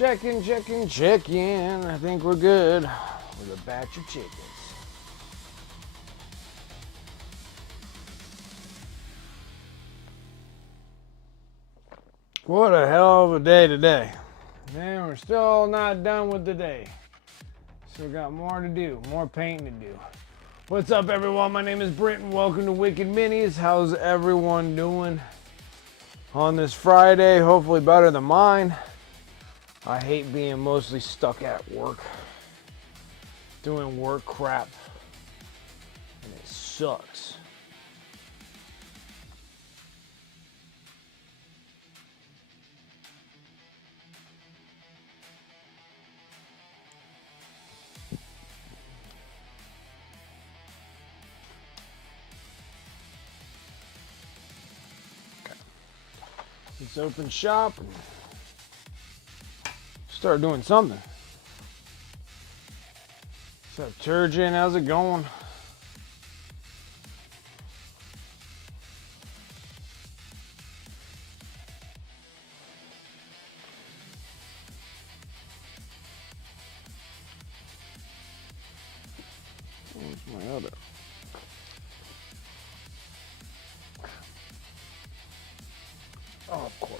Checking, checking, checking. I think we're good with a batch of chickens. What a hell of a day today. Man, we're still not done with the day. Still got more to do, more painting to do. What's up, everyone? My name is Brent and welcome to Wicked Minis. How's everyone doing on this Friday? Hopefully better than mine. I hate being mostly stuck at work, doing work crap, and it sucks. Let's open shop and start doing something. What's up, Turgeon? How's it going? Where's my other? Oh, of course.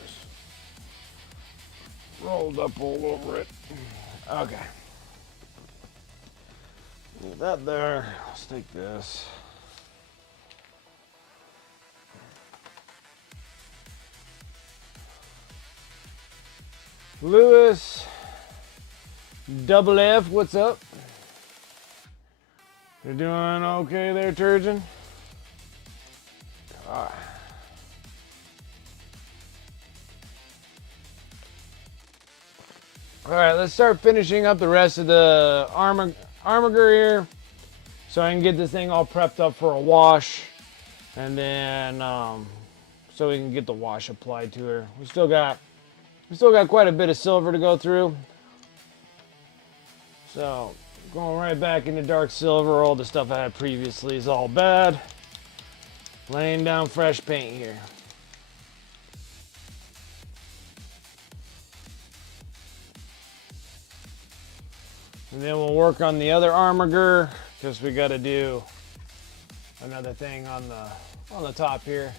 Rolled up all over it. Okay. Leave that there. Let's take this. Lewis, Double F, what's up? You doing okay there, Turgeon? God. All right, let's start finishing up the rest of the armager here, so I can get this thing all prepped up for a wash, and then so we can get the wash applied to her. We still got quite a bit of silver to go through, so going right back into dark silver. All the stuff I had previously is all bad. Laying down fresh paint here. And then we'll work on the other armager because we got to do another thing on the top here.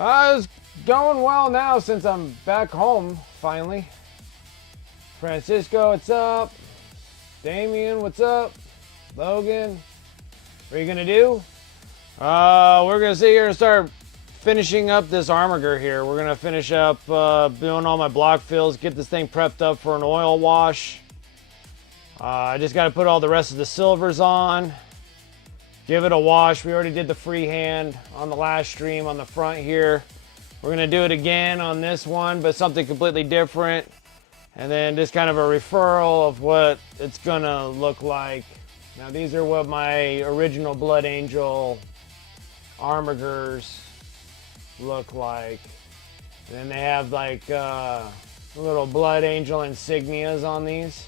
It's going well now since I'm back home finally. Francisco, what's up? Damien, what's up? Logan, what are you gonna do? We're gonna sit here and start finishing up this armager here. We're gonna finish up doing all my block fills, get this thing prepped up for an oil wash. I just got to put all the rest of the silvers on, give it a wash. We already did the freehand on the last stream on the front here. We're gonna do it again on this one, but something completely different, and then just kind of a referral of what it's gonna look like. Now these are what my original Blood Angel armagers look like. And then they have like little Blood Angel insignias on these.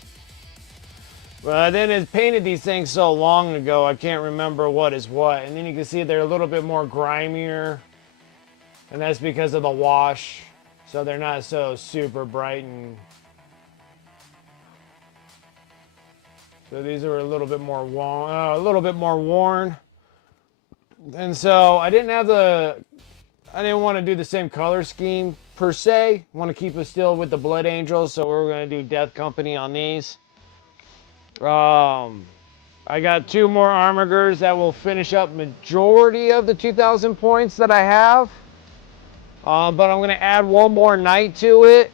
But then it painted these things so long ago, I can't remember what is what. And then you can see they're a little bit more grimier, and that's because of the wash. So they're not so super bright. And so these are a little bit more worn. And so I didn't want to do the same color scheme per se. I want to keep it still with the Blood Angels, so we're going to do Death Company on these. I got 2 more armagers that will finish up majority of the 2,000 points that I have. But I'm going to add 1 more knight to it.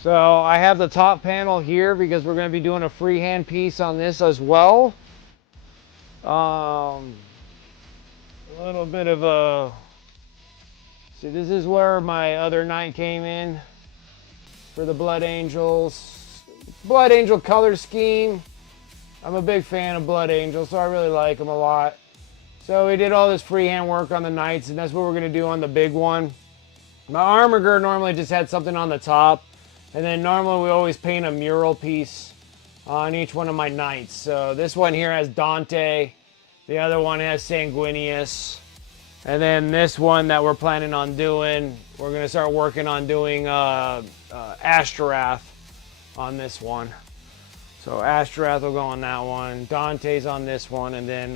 So I have the top panel here because we're going to be doing a freehand piece on this as well. A little bit of a... See, this is where my other knight came in for the Blood Angels. Blood Angel color scheme. I'm a big fan of Blood Angels, so I really like them a lot. So we did all this freehand work on the knights, and that's what we're going to do on the big one. My armager normally just had something on the top, and then normally we always paint a mural piece on each one of my knights. So this one here has Dante. The other one has Sanguinius. And then this one that we're planning on doing, we're going to start working on doing Ashtaroth on this one. So Ashtaroth will go on that one. Dante's on this one. And then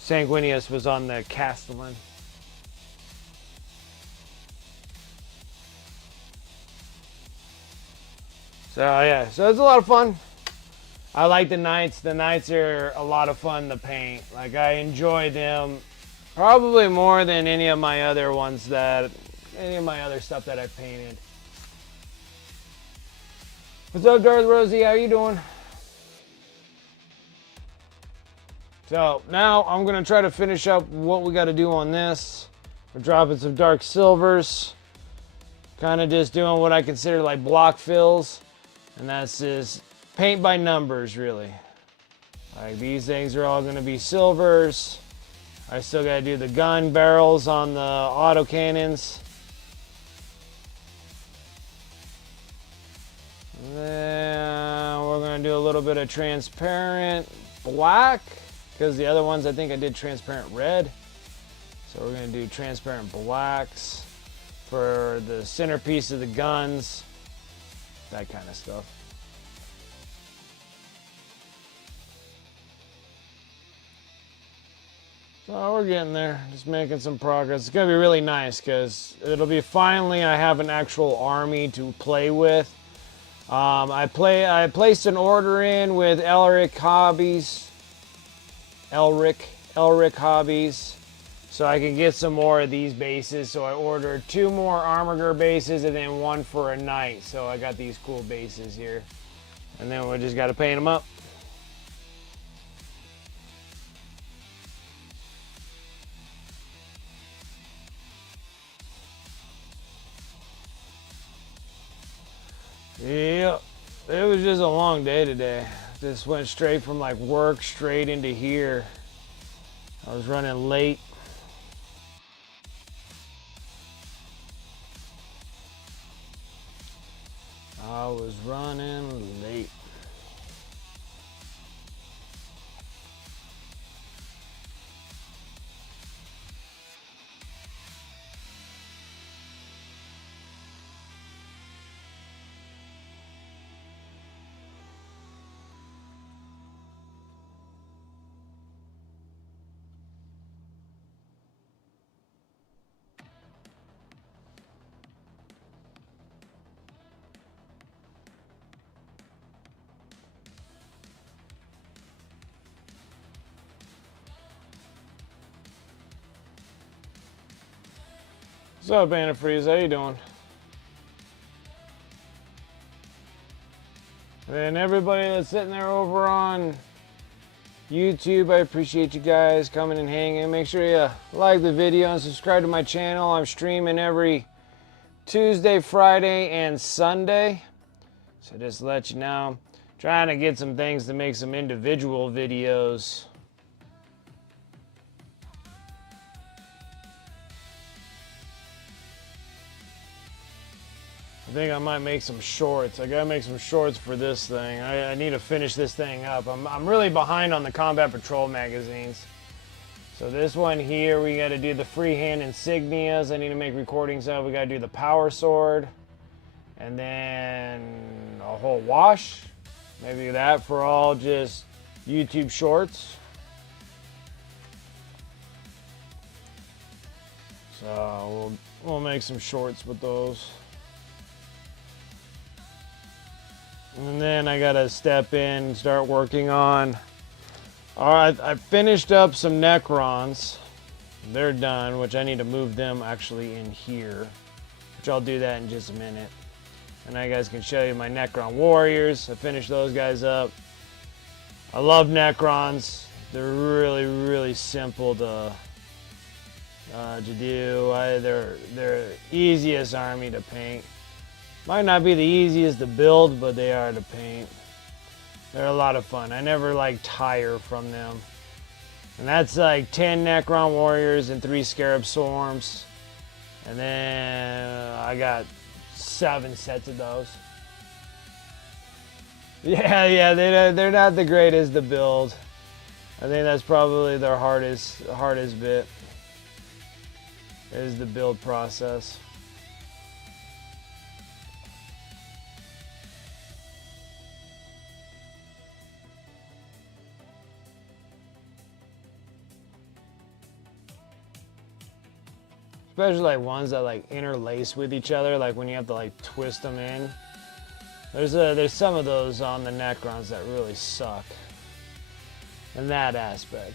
Sanguinius was on the Castellan. So yeah, so it's a lot of fun. I like the Knights. The Knights are a lot of fun to paint. Like, I enjoy them probably more than any of my other stuff that I've painted. What's up, Darth Rosie? How you doing? So now I'm gonna try to finish up what we got to do on this. We're dropping some dark silvers, kind of just doing what I consider like block fills, and that's just paint by numbers, really. Like, these things are all gonna be silvers. I still gotta do the gun barrels on the autocannons. And then we're gonna do a little bit of transparent black, because the other ones I think I did transparent red. So we're gonna do transparent blacks for the centerpiece of the guns, that kind of stuff. So we're getting there, just making some progress. It's gonna be really nice because it'll be finally I have an actual army to play with. I placed an order in with Elric Hobbies, so I can get some more of these bases. So I ordered 2 more Armiger bases and then 1 for a knight. So I got these cool bases here, and then we just got to paint them up. Yep, it was just a long day today. Just went straight from like work straight into here. I was running late. I was running late. What's up, Antifreeze? How you doing? And everybody that's sitting there over on YouTube, I appreciate you guys coming and hanging. Make sure you like the video and subscribe to my channel. I'm streaming every Tuesday, Friday, and Sunday. So just to let you know, trying to get some things to make some individual videos. I think I might make some shorts. I gotta make some shorts for this thing. I need to finish this thing up. I'm really behind on the Combat Patrol magazines. So this one here, we gotta do the freehand insignias. I need to make recordings of. We gotta do the power sword. And then a whole wash. Maybe that for all just YouTube shorts. So we'll make some shorts with those. And then I gotta step in and start working on. Alright, I finished up some Necrons. They're done, which I need to move them actually in here, which I'll do that in just a minute. And I guys can show you my Necron warriors. I finished those guys up. I love Necrons. They're really, really simple to do. They're the easiest army to paint. Might not be the easiest to build, but they are to paint. They're a lot of fun. I never like tire from them. And that's like 10 Necron warriors and 3 Scarab Swarms. And then I got 7 sets of those. Yeah, they're not the greatest to build. I think that's probably their hardest bit, is the build process. Especially like ones that like interlace with each other, like when you have to like twist them in. There's some of those on the Necrons that really suck in that aspect.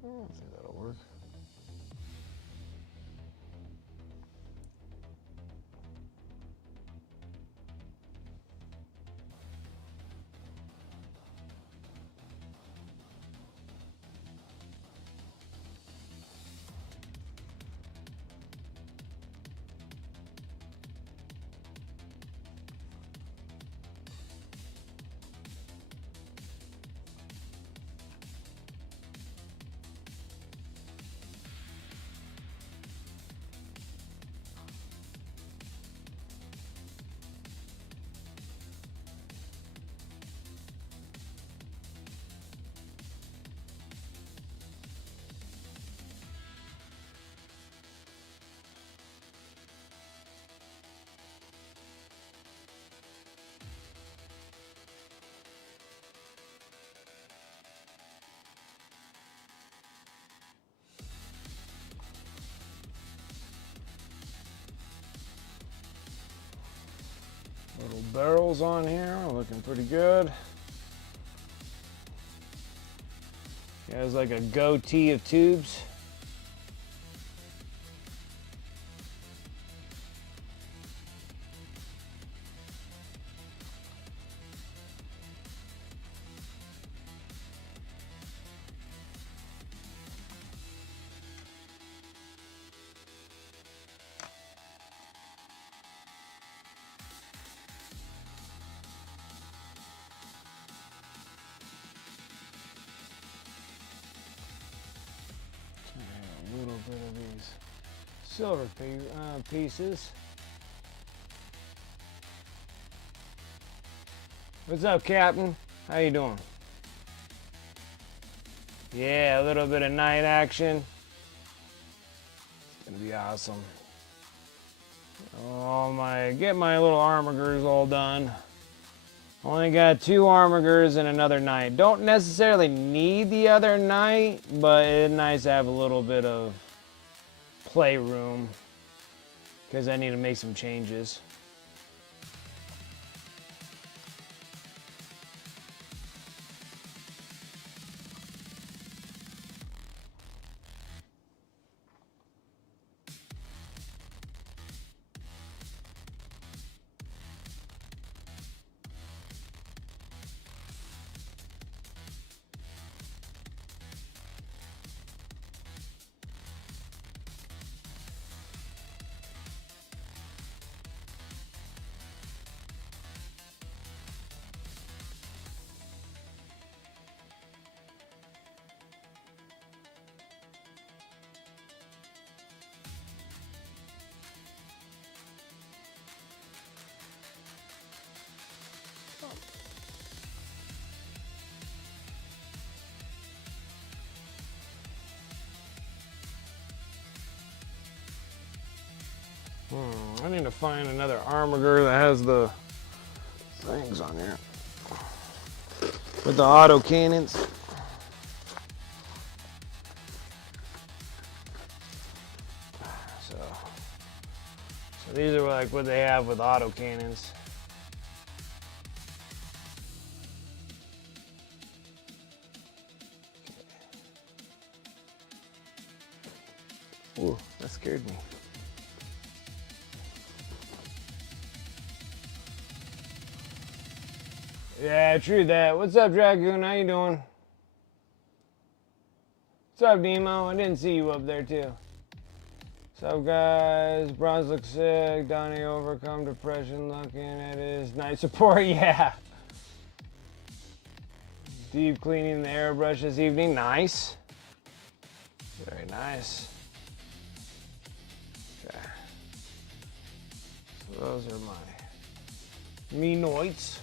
I don't think that'll work. Little barrels on here, looking pretty good. He has like a goatee of tubes. A little bit of these silver pieces. What's up, Captain? How you doing? Yeah, a little bit of night action. It's gonna be awesome. Oh my, get my little armigers all done. Only got 2 armigers and another knight. Don't necessarily need the other knight, but it's nice to have a little bit of playroom because I need to make some changes. I need to find another armiger that has the things on here with the auto cannons. So these are like what they have with auto cannons. Ooh, that scared me. Yeah, true that. What's up, Dragoon? How you doing? What's up, Nemo? I didn't see you up there, too. What's up, guys? Bronze looks sick. Donnie overcome depression looking at his night support. Yeah. Deep cleaning the airbrush this evening. Nice. Very nice. Okay. So those are my noits.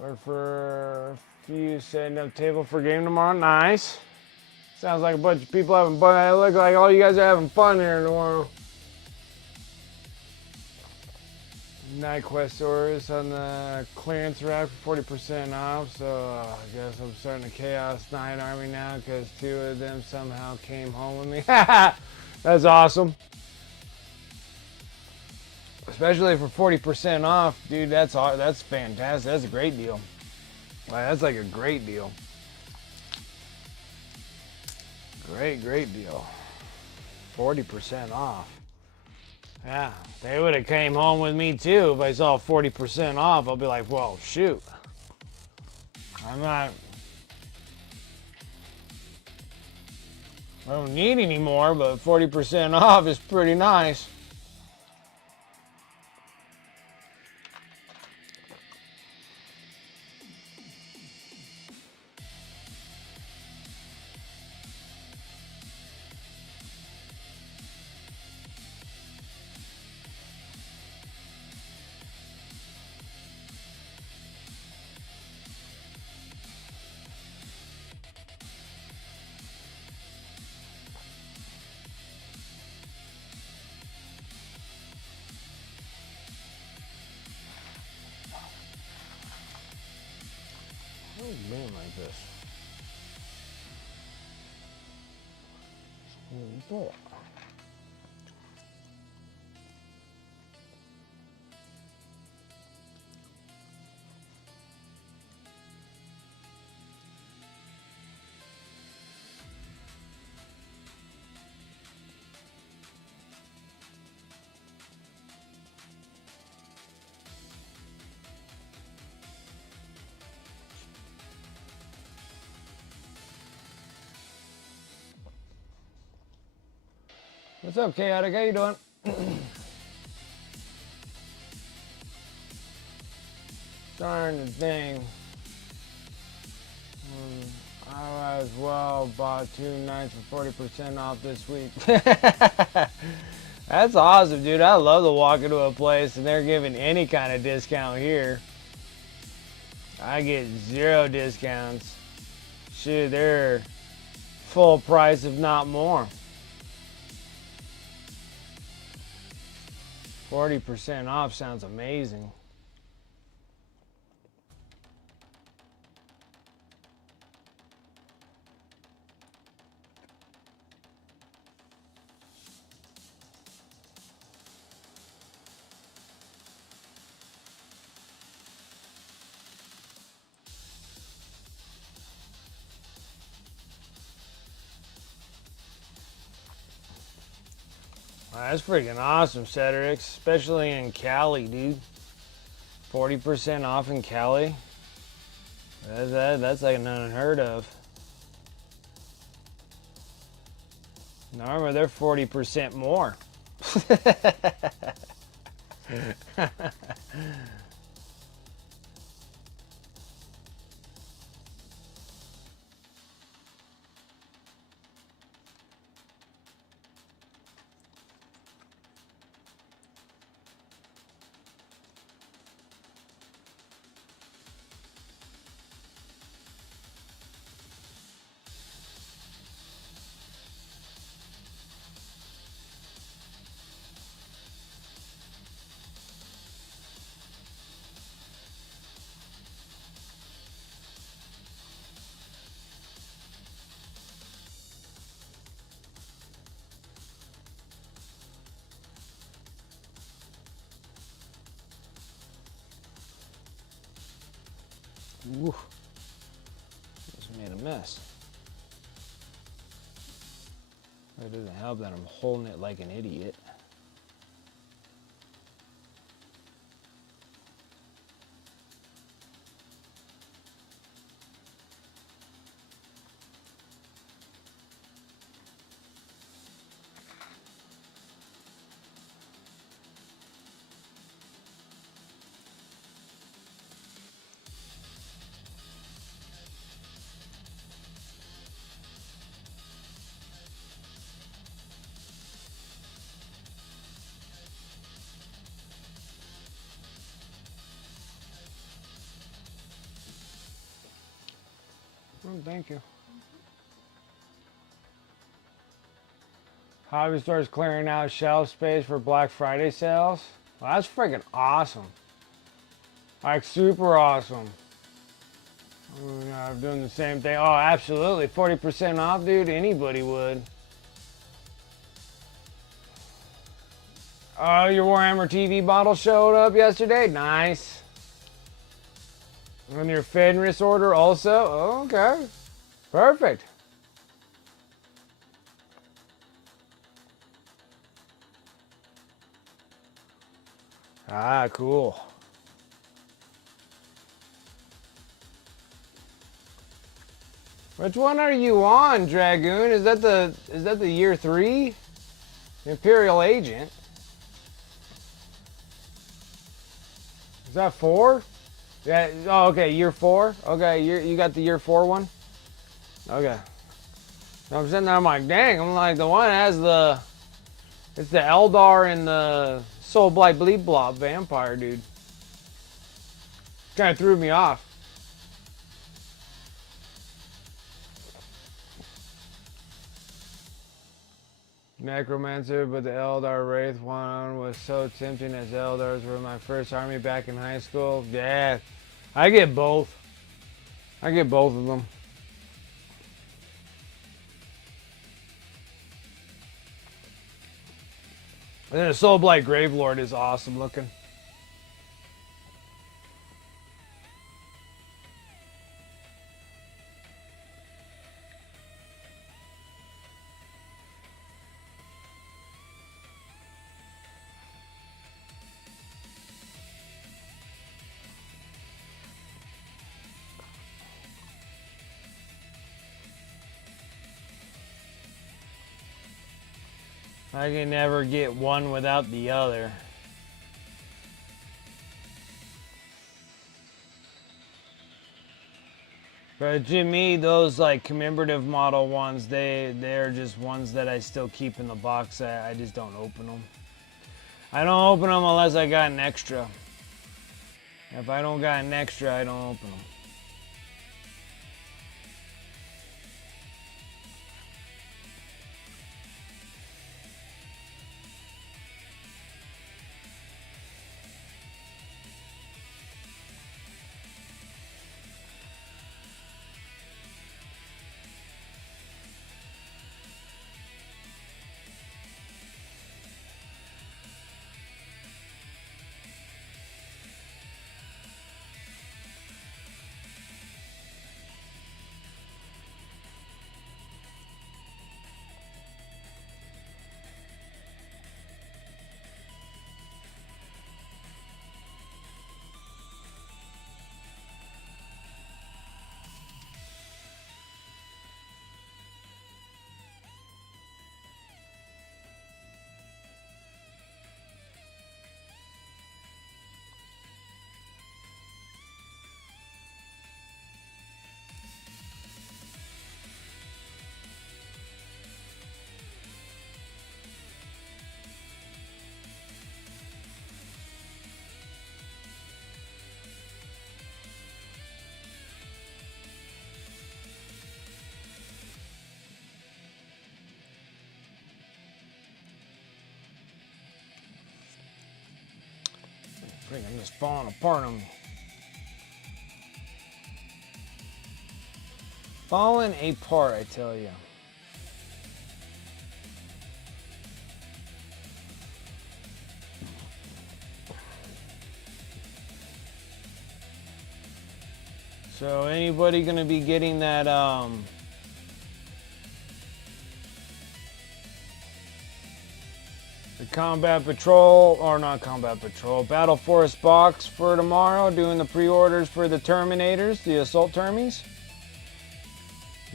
Or for a few setting up table for game tomorrow. Nice. Sounds like a bunch of people having fun. It looks like all you guys are having fun here tomorrow. Night Quest orders on the clearance rack for 40% off. So I guess I'm starting a Chaos Knight army now because 2 of them somehow came home with me. That's awesome. Especially for 40% off, dude. That's fantastic. That's a great deal. That's like a great deal. Great deal. 40% off. Yeah, they would have came home with me too if I saw 40% off. I'll be like, well, shoot. I don't need any more, but 40% off is pretty nice. What do you mean like this? What's up, Chaotic? How you doing? Darn the thing. I as well bought 2 nights for 40% off this week. That's awesome, dude. I love to walk into a place and they're giving any kind of discount here. I get 0 discounts. Shoot, they're full price, if not more. 40% off sounds amazing. That's freaking awesome, Cedric, especially in Cali, dude. 40% off in Cali. That's like unheard of. Normally they're 40% more. Ooh, just made a mess. It doesn't help that I'm holding it like an idiot. Oh, thank you. Hobby store's clearing out shelf space for Black Friday sales. Well, that's freaking awesome. Like, super awesome. I'm doing the same thing. Oh, absolutely. 40% off, dude. Anybody would. Oh, your Warhammer TV bottle showed up yesterday? Nice. And your Fenris order also? Oh, okay. Perfect. Ah, cool. Which one are you on, Dragoon? Is that the year 3? Imperial Agent. Is that 4? Yeah. Oh, okay. Year 4. Okay. You got the year 4 one. Okay. So I'm sitting there. I'm like, dang. I'm like, the one has the. It's the Eldar and the Soul Blight Bleed Blob vampire, dude. Kind of threw me off. Necromancer, but the Eldar Wraith one was so tempting as Eldars were my first army back in high school. Yeah, I get both. I get both of them. And then a Soul Blight Gravelord is awesome looking. I can never get one without the other. But to me, those like commemorative model ones, they're just ones that I still keep in the box. I just don't open them. I don't open them unless I got an extra. If I don't got an extra, I don't open them. Freaking just falling apart on me. Falling apart, I tell you. So anybody gonna be getting that the Combat Patrol, or not Combat Patrol, Battle Force box for tomorrow, doing the pre-orders for the Terminators, the Assault Termies?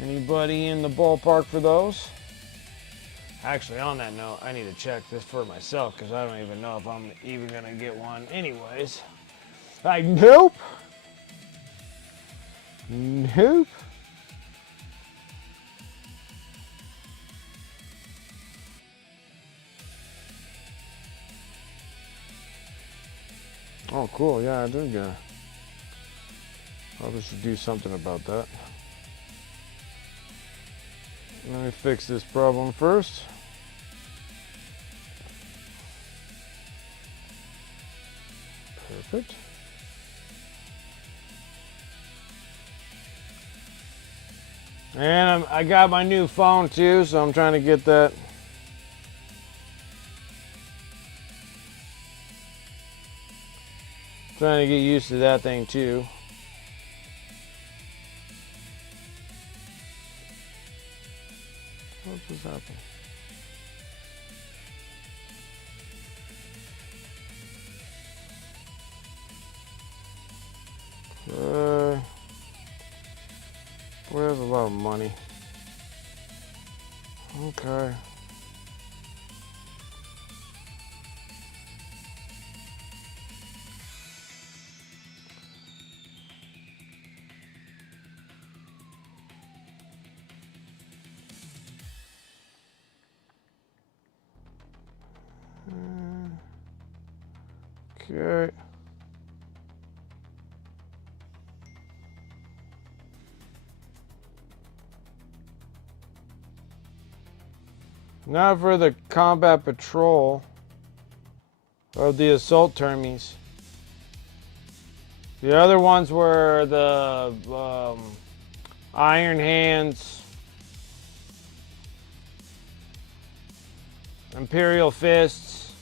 Anybody in the ballpark for those? Actually, on that note, I need to check this for myself because I don't even know if I'm even going to get one anyways. Like, nope. Nope. Oh, cool. Yeah, I do get it. Probably should do something about that. Let me fix this problem first. Perfect. And I got my new phone too, so I'm trying to get that. Trying to get used to that thing too. What just happened? Boy, that's a lot of money. Okay. Okay. Now for the Combat Patrol of the Assault Termies. The other ones were the Iron Hands, Imperial Fists,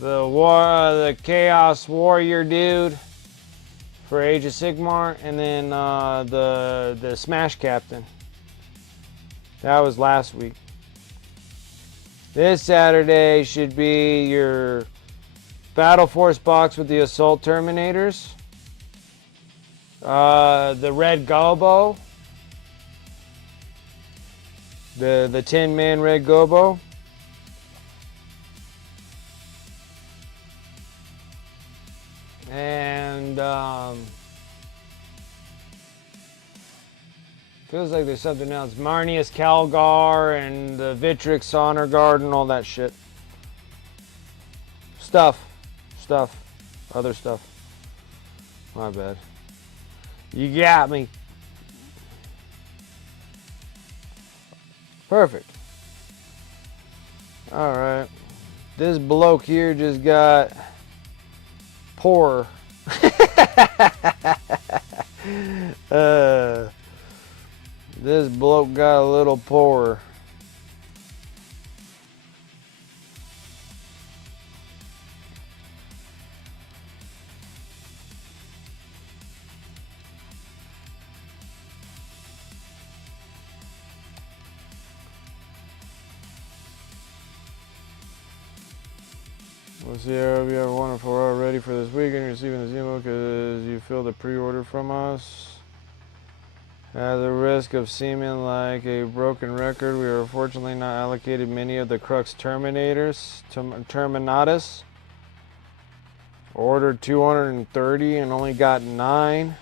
the Chaos Warrior dude for Age of Sigmar, and then the Smash Captain. That was last week. This Saturday should be your Battle Force box with the Assault Terminators, the Red Gobo, the 10-man Red Gobo, and feels like there's something else. Marnius Calgar and the Vitrix Honor Guard and all that shit. Stuff. Other stuff. My bad. You got me. Perfect. Alright. This bloke here just got poorer. This bloke got a little poorer. We'll see how you have a wonderful hour ready for this weekend. You're receiving this email because you filled a pre-order from us. At the risk of seeming like a broken record, we are fortunately not allocated many of the Crux Terminators, Terminatus. Ordered 230 and only got 9.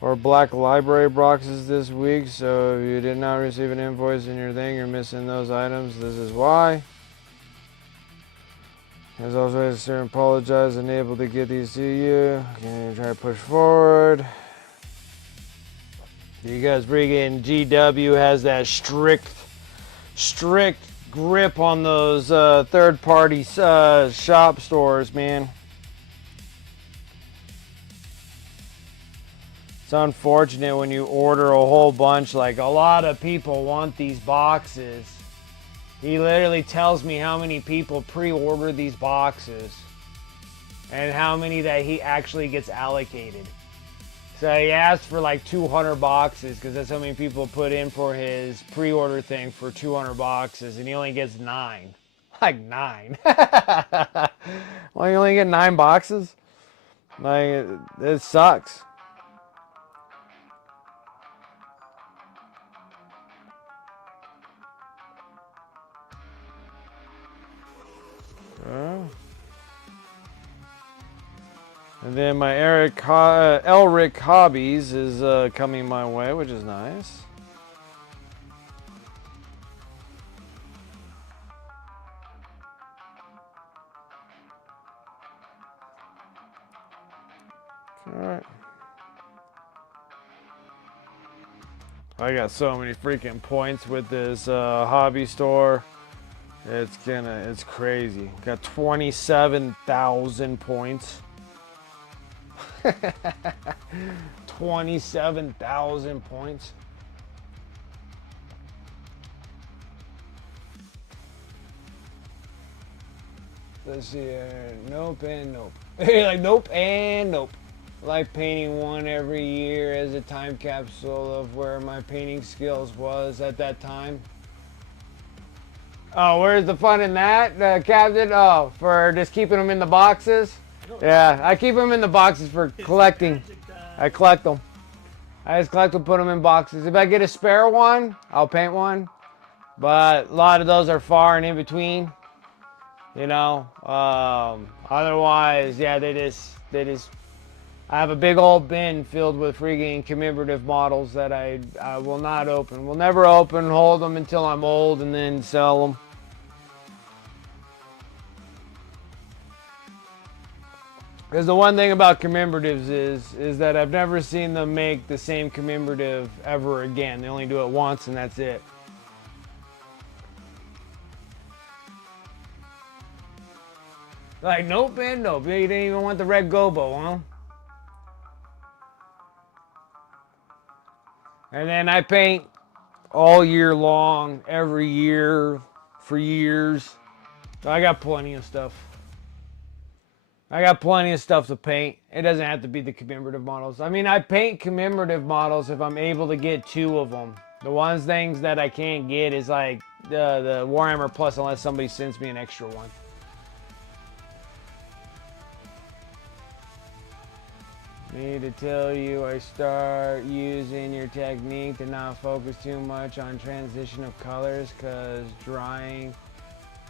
Or Black Library boxes this week, so if you did not receive an invoice in your thing, you're missing those items. This is why. As always, sir, apologize, unable to get these to you. Can you try to push forward? Because friggin' GW has that strict grip on those third-party shop stores, man. It's unfortunate when you order a whole bunch, like a lot of people want these boxes. He literally tells me how many people pre-order these boxes and how many that he actually gets allocated. So he asked for like 200 boxes because that's how many people put in for his pre-order thing for 200 boxes, and he only gets 9. Like 9. Well, you only get 9 boxes? Like, it sucks. And then my Elric Hobbies is coming my way, which is nice. Alright. I got so many freaking points with this hobby store. It's crazy. Got 27,000 points. 27,000 points. Let's see here. Nope and nope. Like nope and nope. Like painting one every year as a time capsule of where my painting skills was at that time. Oh, where's the fun in that, Captain? Oh, for just keeping them in the boxes? Yeah, I keep them in the boxes for collecting. I collect them. I just collect them, put them in boxes. If I get a spare one, I'll paint one. But a lot of those are far and in between. You know, otherwise, yeah, they just. I have a big old bin filled with freaking commemorative models that I will not open. Will never open, hold them until I'm old, and then sell them. Because the one thing about commemoratives is that I've never seen them make the same commemorative ever again. They only do it once, and that's it. Like, nope and nope. You didn't even want the red gobo, huh? And then I paint all year long, every year, for years. So I got plenty of stuff. I got plenty of stuff to paint. It doesn't have to be the commemorative models. I mean, I paint commemorative models if I'm able to get 2 of them. The things that I can't get is like the Warhammer Plus unless somebody sends me an extra one. Need to tell you, I start using your technique to not focus too much on transition of colors because drying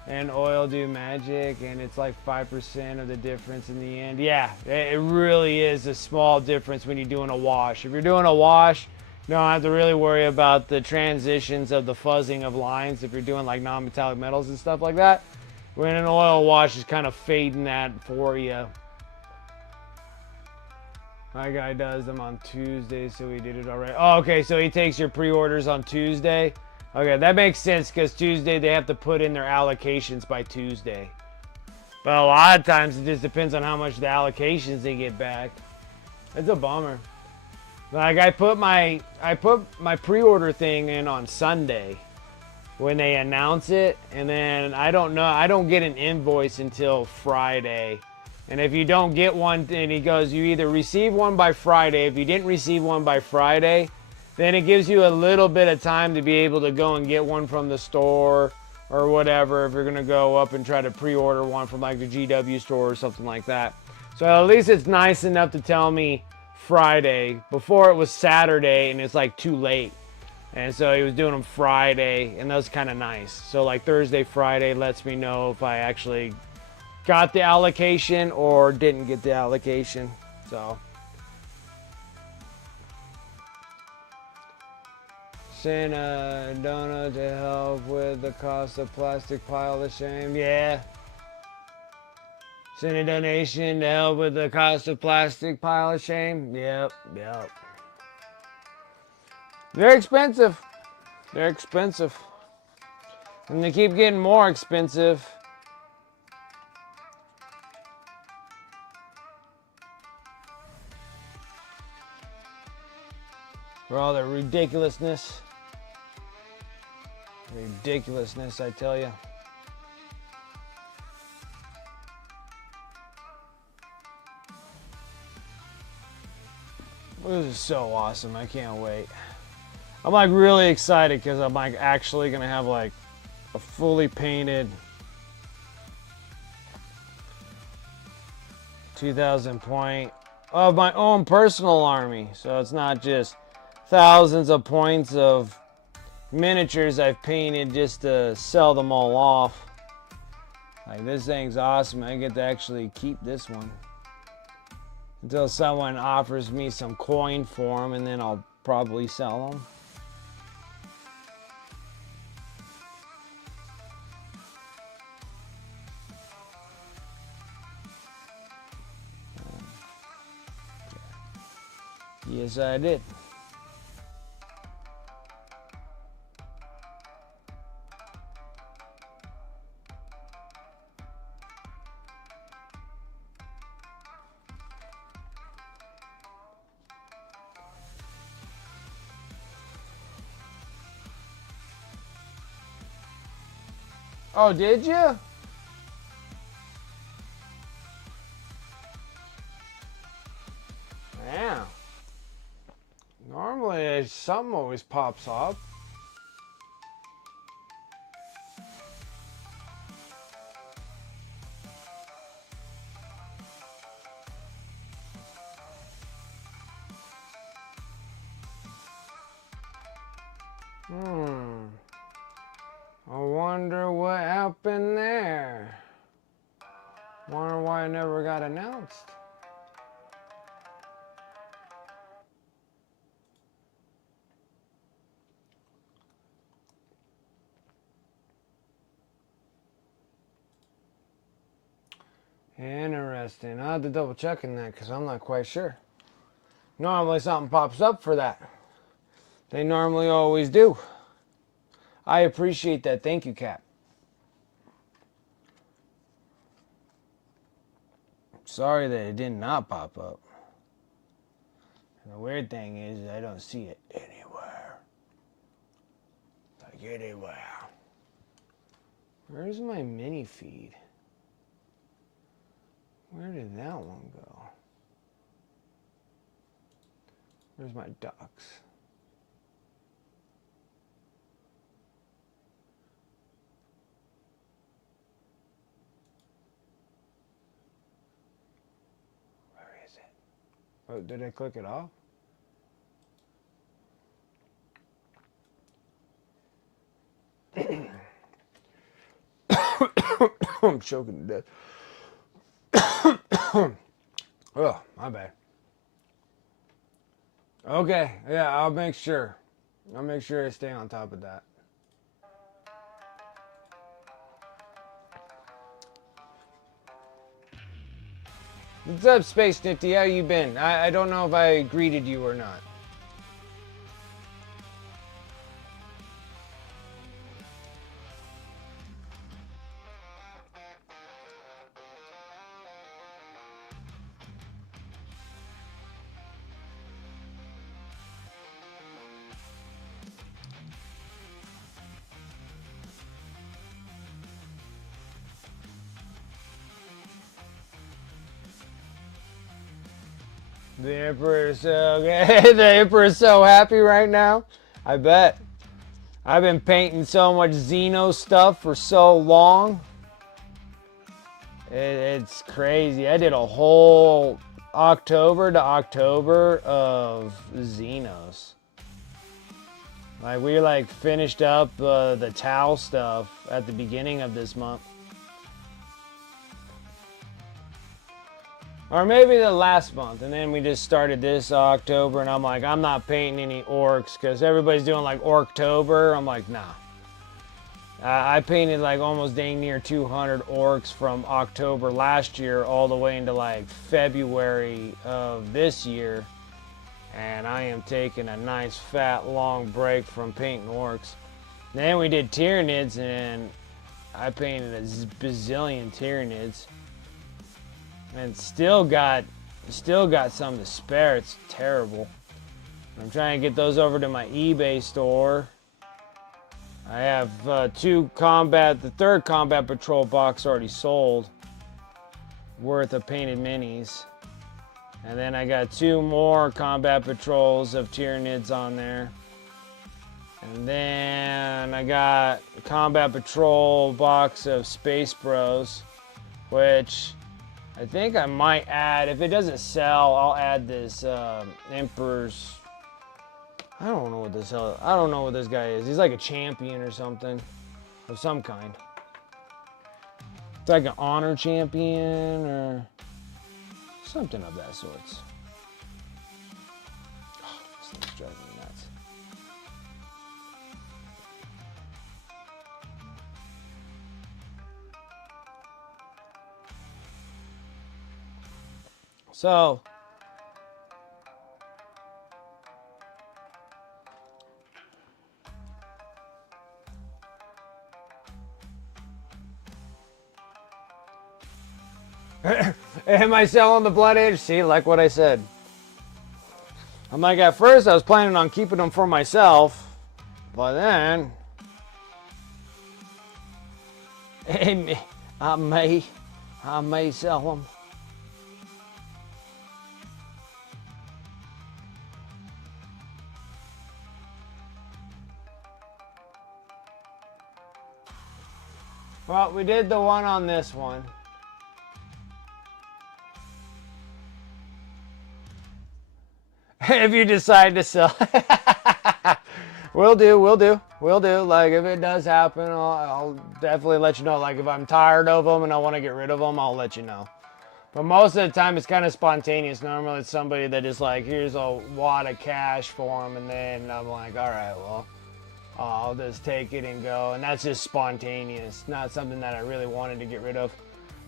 and oil do magic and it's like 5% of the difference in the end. Yeah, it really is a small difference when you're doing a wash. If you're doing a wash, you don't have to really worry about the transitions of the fuzzing of lines if you're doing like non-metallic metals and stuff like that. When an oil wash is kind of fading that for you. My guy does them on Tuesday, so he did it already. Oh, okay, so he takes your pre-orders on Tuesday. Okay, that makes sense because Tuesday they have to put in their allocations by Tuesday. But a lot of times it just depends on how much the allocations they get back. It's a bummer. Like I put my pre-order thing in on Sunday when they announce it, and then I don't get an invoice until Friday. And if you don't get one, and he goes, you either receive one by Friday. If you didn't receive one by Friday, then it gives you a little bit of time to be able to go and get one from the store or whatever if you're going to go up and try to pre-order one from like the GW store or something like that. So at least it's nice enough to tell me Friday. Before it was Saturday and it's like too late. And so he was doing them Friday, and that was kind of nice. So like Thursday, Friday lets me know if I actually got the allocation or didn't get the allocation. So send a donut to help with the cost of plastic pile of shame. Yeah. Send a donation to help with the cost of plastic pile of shame. Yep. They're expensive. They're expensive. And they keep getting more expensive. For all the ridiculousness. Ridiculousness, I tell you. This is so awesome. I can't wait. I'm like really excited because I'm like actually gonna have like a fully painted 2,000 point of my own personal army. So it's not just thousands of points of miniatures I've painted just to sell them all off. Like, this thing's awesome. I get to actually keep this one until someone offers me some coin for them, and then I'll probably sell them. Yes, I did. Oh, did you? Yeah. Normally, something always pops up. I wonder what happened there. Wonder why it never got announced. Interesting. I'll have to double check in that because I'm not quite sure. Normally something pops up for that. They normally always do. I appreciate that. Thank you, Cap. Sorry that it did not pop up. And the weird thing is I don't see it anywhere. Like anywhere. Where's my mini feed? Where did that one go? Where's my docs? Where is it? Oh, did I click it off? I'm choking to death. Oh, my bad. Okay, yeah, I'll make sure. I'll make sure I stay on top of that. What's up, Space Nifty? How you been? I don't know if I greeted you or not. The Emperor is so good. The Emperor is so happy right now. I bet. I've been painting so much Xeno stuff for so long. It's crazy. I did a whole October to October of Xenos. Like, we like finished up the Tau stuff at the beginning of this month. Or maybe the last month, and then we just started this October, and I'm like, I'm not painting any orcs, because everybody's doing like Orktober. I'm like, nah. I painted like almost dang near 200 orcs from October last year all the way into like February of this year. And I am taking a nice fat long break from painting orcs. Then we did Tyranids, and I painted a bazillion Tyranids. And still got some to spare. It's terrible. I'm trying to get those over to my eBay store. I have the third combat patrol box already sold, worth of painted minis. And then I got 2 more combat patrols of Tyranids on there. And then I got a combat patrol box of Space Bros, which I think I might add. If it doesn't sell, I'll add this Emperor's. I don't know what this hell. I don't know what this guy is. He's like a champion or something, of some kind. It's like an honor champion or something of that sort. Oh, this thing's driving me nuts. So, am I selling the Blood Age? See, like what I said. I'm like, at first I was planning on keeping them for myself, but then I may sell them. Well, we did the one on this one. If you decide to sell, we'll do. Like, if it does happen, I'll definitely let you know. Like, if I'm tired of them and I want to get rid of them, I'll let you know. But most of the time, it's kind of spontaneous. Normally, it's somebody that is like, here's a wad of cash for them, and then I'm like, all right, well, I'll just take it and go. And that's just spontaneous, not something that I really wanted to get rid of.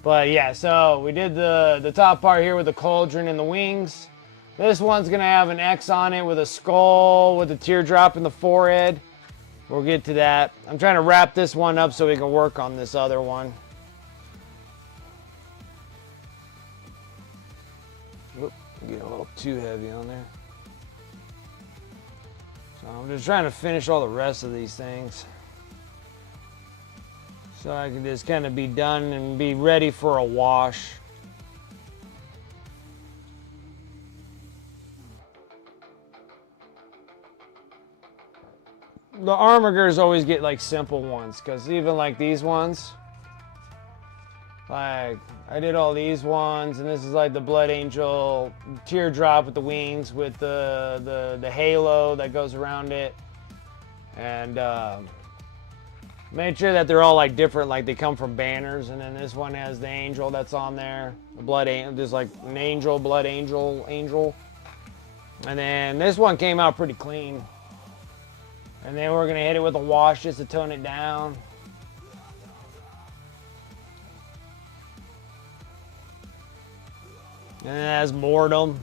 But yeah, so we did the top part here with the cauldron and the wings. This one's gonna have an X on it with a skull with a teardrop in the forehead. We'll get to that. I'm trying to wrap this one up so we can work on this other one. Oop, getting a little too heavy on there. So I'm just trying to finish all the rest of these things, so I can just kind of be done and be ready for a wash. The armigers always get like simple ones, because even like these ones, like I did all these ones, and this is like the Blood Angel teardrop with the wings with the halo that goes around it, and made sure that they're all like different, like they come from banners. And then this one has the angel that's on there, the blood angel. There's like an angel, blood angel, and then this one came out pretty clean. And then we're gonna hit it with a wash just to tone it down. And it has Mortem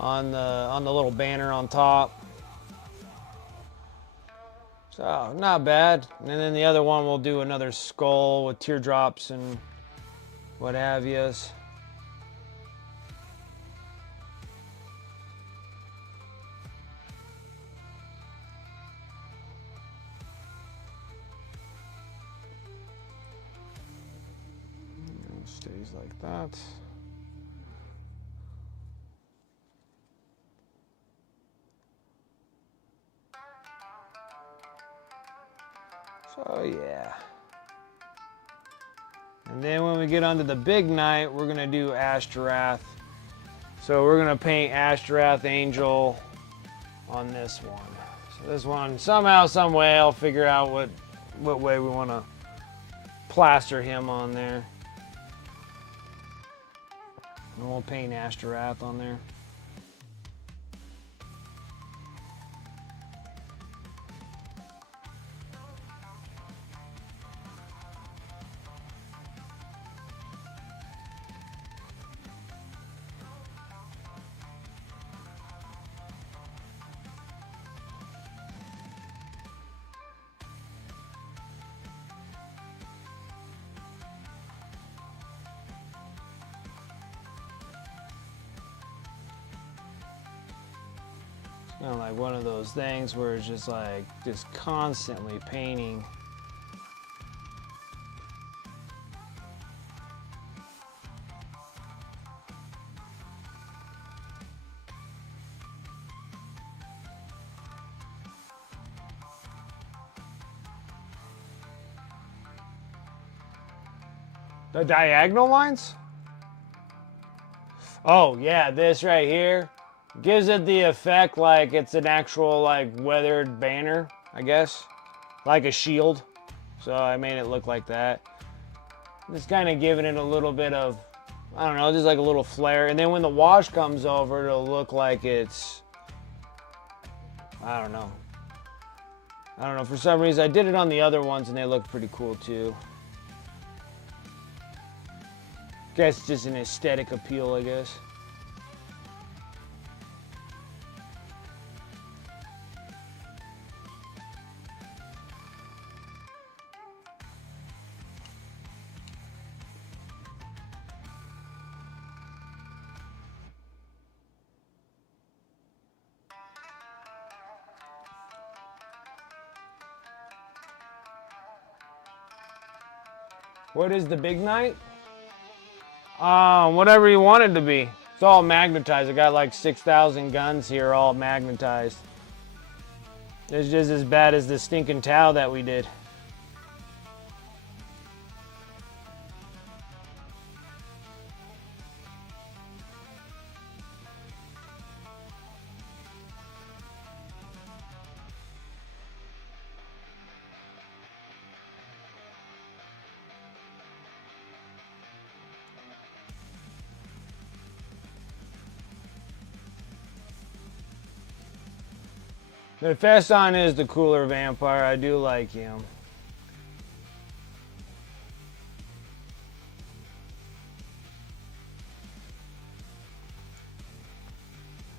on the little banner on top. So not bad. And then the other one we'll do another skull with teardrops and what have yous. Stays like that. So yeah. And then when we get onto the big night, we're gonna do Ashtaroth. So we're gonna paint Ashtaroth Angel on this one. So this one, somehow, some way, I'll figure out what way we wanna plaster him on there. And we'll paint Ashtaroth on there. You know, like one of those things where it's just like, just constantly painting. The diagonal lines? Oh, yeah, this right here gives it the effect like it's an actual, like, weathered banner, I guess. Like a shield. So I made it look like that. Just kind of giving it a little bit of, I don't know, just like a little flare. And then when the wash comes over, it'll look like it's, I don't know. I don't know, for some reason, I did it on the other ones and they look pretty cool too. Guess just an aesthetic appeal, I guess. What is the big night? Whatever you want it to be. It's all magnetized. I got like 6,000 guns here, all magnetized. It's just as bad as the stinking Tau that we did. The Feston is the cooler vampire. I do like him.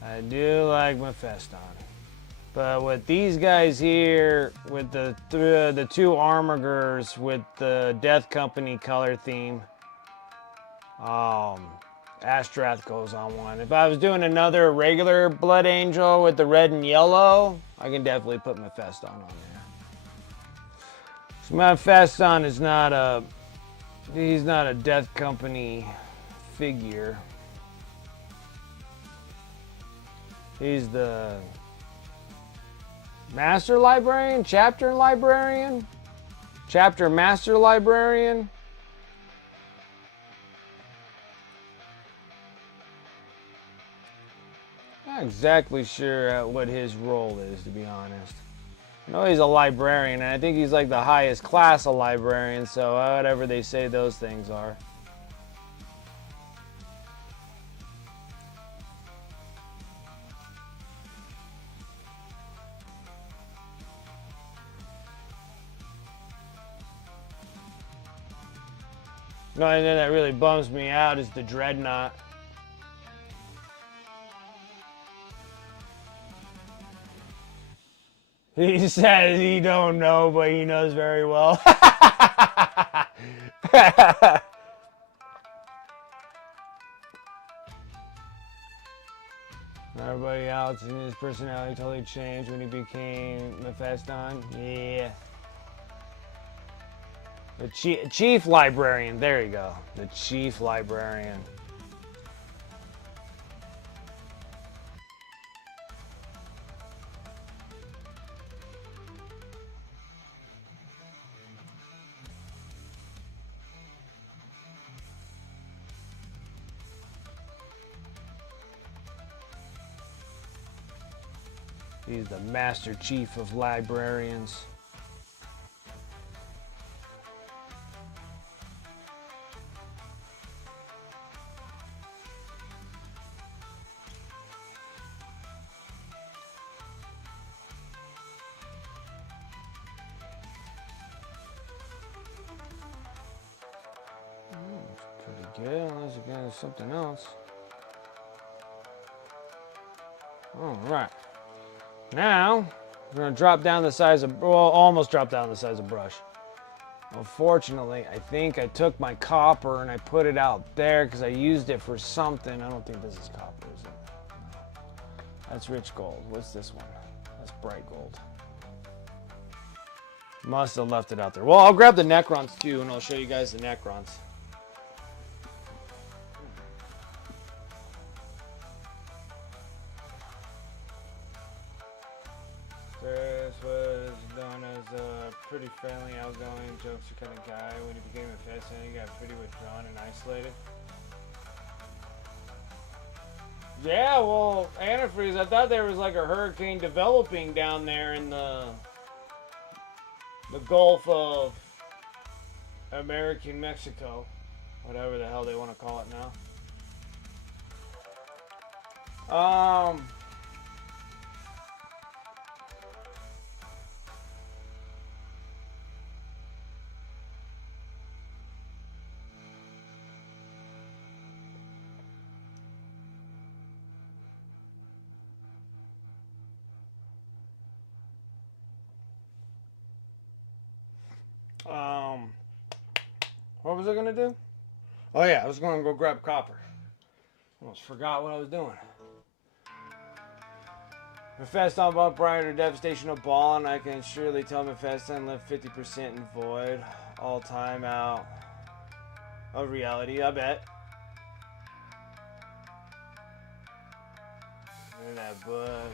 I do like Mephiston. But with these guys here, with the two Armigers with the Death Company color theme, Astrath goes on one. If I was doing another regular Blood Angel with the red and yellow, I can definitely put Mephiston on there. So Mephiston is not a, he's not a Death Company figure. He's the Master Librarian, Chapter Librarian, Chapter Master Librarian. Not exactly sure what his role is, to be honest. I know he's a librarian, and I think he's like the highest class of librarian, so whatever they say those things are. The only thing that really bums me out is the Dreadnought. He says he don't know, but he knows very well. Everybody else in his personality totally changed when he became Mephiston. Yeah. The chief librarian. There you go. The chief librarian. He's the Master Chief of Librarians. Pretty good, unless you got something else. Alright. Now, we're going to drop down the size of, well, almost drop down the size of brush. Unfortunately, I think I took my copper and I put it out there because I used it for something. I don't think this is copper, is it? No. That's rich gold. What's this one? That's bright gold. Must have left it out there. Well, I'll grab the Necrons too, and I'll show you guys the Necrons. This was known as a pretty friendly, outgoing, jokester kind of guy. When he became a saying you got pretty withdrawn and isolated. Yeah, well, antifreeze, I thought there was like a hurricane developing down there in the Gulf of American Mexico. Whatever the hell they want to call it now. What was I gonna do? Oh yeah, I was gonna go grab copper. Almost forgot what I was doing. Mephiston bought prior to devastation of ball, and I can surely tell Mephiston left 50% in void. All time out of reality, I bet. Look at that book.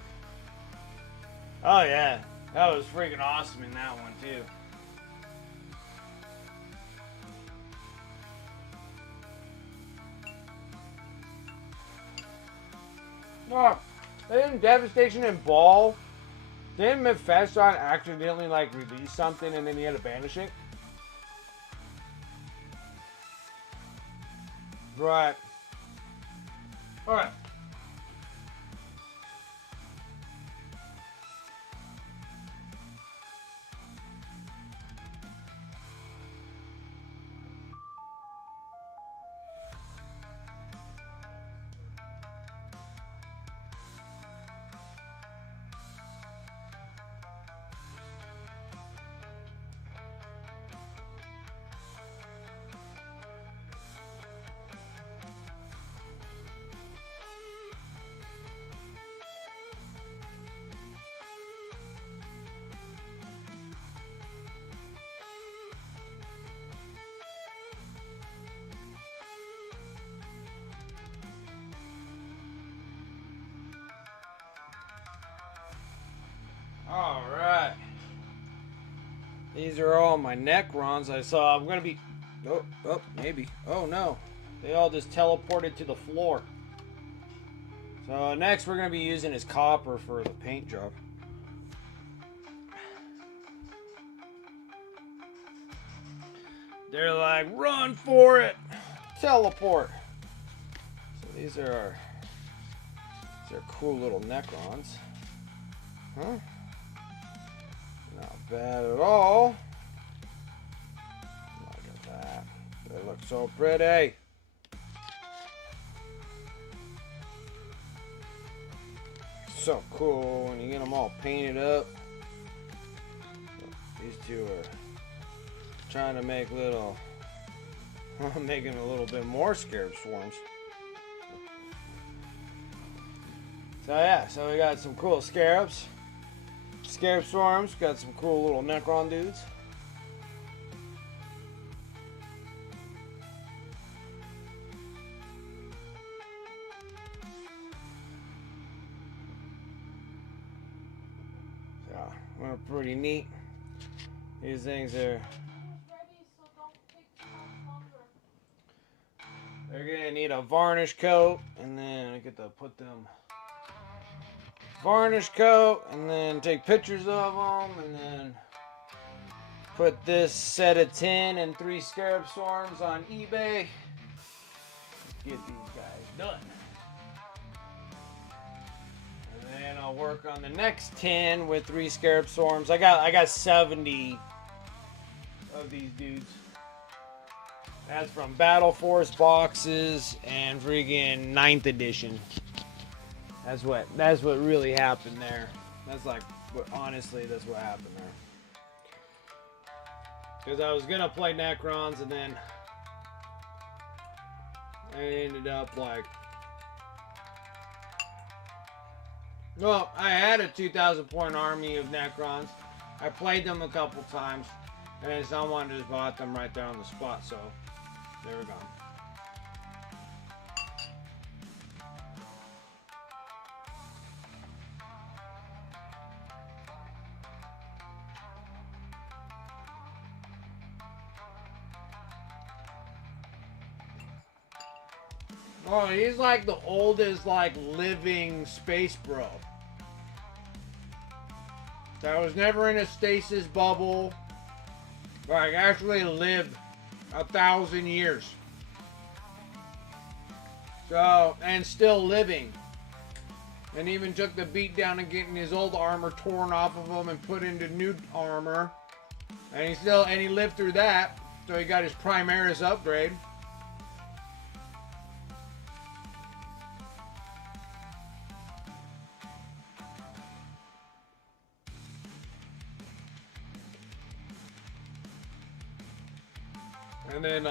Oh yeah, that was freaking awesome in that one too. Oh, didn't devastation and ball? Didn't Mephiston accidentally like release something and then he had to banish it? Right. Alright. Alright. These are all my Necrons I saw. I'm gonna be... Oh, maybe. Oh no. They all just teleported to the floor. So next we're gonna be using his copper for the paint job. They're like, run for it! Teleport! So these are cool little Necrons. Huh? Not bad at all. Look at that. They look so pretty. So cool when you get them all painted up. These two are trying to make little, making a little bit more scarab swarms. So yeah, so we got some cool scarabs. Scarab swarms, got some cool little Necron dudes. So, they're pretty neat. These things are... They're gonna need a varnish coat, and then I get to put them... varnish coat, and then take pictures of them, and then put this set of 10 and 3 scarab swarms on eBay. Get these guys done. And then I'll work on the next 10 with 3 scarab swarms. I got 70 of these dudes. That's from Battle Force boxes and friggin' 9th edition. That's what really happened there. That's like, honestly, that's what happened there. Because I was gonna play Necrons and then I ended up like, well, I had a 2,000 point army of Necrons. I played them a couple times, and then someone just bought them right there on the spot. So there we go. Oh, he's like the oldest, like, living space bro. That was never in a stasis bubble. Like, actually lived 1,000 years. So, and still living. And even took the beat down and getting his old armor torn off of him and put into new armor. And he lived through that. So he got his Primaris upgrade. And then,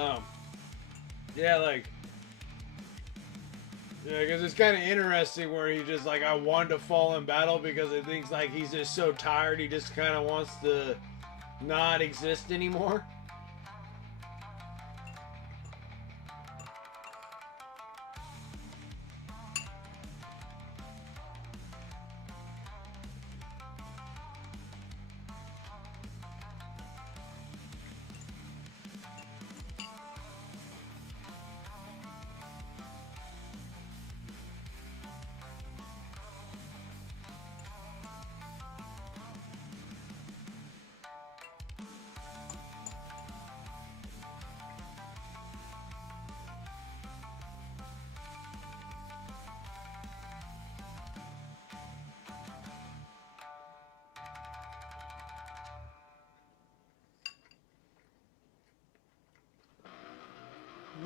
yeah, like, yeah, because it's kind of interesting where he just, like, I wanted to fall in battle because it thinks, like, he's just so tired, he just kind of wants to not exist anymore.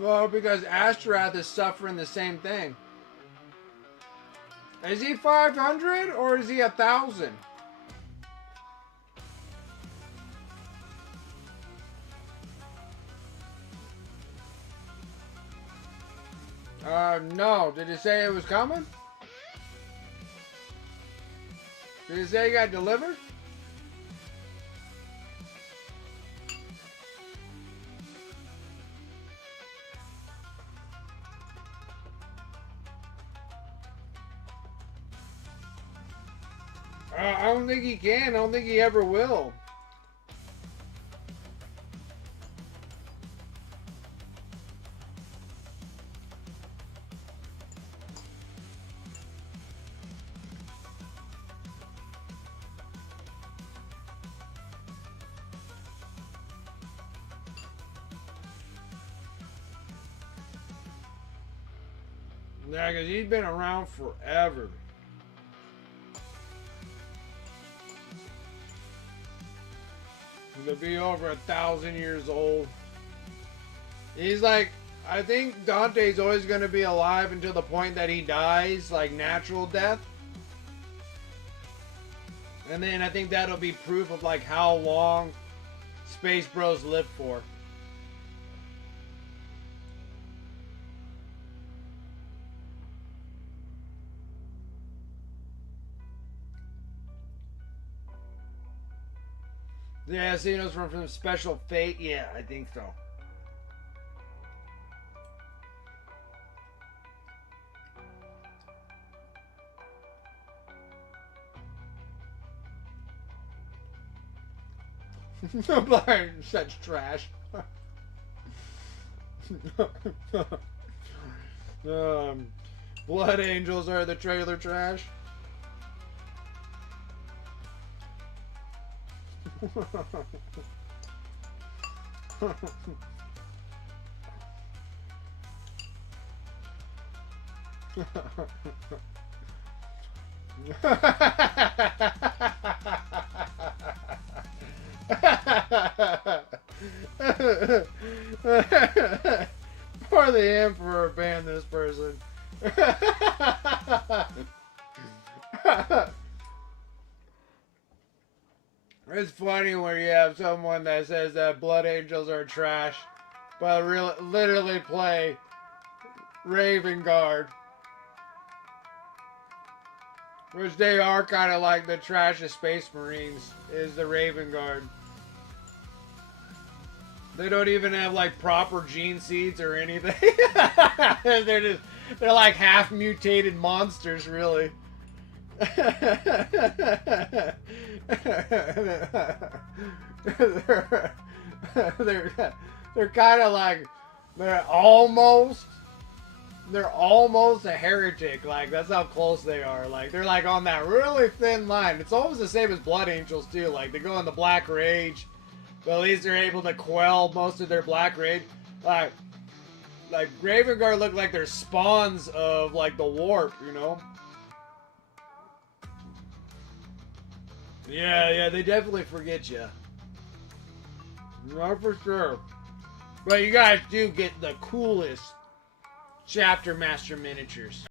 Well, because Astrath is suffering the same thing. Is he 500 or is he 1,000? No. Did it say it was coming? Did it say it got delivered? I don't think he can. I don't think he ever will. Yeah, because he's been around forever. To be over 1,000 years old. He's like, I think Dante's always going to be alive until the point that he dies, like natural death. And then I think that'll be proof of like how long Space Bros live for. Yeah, Xenos from Special Fate. Yeah, I think so. Such trash. Blood Angels are the trailer trash. Or the Emperor banned this person. It's funny where you have someone that says that Blood Angels are trash, but literally play Raven Guard. Which they are kind of like the trash of Space Marines, is the Raven Guard. They don't even have like proper gene seeds or anything. they're like half mutated monsters, really. they're kind of like, they're almost they're almost a heretic. Like, that's how close they are. Like, they're like on that really thin line. It's almost the same as Blood Angels too. Like, they go in the Black Rage, but at least they're able to quell most of their Black Rage. Like Graven Guard look like they're spawns of like the warp, you know? Yeah, they definitely forget you. Not for sure. But you guys do get the coolest Chapter Master miniatures.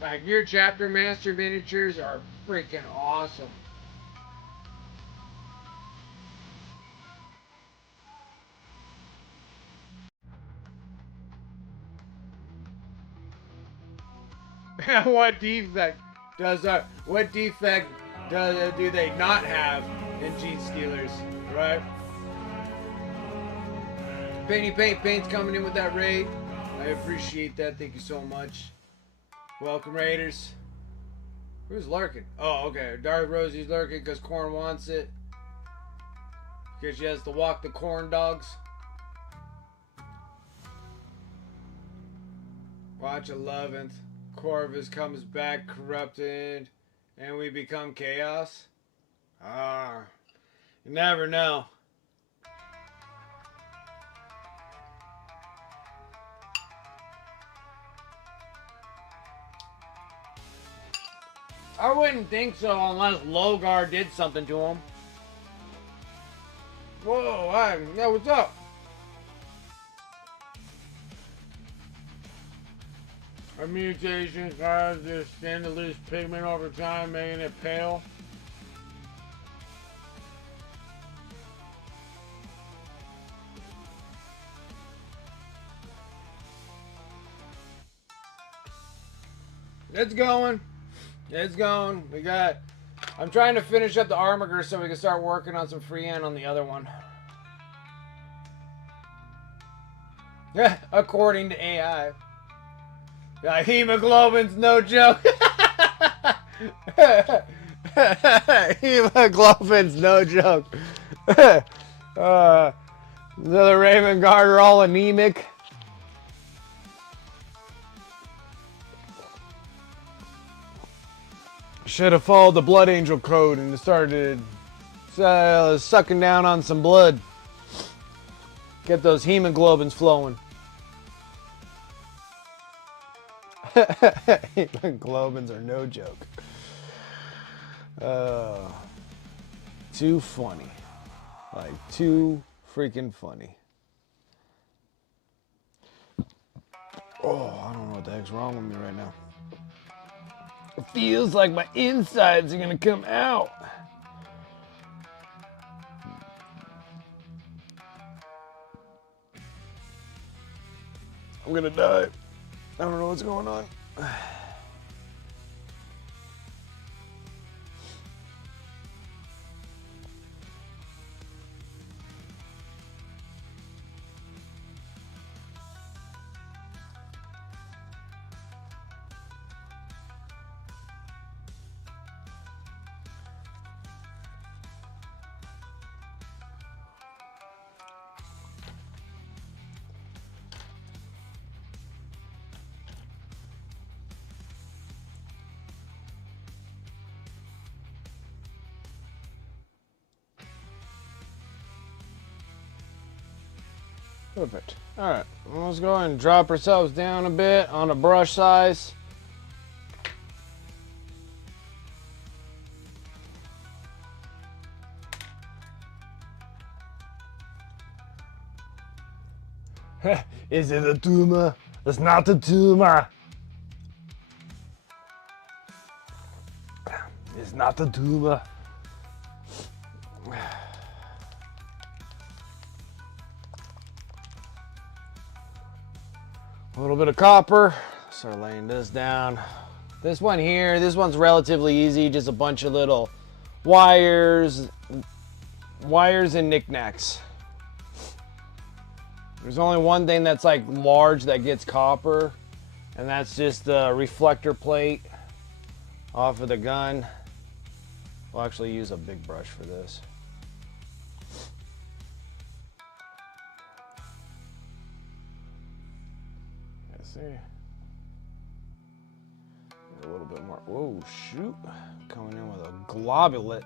Like, your Chapter Master miniatures are freaking awesome. What defect do they not have in Gene Stealers, right? Paint's coming in with that raid. I appreciate that. Thank you so much. Welcome, Raiders. Who's lurking? Oh, okay. Dark Rosie's lurking because Corn wants it. Because she has to walk the corn dogs. Watch 11th. Corvus comes back corrupted. And we become chaos. You never know. I wouldn't think so unless Logar did something to him. Whoa, hi. Yeah, what's up? A mutation causes the skin to lose pigment over time, making it pale. It's going. It's going. I'm trying to finish up the Armiger so we can start working on some freehand on the other one. Yeah, according to AI. Yeah, hemoglobin's no joke. Hemoglobin's no joke. The Raven Guard are all anemic. Should have followed the Blood Angel code and started sucking down on some blood. Get those hemoglobins flowing. Hemoglobins are no joke. Too funny. Like, too freaking funny. Oh, I don't know what the heck's wrong with me right now. It feels like my insides are gonna come out. I'm gonna die. I don't know what's going on. Perfect. Alright, let's go ahead and drop ourselves down a bit on a brush size. Is it a tumor? It's not a tumor. It's not a tumor. A little bit of copper. Start laying this down. This one here, this one's relatively easy. Just a bunch of little wires and knickknacks. There's only one thing that's like large that gets copper, and that's just the reflector plate off of the gun. We'll actually use a big brush for this. See. A little bit more. Whoa, shoot. Coming in with a globulate.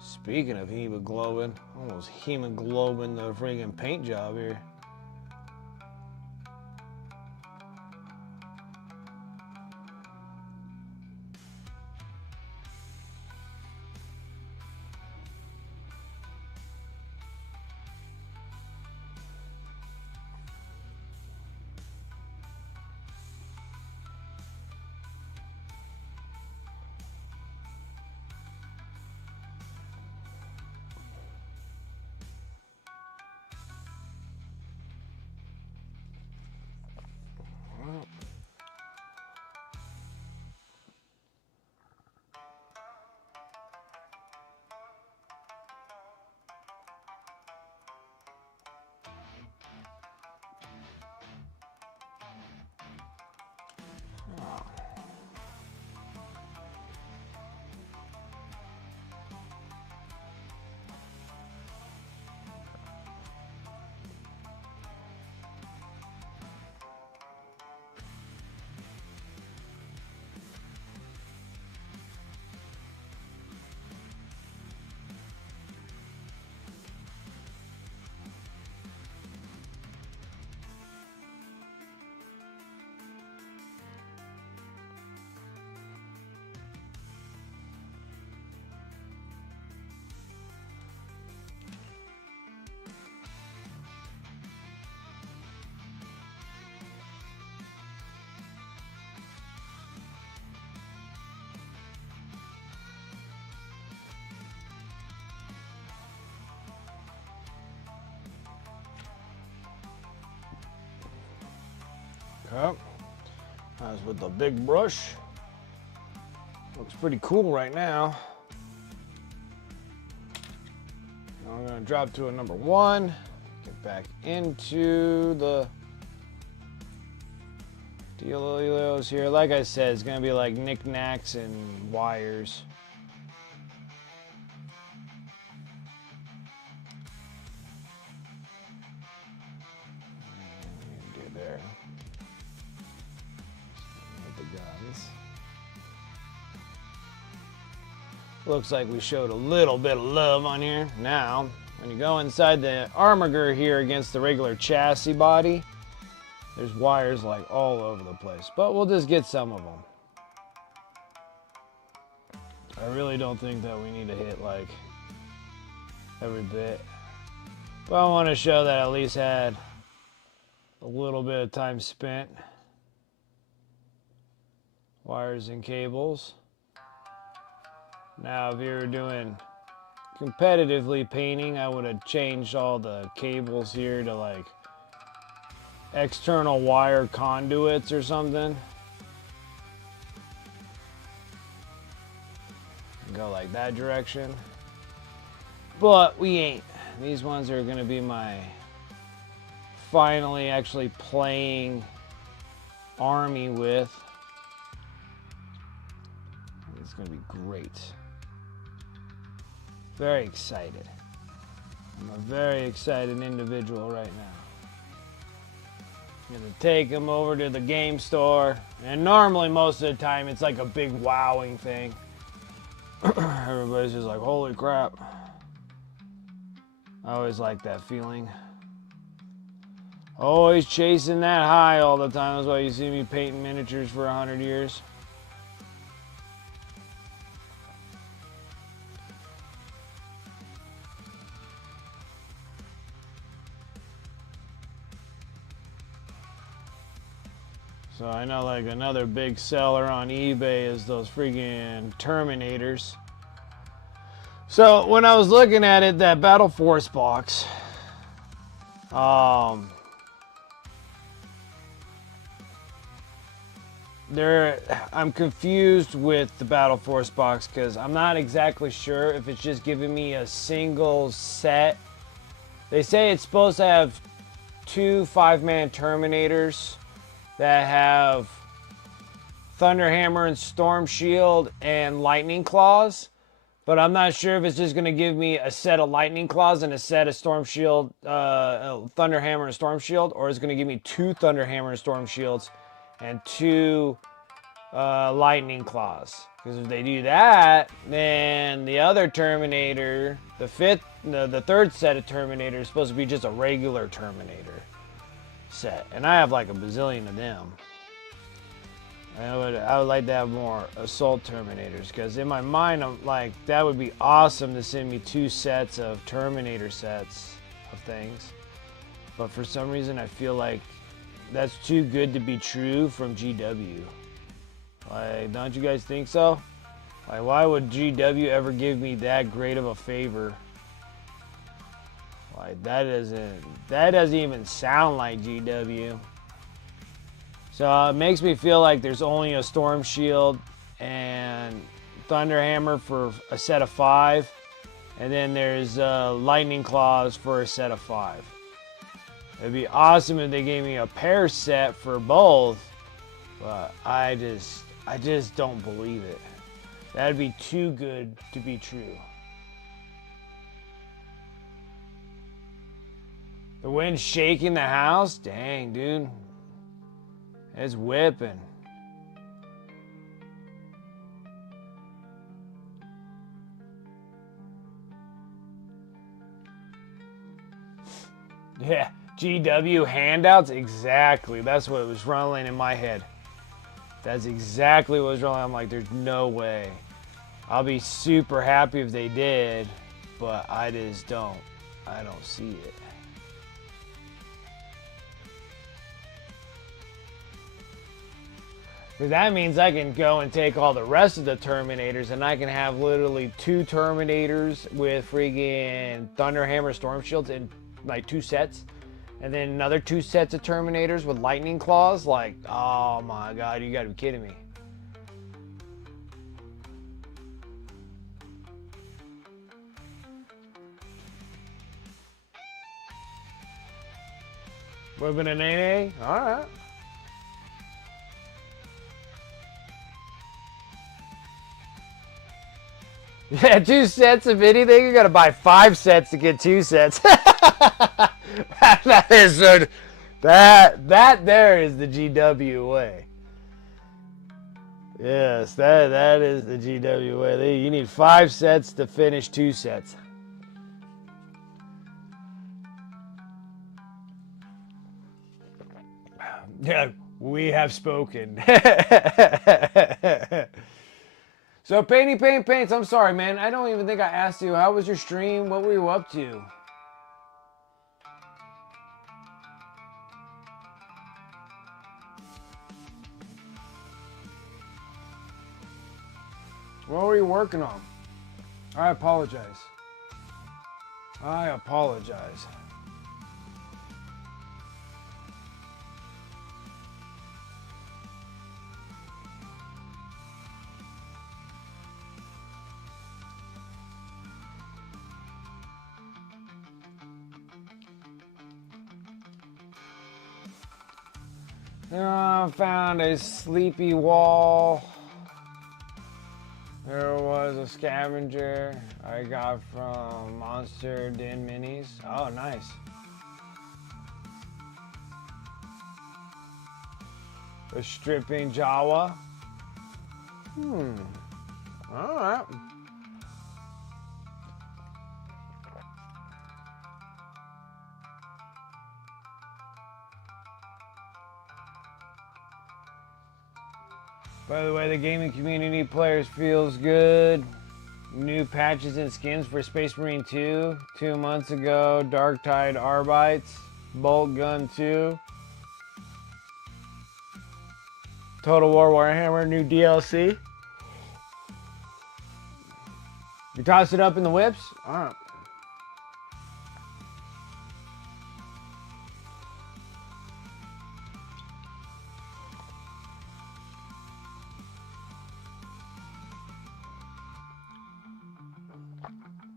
Speaking of hemoglobin, almost hemoglobin the friggin' paint job here. Okay. That's with the big brush. Looks pretty cool right now. Now I'm going to drop to a number 1. Get back into the dealios here. Like I said, it's going to be like knickknacks and wires. Looks like we showed a little bit of love on here. Now, when you go inside the armature here against the regular chassis body, there's wires like all over the place. But we'll just get some of them. I really don't think that we need to hit like every bit. But I want to show that I at least had a little bit of time spent. Wires and cables. Now, if you were doing competitively painting, I would have changed all the cables here to like external wire conduits or something. Go like that direction. But we ain't. These ones are going to be my finally actually playing army with. It's going to be great. Very excited. I'm a very excited individual right now. I'm gonna take them over to the game store, and normally most of the time it's like a big wowing thing. Everybody's just like, holy crap. I always like that feeling. Always chasing that high all the time. That's why you see me painting miniatures for 100 years. So I know like another big seller on eBay is those freaking Terminators. So when I was looking at it, that Battle Force box, I'm confused with the Battle Force box because I'm not exactly sure if it's just giving me a single set. They say it's supposed to have 2 5-man Terminators that have Thunderhammer and Storm Shield and Lightning Claws. But I'm not sure if it's just going to give me a set of lightning claws and a set of storm shield, thunder hammer and storm shield, or it's going to give me 2 thunder hammer and storm shields and 2 lightning claws. Because if they do that, then the other Terminator, the third set of Terminator is supposed to be just a regular Terminator set, and I have like a bazillion of them. I would like to have more assault Terminators, because in my mind I'm like, that would be awesome to send me 2 sets of Terminator sets of things. But for some reason I feel like that's too good to be true from GW. Like, don't you guys think so? Like, why would GW ever give me that great of a favor? Like, that doesn't even sound like GW. So it makes me feel like there's only a Storm Shield and Thunder Hammer for a set of 5, and then there's Lightning Claws for a set of 5. It'd be awesome if they gave me a pair set for both, but I just don't believe it. That'd be too good to be true. The wind's shaking the house? Dang, dude. It's whipping. Yeah, GW handouts? Exactly. That's what was rolling in my head. That's exactly what was rolling. I'm like, there's no way. I'll be super happy if they did, but I just don't. I don't see it. Because that means I can go and take all the rest of the Terminators, and I can have literally 2 Terminators with freaking Thunder Hammer Storm Shields in like 2 sets. And then another 2 sets of Terminators with Lightning Claws. Like, oh my god, you gotta be kidding me. Moving an AA? Alright. Yeah, 2 sets of anything. You gotta buy 5 sets to get 2 sets. That is so. That there is the GW way. Yes, that is the GW way. You need 5 sets to finish 2 sets. Yeah, we have spoken. So, Paints, I'm sorry, man. I don't even think I asked you. How was your stream? What were you up to? What were you working on? I apologize. I apologize. I found a sleepy wall. There was a scavenger I got from Monster Den Minis. Oh, nice. A stripping Jawa. Alright. By the way, the gaming community players feels good. New patches and skins for Space Marine 2. 2 months ago, Dark Tide Arbites. Bolt Gun 2. Total War Warhammer, new DLC. You toss it up in the whips? Alright.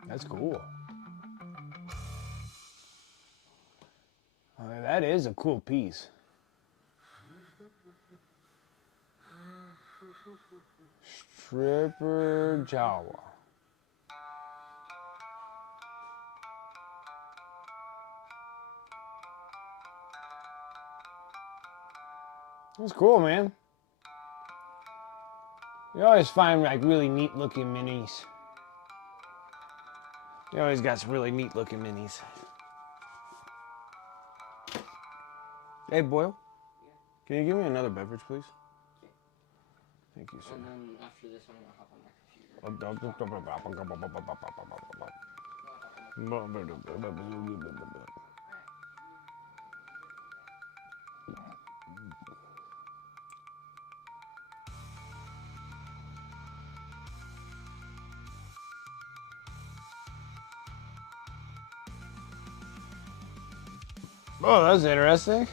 That's cool. That is a cool piece. Stripper Jawa. That's cool, man. You always find like really neat looking minis. You always got some really neat looking minis. Hey, Boyle. Yeah. Can you give me another beverage, please? Okay. Thank you, sir. And then after this, I'm gonna hop on my computer. No, I'll hop on my computer. Oh, that's interesting.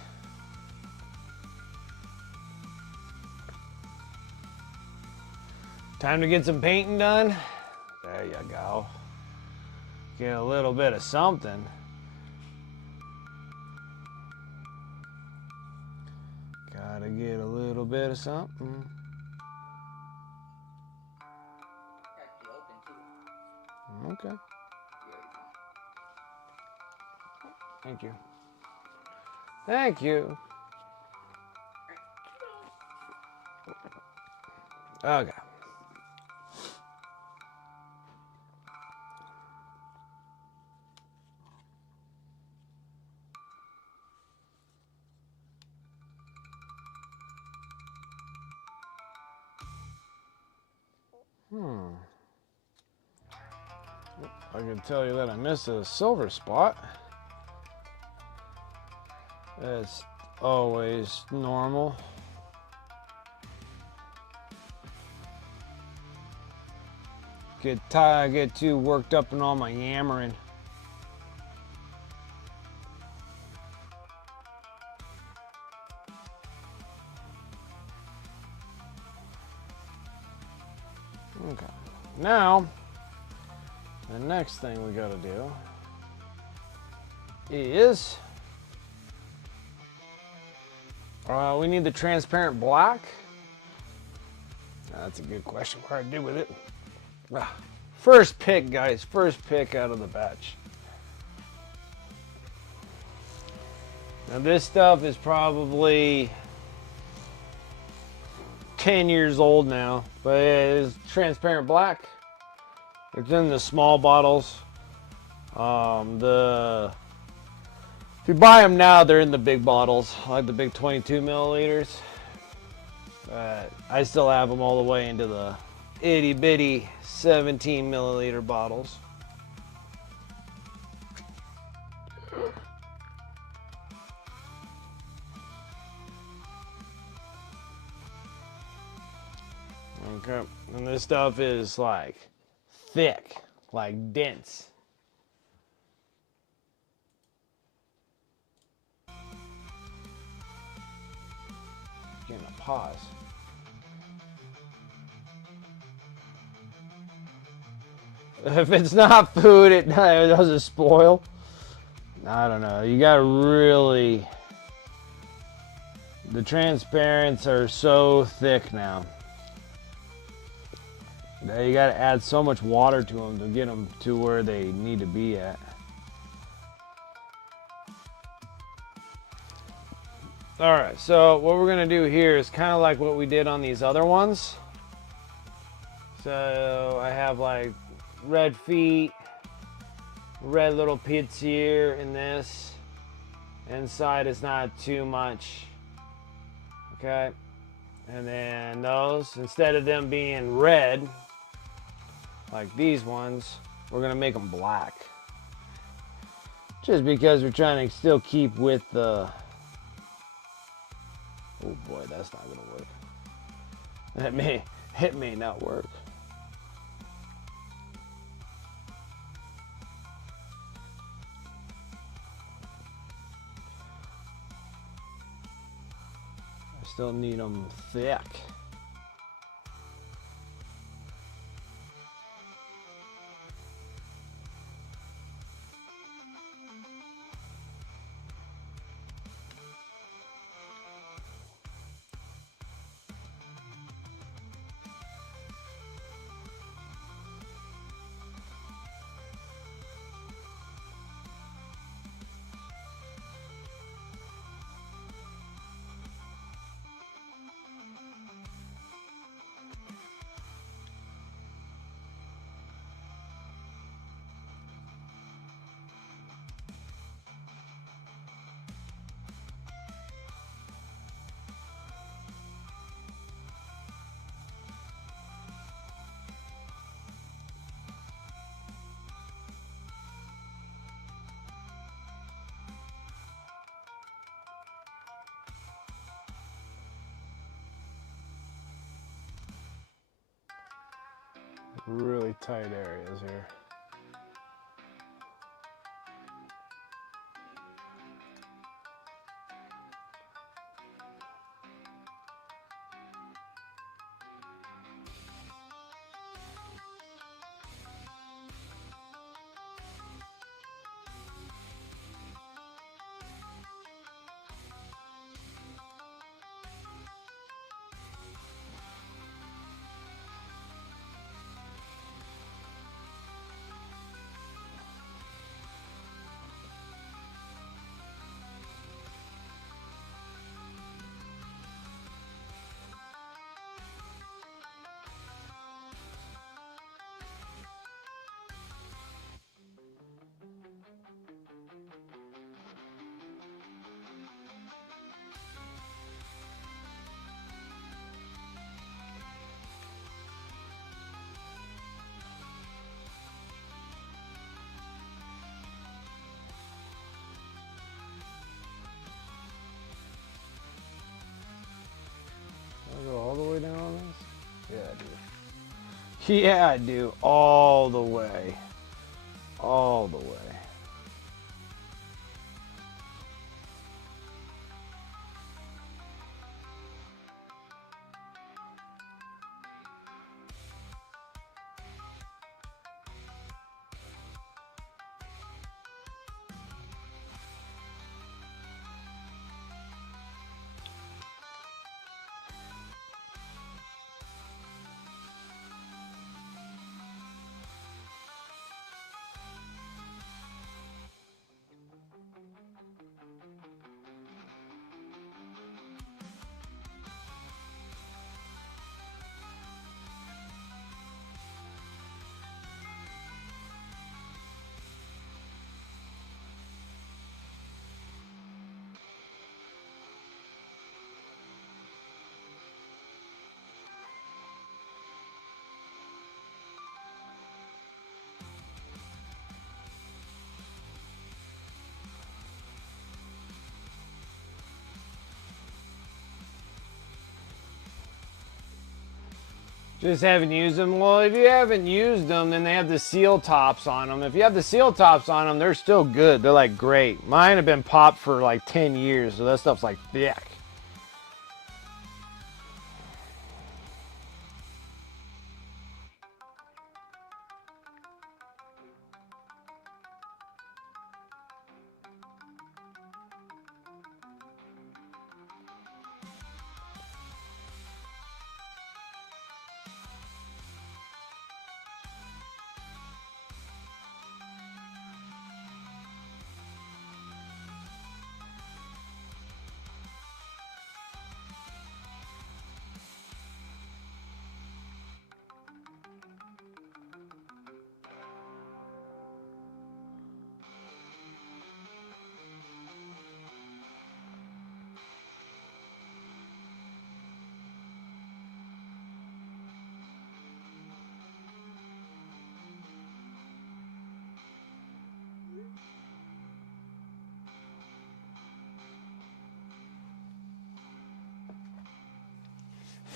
Time to get some painting done. There you go. Get a little bit of something. Gotta get a little bit of something. Actually open too. Okay. You already know. Thank you. Thank you. Okay. I can tell you that I missed a silver spot. That's always normal. Get too worked up in all my yammering. Okay. Now, the next thing we gotta do is we need the transparent black. That's a good question. What do I do with it? First pick, guys. First pick out of the batch. Now this stuff is probably 10 years old now, but it is transparent black. It's in the small bottles. If you buy them now, they're in the big bottles, like the big 22 milliliters. I still have them all the way into the itty bitty 17 milliliter bottles. Okay, and this stuff is like thick, like dense. Getting a pause. If it's not food, it doesn't spoil. I don't know. You gotta really. The transparents are so thick now. You gotta add so much water to them to get them to where they need to be at. Alright, so what we're gonna do here is kind of like what we did on these other ones. So I have like red feet, red little pits here in this. Inside is not too much. Okay. And then those, instead of them being red, like these ones, we're gonna make them black. Just because we're trying to still keep with the... Oh boy, that's not gonna work. It may not work. I still need them thick. really tight areas here. I'll go all the way down on this? Yeah, I do. Yeah, I do. All the way. All the way. Just haven't used them. Well, if you haven't used them, then they have the seal tops on them. If you have the seal tops on them, they're still good. They're like great. Mine have been popped for like 10 years, so that stuff's like thick.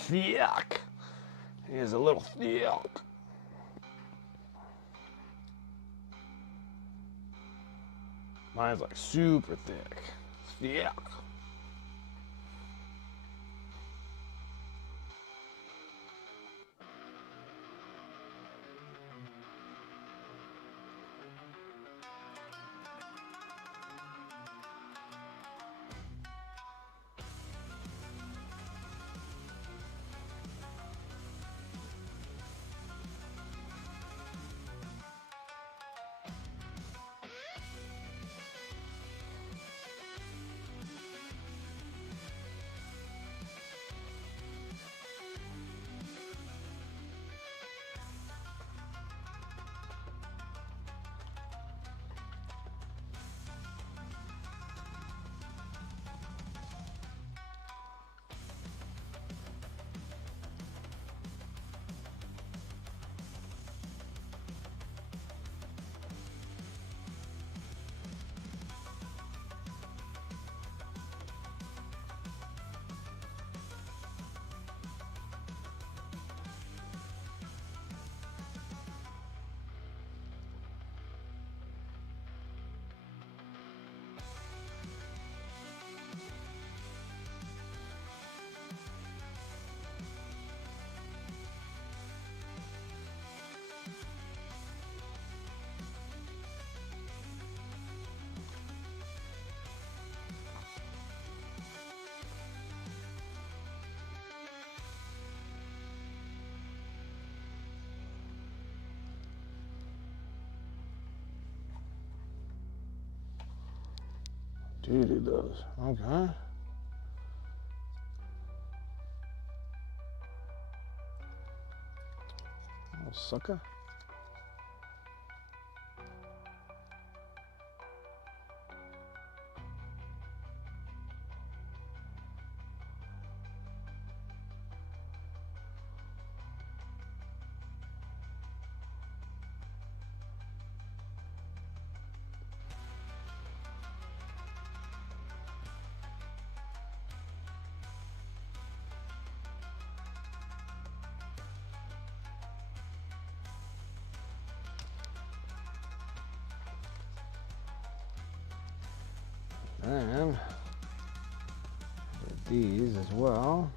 Thick. He is a little thick. Mine's like super thick. Thick. Dude, it does. Okay. Oh, sucker. And get these as well.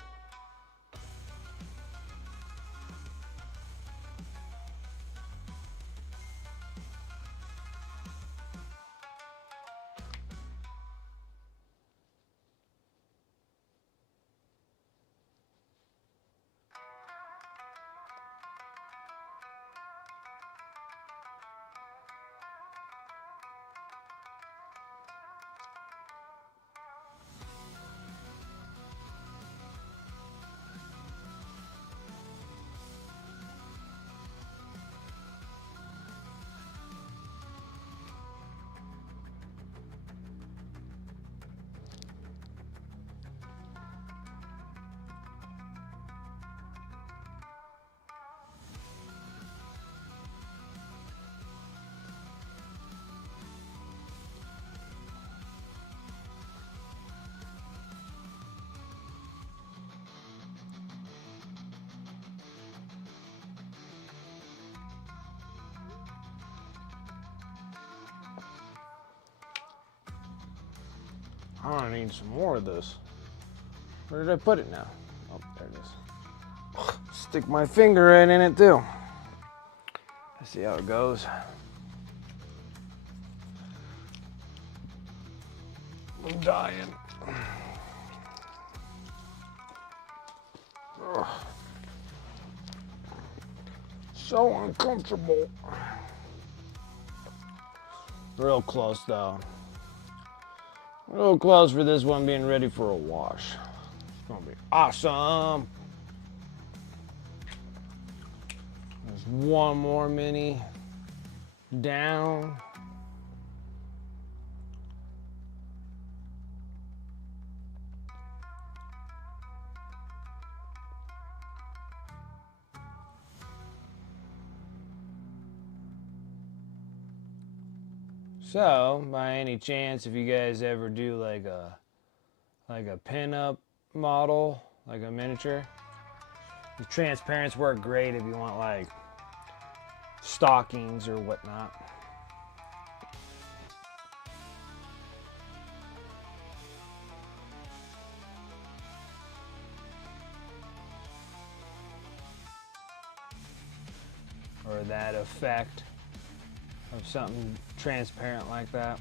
I need some more of this. Where did I put it now? Oh, there it is. Stick my finger right in it too. Let's see how it goes. I'm dying. Ugh. So uncomfortable. Real close though. Real close for this one being ready for a wash. It's gonna be awesome. There's one more mini down. So, by any chance, if you guys ever do like a pin-up model, like a miniature, the transparents work great if you want like stockings or whatnot. Or that effect of something transparent like that.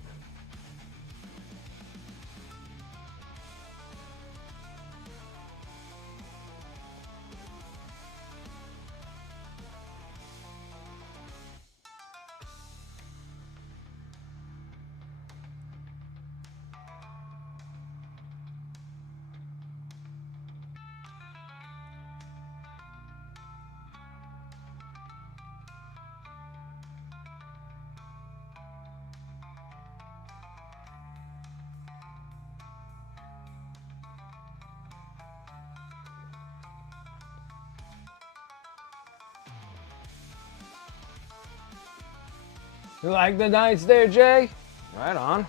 You like the nights there, Jay? Right on.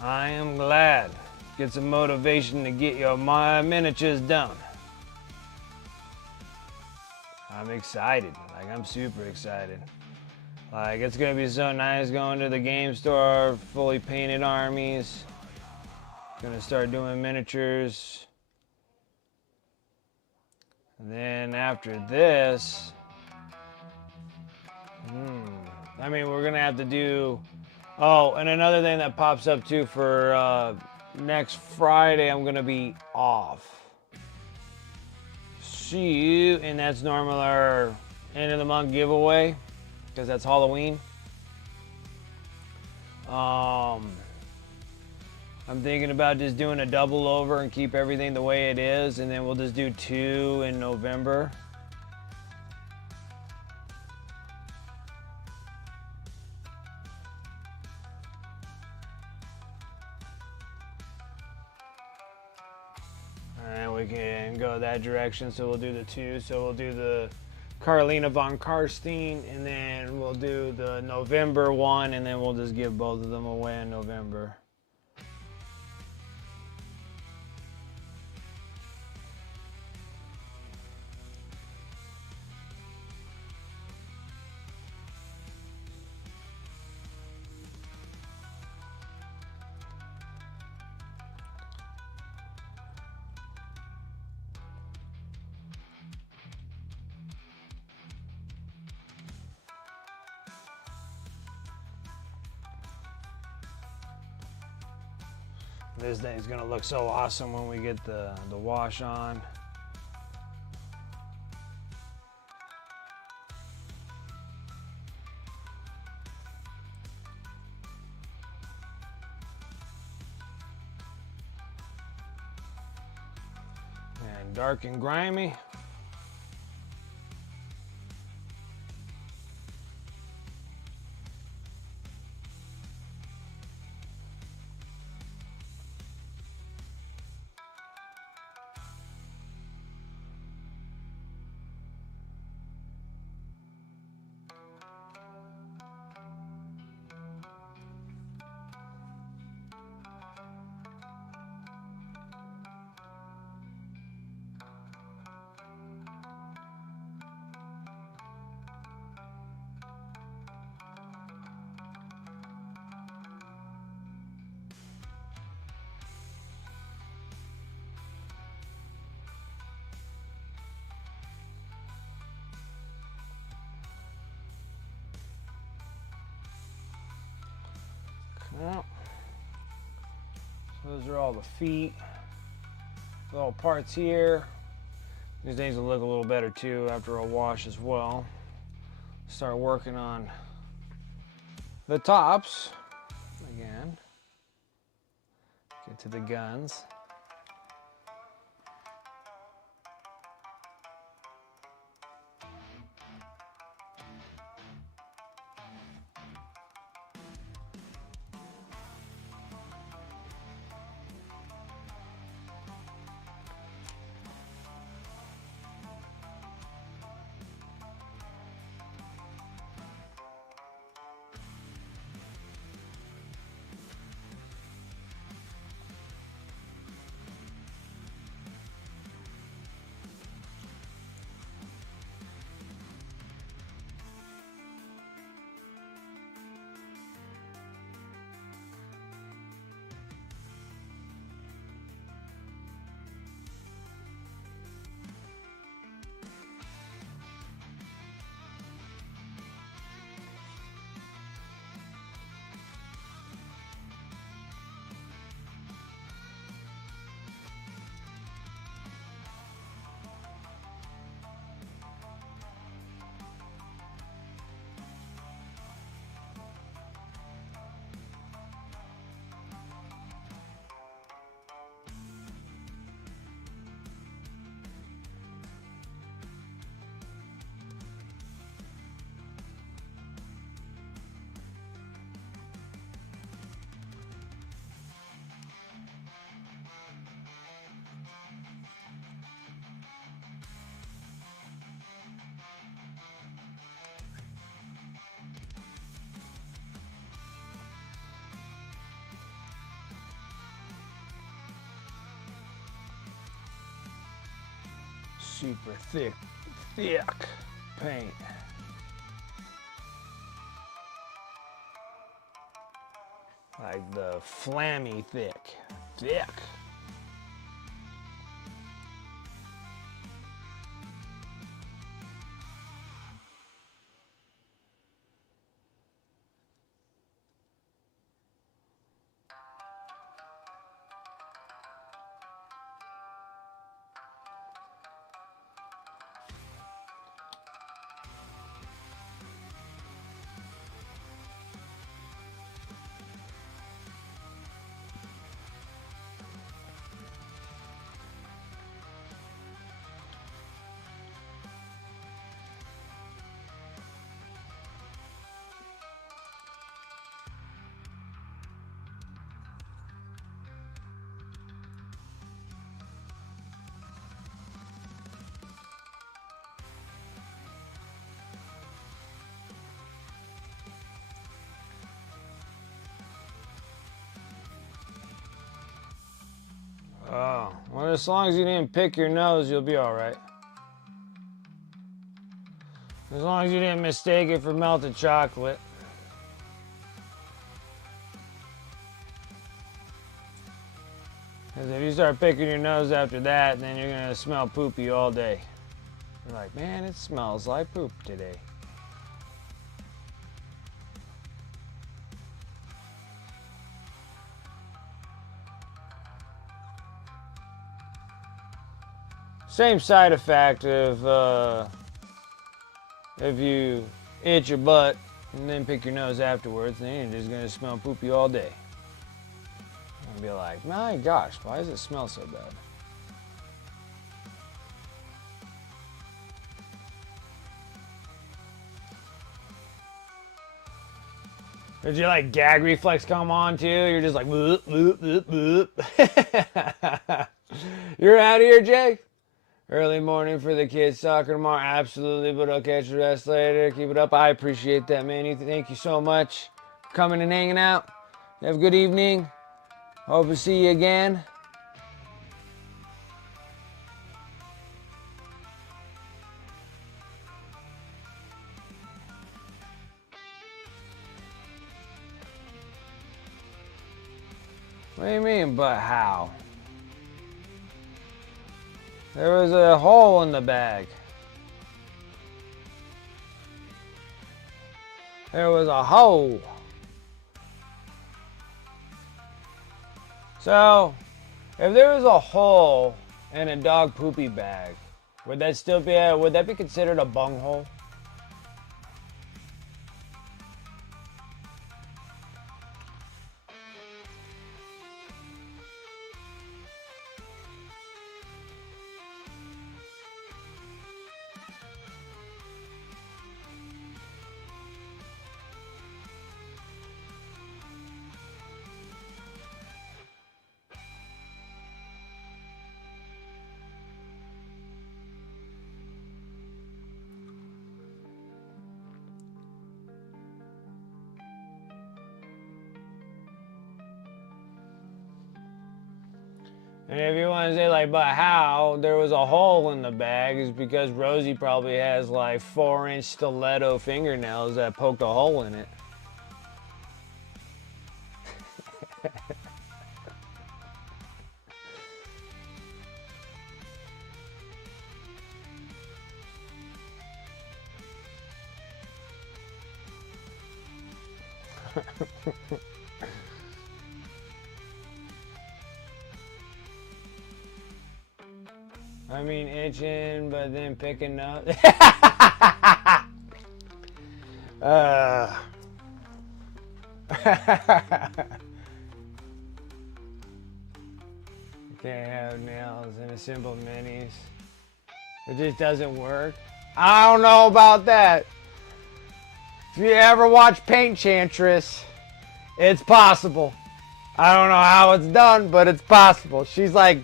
I am glad. Get some motivation to get your miniatures done. I'm excited. Like, I'm super excited. Like, it's gonna be so nice going to the game store, fully painted armies. Gonna start doing miniatures. And then after this, I mean, we're gonna have to do. Oh, and another thing that pops up too for next Friday, I'm gonna be off. See you, and that's normal our end of the month giveaway, because that's Halloween. I'm thinking about just doing a double over and keep everything the way it is, and then we'll just do 2 in November. And we can go that direction, so we'll do the 2. So we'll do the Carolina von Karstein, and then we'll do the November one, and then we'll just give both of them away in November. This thing's gonna look so awesome when we get the wash on. And dark and grimy. Well, so those are all the feet, little parts here. These things will look a little better too after a wash as well. Start working on the tops again. Get to the guns. Super thick paint. Like the flammy thick. But as long as you didn't pick your nose, you'll be alright. As long as you didn't mistake it for melted chocolate. Because if you start picking your nose after that, then you're going to smell poopy all day. You're like, man, it smells like poop today. Same side effect of if you itch your butt and then pick your nose afterwards, then you're just going to smell poopy all day. And be like, my gosh, why does it smell so bad? Did your like gag reflex come on too? You're just like, boop, boop, boop, boop. You're out of here, Jake? Early morning for the kids' soccer tomorrow. Absolutely, but I'll catch the rest later. Keep it up. I appreciate that, man. Thank you so much for coming and hanging out. Have a good evening. Hope to see you again. What do you mean, but how? There was a hole in the bag. There was a hole. So, if there was a hole in a dog poopy bag, would that be considered a bunghole? And if you want to say like, but how there was a hole in the bag is because Rosie probably has like 4-inch stiletto fingernails that poked a hole in it. I mean itching, but then picking up. You can't have nails in a simple minis. It just doesn't work. I don't know about that. If you ever watch Paint Chantress, it's possible. I don't know how it's done, but it's possible. She's like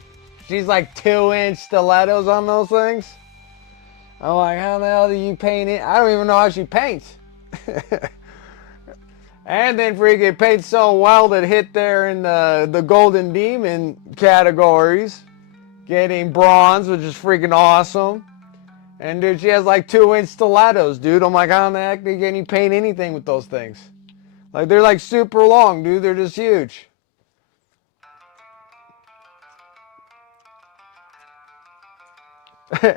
2-inch stilettos on those things. I'm like, how the hell do you paint it? I don't even know how she paints. And then freaking paints so well that hit there in the Golden Demon categories. Getting bronze, which is freaking awesome. And dude, she has like 2-inch stilettos, dude. I'm like, how in the heck can you paint anything with those things? Like, they're like super long, dude. They're just huge. You're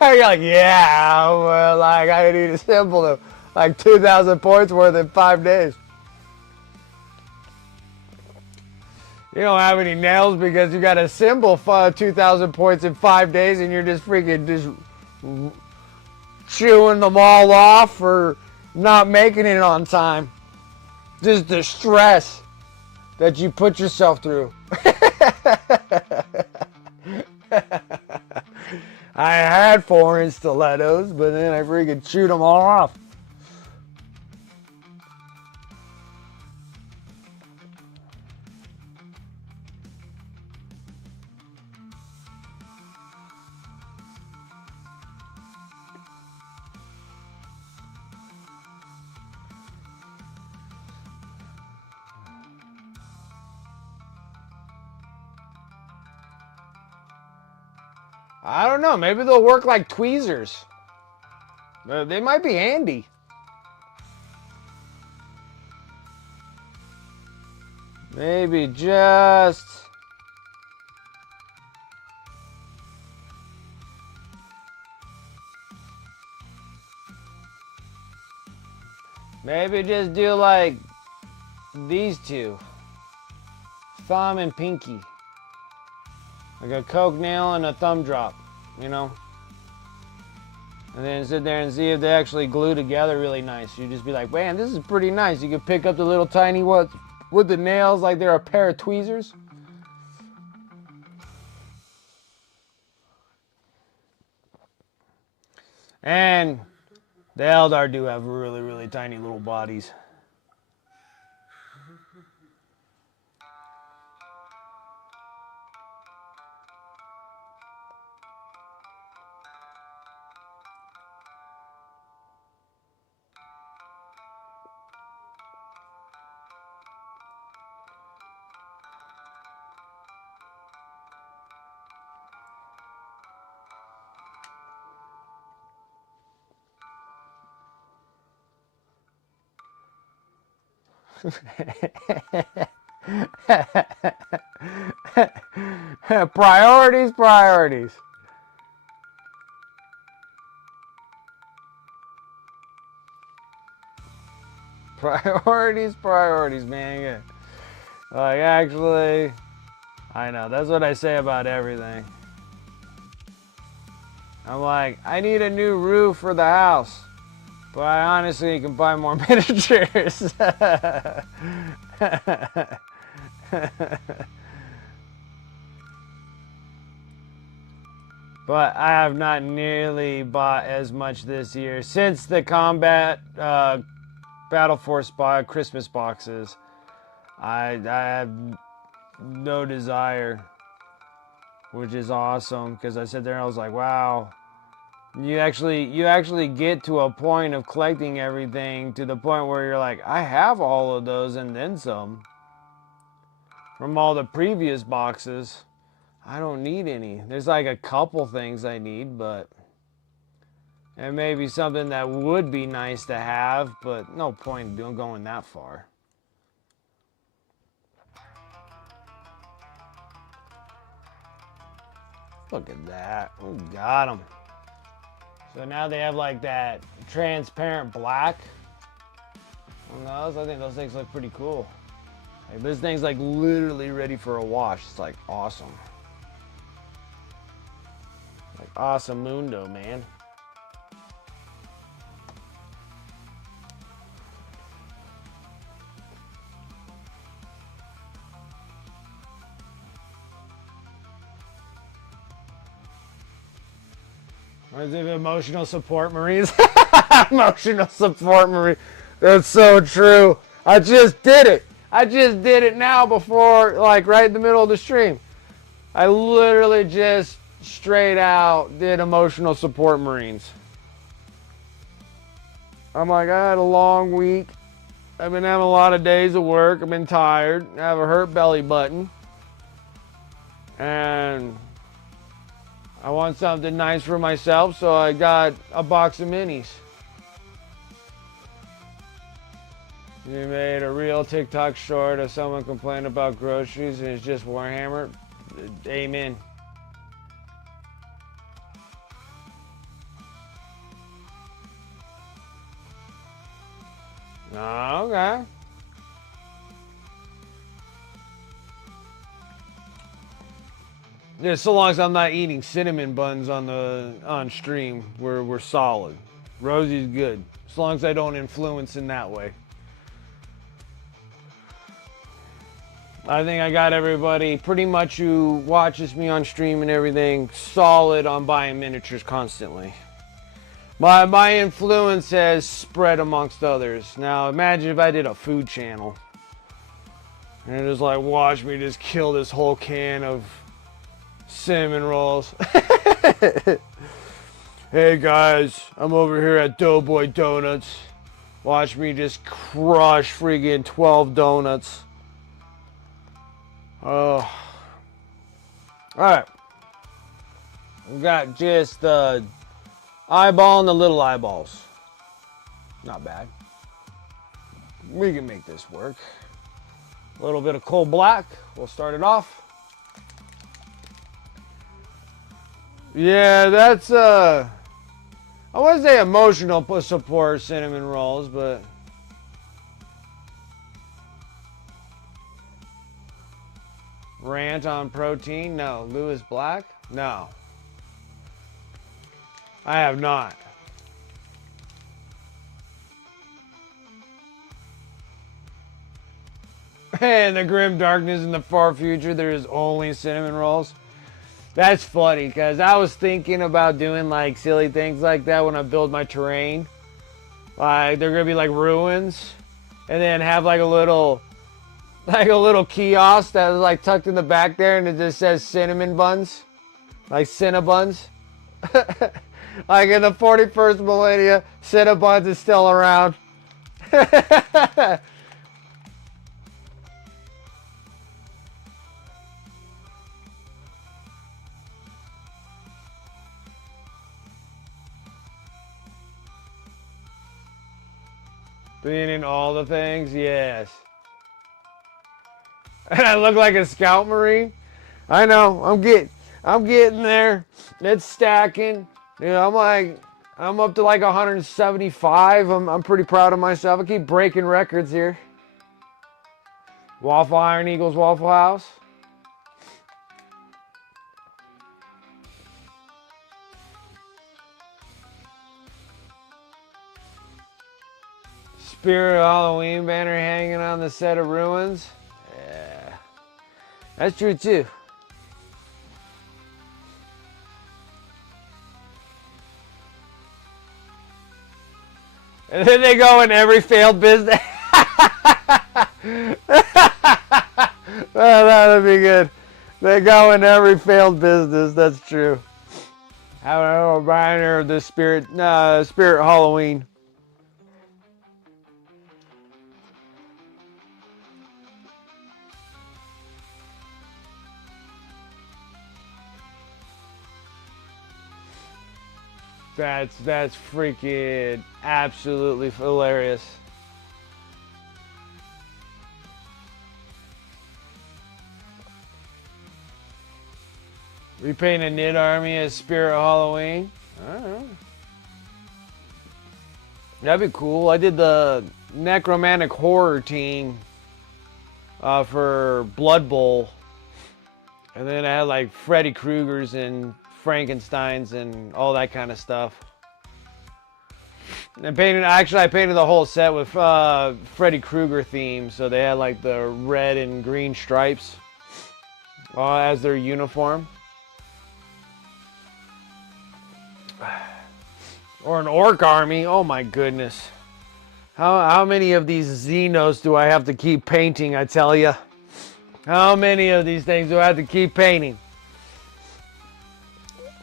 like, yeah, well, like, I need a symbol of like 2,000 points worth in 5 days. You don't have any nails because you got a symbol for 2,000 points in 5 days and you're just freaking just chewing them all off for not making it on time. Just the stress that you put yourself through. I had 4-inch stilettos, but then I freaking chewed them all off. I don't know. Maybe they'll work like tweezers. They might be handy. Maybe just... Maybe just do like these two. Thumb and pinky. Like a coke nail and a thumb drop, you know? And then sit there and see if they actually glue together really nice. You just be like, man, this is pretty nice. You can pick up the little tiny ones with the nails like they're a pair of tweezers. And the Eldar do have really, really tiny little bodies. Priorities, priorities. Priorities, priorities, man. Yeah. Like, actually, I know. That's what I say about everything. I'm like, I need a new roof for the house. But I honestly can buy more miniatures. But I have not nearly bought as much this year since the combat Battle Force Christmas boxes. I have no desire, which is awesome because I sat there and I was like, wow, you actually get to a point of collecting everything to the point where you're like, I have all of those and then some from all the previous boxes. I don't need any. There's like a couple things I need, but it may be something that would be nice to have, but no point in going that far. Look at that. Oh, got them. So now they have like that transparent black on those. I think those things look pretty cool. Like, this thing's like literally ready for a wash. It's like awesome. Like awesome mundo, man. What is it, emotional support Marines? Emotional support Marine. That's so true. I just did it. I just did it now before, like right in the middle of the stream. I literally just straight out did emotional support Marines. I'm like, I had a long week. I've been having a lot of days of work. I've been tired. I have a hurt belly button. And I want something nice for myself, so I got a box of minis. You made a real TikTok short of someone complaining about groceries and it's just Warhammer. Amen. Oh, okay. Yeah, so long as I'm not eating cinnamon buns on stream, we're solid. Rosie's good. As long as I don't influence in that way. I think I got everybody pretty much who watches me on stream and everything solid on buying miniatures constantly. My influence has spread amongst others. Now imagine if I did a food channel. And just like watch me just kill this whole can of cinnamon rolls. Hey guys, I'm over here at Doughboy Donuts. Watch me just crush freaking 12 donuts. Oh. Alright. We got just the eyeball and the little eyeballs. Not bad. We can make this work. A little bit of coal black. We'll start it off. Yeah, that's I wouldn't say emotional support cinnamon rolls, but rant on protein? No. Lewis Black? No. I have not. In the grim darkness in the far future, there is only cinnamon rolls. That's funny, because I was thinking about doing like silly things like that when I build my terrain. Like they're gonna be like ruins, and then have like a little kiosk that is like tucked in the back there, and it just says cinnamon buns, like Cinnabuns. Like in the 41st millennia, Cinnabuns is still around. Being in all the things, yes. And I look like a scout marine. I know, I'm getting there. It's stacking. You know, I'm up to like 175. I'm pretty proud of myself. I keep breaking records here. Waffle Iron Eagles Waffle House. Spirit Halloween banner hanging on the set of ruins. Yeah, that's true too. And then they go in every failed business. Oh, that would be good. They go in every failed business. That's true. Have a banner of the Spirit Halloween. That's freaking absolutely hilarious. Repaint a knit army as Spirit Halloween. I don't know. That'd be cool. I did the necromantic horror team for Blood Bowl, and then I had like Freddy Krueger's and Frankenstein's and all that kind of stuff. And I painted the whole set with Freddy Krueger theme, so they had like the red and green stripes as their uniform. Or an orc army. Oh my goodness. How many of these Xenos do I have to keep painting, I tell you? How many of these things do I have to keep painting?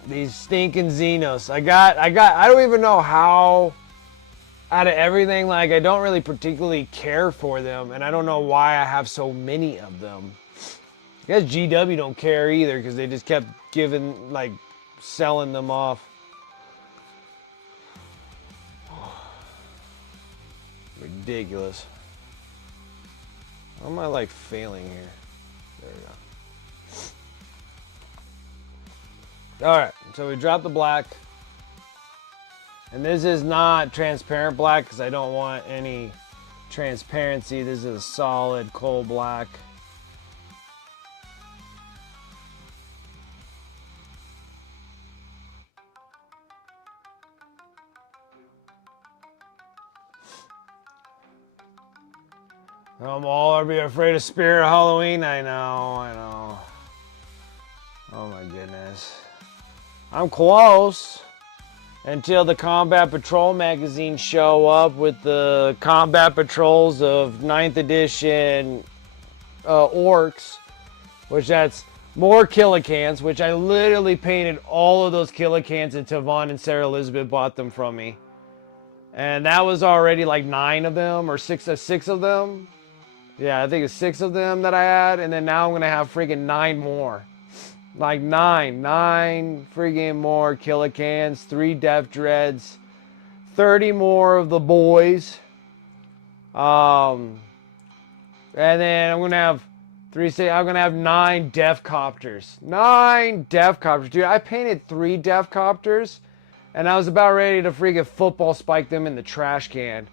These stinking Xenos. I don't even know how, out of everything, like, I don't really particularly care for them, and I don't know why I have so many of them. I guess GW don't care either, because they just kept selling them off. Ridiculous. How am I failing here? There we go. Alright, so we dropped the black. And this is not transparent black because I don't want any transparency. This is a solid coal black. I'm all be afraid of Spirit Halloween. I know. Oh my goodness. I'm close. Until the Combat Patrol magazine show up with the Combat Patrols of 9th edition orcs. Which that's more Killicans, which I literally painted all of those Killicans until Vaughn and Sarah Elizabeth bought them from me. And that was already like 9 of them, or 6 of them. Yeah, I think it's 6 of them that I had, and then now I'm gonna have freaking 9 more. Like nine freaking more Killicans, 3 Def Dreads, 30 more of the boys. And then I'm gonna have I'm gonna have 9 Def Copters. 9 Def Copters, dude. I painted 3 Def Copters, and I was about ready to freaking football spike them in the trash can,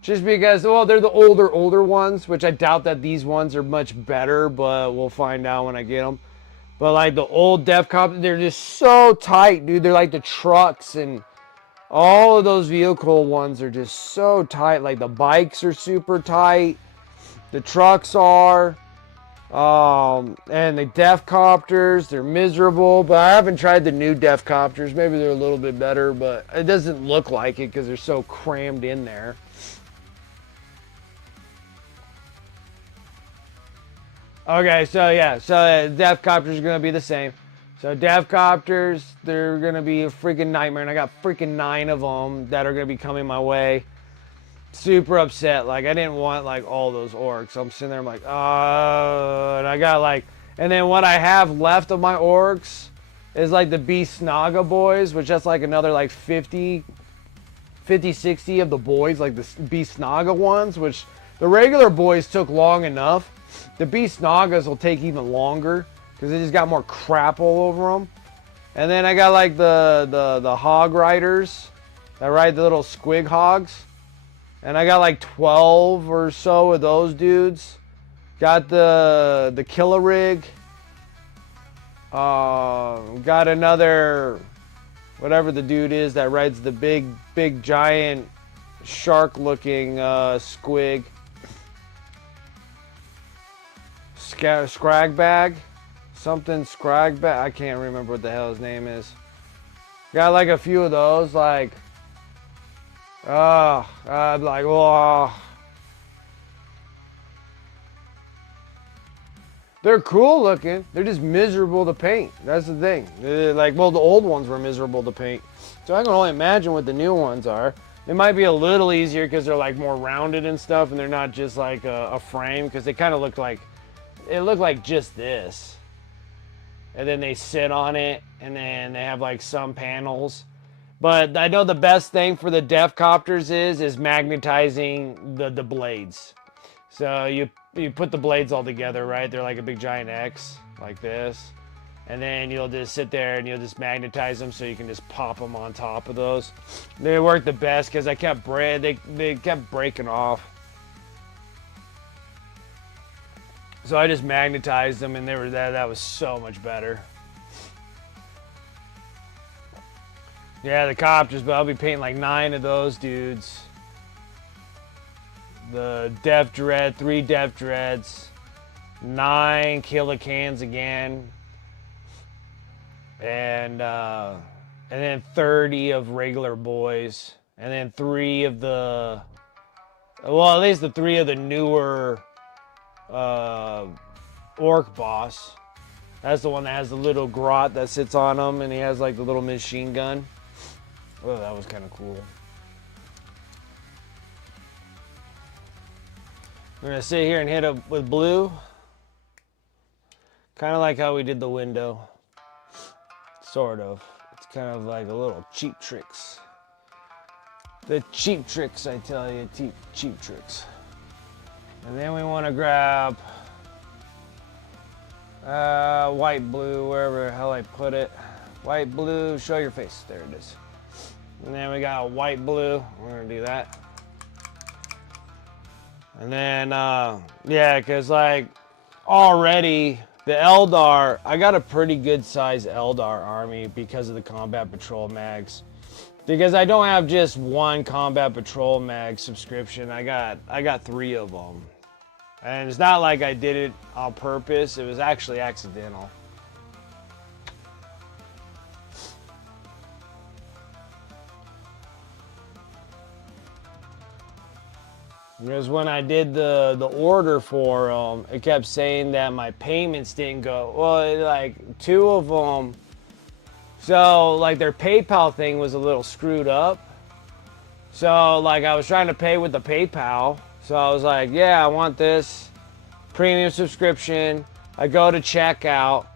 just because. Well, they're the older ones, which I doubt that these ones are much better, but we'll find out when I get them. But like the old Def Copters, they're just so tight, dude. They're like the trucks, and all of those vehicle ones are just so tight. Like the bikes are super tight. The trucks are. And the Def Copters, they're miserable. But I haven't tried the new Def Copters. Maybe they're a little bit better, but it doesn't look like it because they're so crammed in there. Okay, so yeah, so Def Copters are going to be the same. So Def Copters, they're going to be a freaking nightmare. And I got freaking 9 of them that are going to be coming my way. Super upset. Like, I didn't want, like, all those orcs. I'm sitting there, I'm like, and I got, like, and then what I have left of my orcs is, like, the Beast Naga boys, which that's, like, another, like, 50, 60 of the boys, like, the Beast Naga ones, which the regular boys took long enough. The Beast Nagas will take even longer because they just got more crap all over them. And then I got, like, the hog riders that ride the little squig hogs. And I got like 12 or so of those dudes. Got the Killer Rig. Got another, whatever the dude is that rides the big giant shark looking squig. Scragbag? Something Scragbag. I can't remember what the hell his name is. Got like a few of those, like. I'm like, oh. They're cool looking. They're just miserable to paint. That's the thing. Like, well, the old ones were miserable to paint. So I can only imagine what the new ones are. It might be a little easier because they're like more rounded and stuff, and they're not just like a frame, because they kind of looked like, it looked like just this. And then they sit on it, and then they have like some panels. But I know the best thing for the Def Copters is magnetizing the blades. So you put the blades all together, right? They're like a big giant X, like this. And then you'll just sit there and you'll just magnetize them so you can just pop them on top of those. They work the best because they kept breaking off. So I just magnetized them, and they were that was so much better. Yeah, the Copters, but I'll be painting like 9 of those dudes. The Def Dread, 3 Def Dreads, 9 Killicans again, and then 30 of regular boys, and then 3 of the, well, at least the 3 of the newer orc boss. That's the one that has the little grot that sits on him, and he has like the little machine gun. Oh, that was kind of cool. We're going to sit here and hit it with blue. Kind of like how we did the window. Sort of. It's kind of like a little cheap tricks. The cheap tricks, I tell you. Cheap tricks. And then we want to grab white, blue, wherever the hell I put it. White, blue, show your face. There it is. And then we got white, blue. We're going to do that. And then, yeah, because, like, already the Eldar, I got a pretty good size Eldar army because of the Combat Patrol mags. Because I don't have just one Combat Patrol mag subscription. I got 3 of them. And it's not like I did it on purpose. It was actually accidental. Because when I did the order for them, it kept saying that my payments didn't go. Well, like 2 of them. So like their PayPal thing was a little screwed up. So like I was trying to pay with the PayPal. So I was like, yeah, I want this premium subscription. I go to checkout.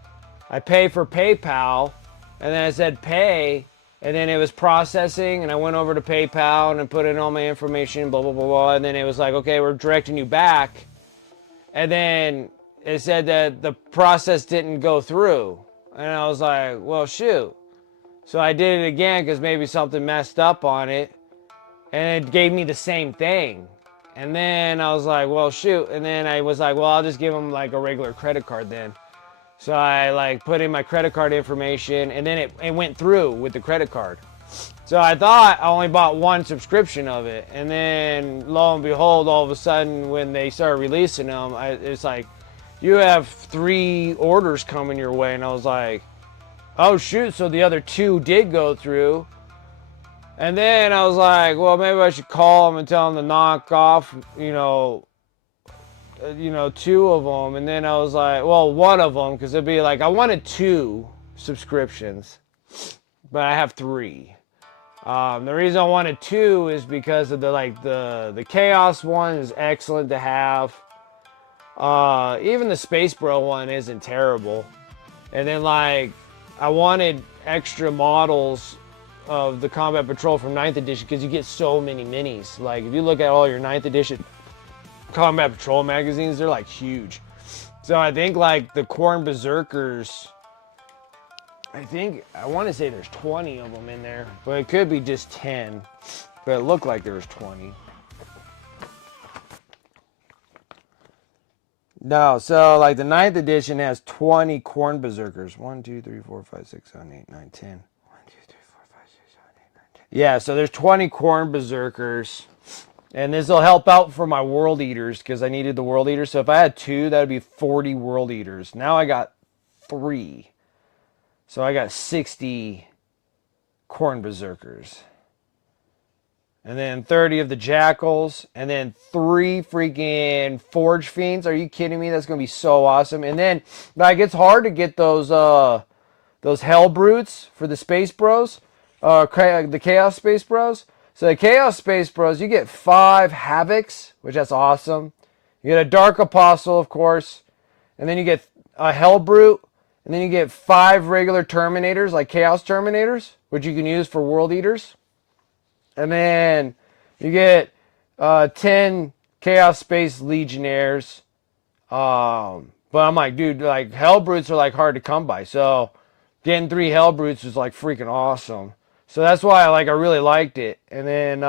I pay for PayPal, and then I said pay, and then it was processing, and I went over to PayPal and I put in all my information, blah, blah, blah, blah, and then it was like, okay, we're directing you back. And then it said that the process didn't go through. And I was like, well, shoot. So I did it again because maybe something messed up on it. And it gave me the same thing. And then I was like, well, shoot. And then I was like, well, I'll just give them like a regular credit card then. So I like put in my credit card information, and then it went through with the credit card. So I thought I only bought one subscription of it. And then lo and behold, all of a sudden when they started releasing them, it's like, you have 3 orders coming your way. And I was like, oh shoot, so the other 2 did go through. And then I was like, well, maybe I should call them and tell them to knock off, 2 of them. And then I was like, well, one of them, because it'd be like, I wanted 2 subscriptions, but I have 3. The reason I wanted 2 is because of the Chaos one is excellent to have. Even the Space Bro one isn't terrible. And then like, I wanted extra models of the Combat Patrol from 9th edition because you get so many minis. Like if you look at all your 9th edition Combat Patrol magazines, they're like huge. So I think like the Khorne Berserkers, I want to say there's 20 of them in there, but it could be just 10. But it looked like there was 20. No, so like the 9th edition has 20 Khorne Berserkers. 1, 2, 3, 4, 5, 6, 7, 8, 9, 10. 1, 2, 3, 4, 5, 6, 7, 8, 9, 10. Yeah, so there's 20 Khorne Berserkers. And this will help out for my World Eaters because I needed the World Eaters. So if I had 2, that would be 40 World Eaters. Now I got 3. So I got 60 Khorne Berserkers. And then 30 of the Jackals. And then 3 freaking Forge Fiends. Are you kidding me? That's going to be so awesome. And then, like, it's hard to get those Hell Brutes for the Space Bros. The Chaos Space Bros. So the Chaos Space Bros, you get 5 Havocs, which that's awesome. You get a Dark Apostle, of course. And then you get a Hell Brute. And then you get 5 regular Terminators, like Chaos Terminators, which you can use for World Eaters. And then you get 10 Chaos Space Legionnaires. But I'm like, dude, like Hell Brutes are like hard to come by. So getting 3 Hell Brutes is like freaking awesome. So that's why I really liked it. And then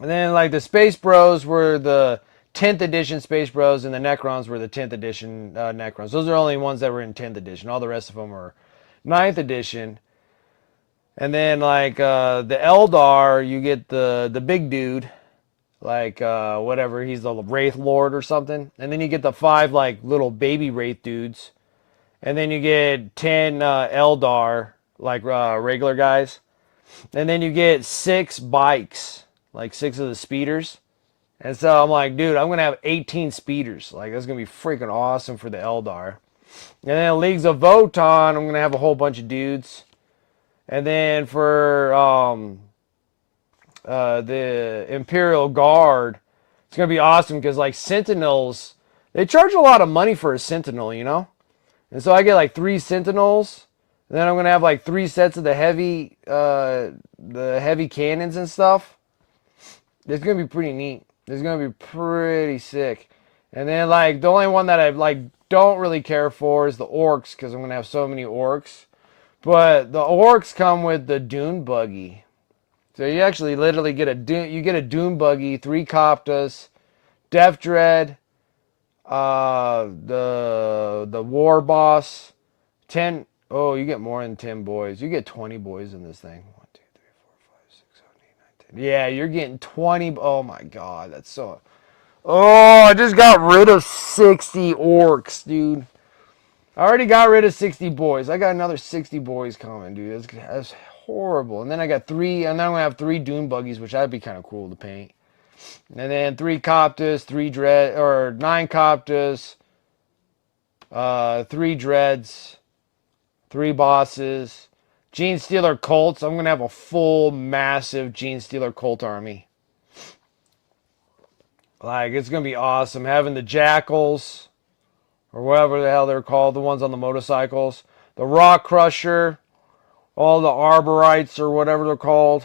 like the Space Bros were the 10th edition Space Bros, and the Necrons were the 10th edition Necrons. Those are the only ones that were in 10th edition. All the rest of them were 9th edition. And then like the Eldar, you get the big dude, like whatever, he's the Wraith Lord or something. And then you get the 5 like little baby Wraith dudes. And then you get 10 Eldar, like regular guys. And then you get 6 bikes, like 6 of the speeders. And so I'm like, dude, I'm going to have 18 speeders. Like, that's going to be freaking awesome for the Eldar. And then Leagues of Votann, I'm going to have a whole bunch of dudes. And then for the Imperial Guard, it's going to be awesome because, like, Sentinels, they charge a lot of money for a Sentinel, you know? And so I get, like, 3 Sentinels. And then I'm going to have, like, 3 sets of the heavy cannons and stuff. It's going to be pretty neat. It's going to be pretty sick. And then, like, the only one that I, like, don't really care for is the Orcs, because I'm going to have so many Orcs. But the Orcs come with the Dune Buggy. So you actually literally get a Dune Buggy, 3 Coptas, Death Dread, the War Boss, 10... Oh, you get more than 10 boys. You get 20 boys in this thing. 1, 2, 3, 4, 5, 6, 7, 8, 9, 10. Yeah, you're getting 20. Oh my god, that's so... Oh, I just got rid of 60 orcs, dude. I already got rid of 60 boys. I got another 60 boys coming, dude. That's horrible. And then I got 3, and then I'm going to have 3 Dune Buggies, which that'd be kind of cool to paint. And then 3 Coptas, 9 Coptas, 3 Dreads, 3 Bosses, Gene Stealer Colts. I'm going to have a full, massive Gene Stealer Colt army. Like, it's going to be awesome. Having the Jackals, or whatever the hell they're called, the ones on the motorcycles. The Rock Crusher, all the Arborites or whatever they're called.